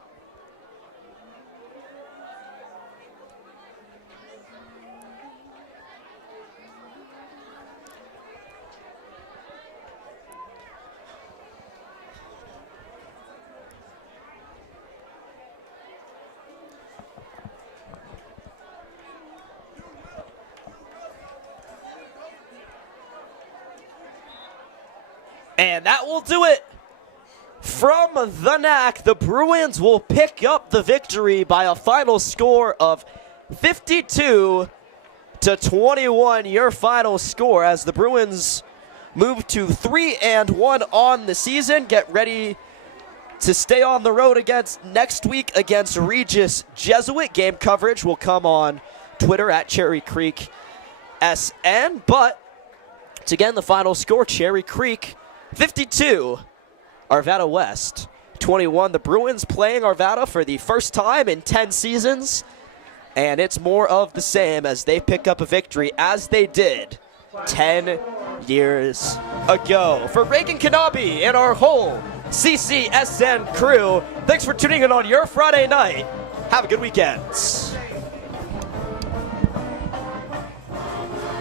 And that will do it. From the NAC, the Bruins will pick up the victory by a final score of 52-21. Your final score as the Bruins move to 3-1 on the season. Get ready to stay on the road against next week against Regis Jesuit. Game coverage will come on Twitter at Cherry Creek SN. But it's again the final score, Cherry Creek 52, Arvada West 21. The Bruins playing Arvada for the first time in 10 seasons, and it's more of the same as they pick up a victory as they did 10 years ago. For Reagan Kanabe and our whole CCSN crew, thanks for tuning in on your Friday night. Have a good weekend.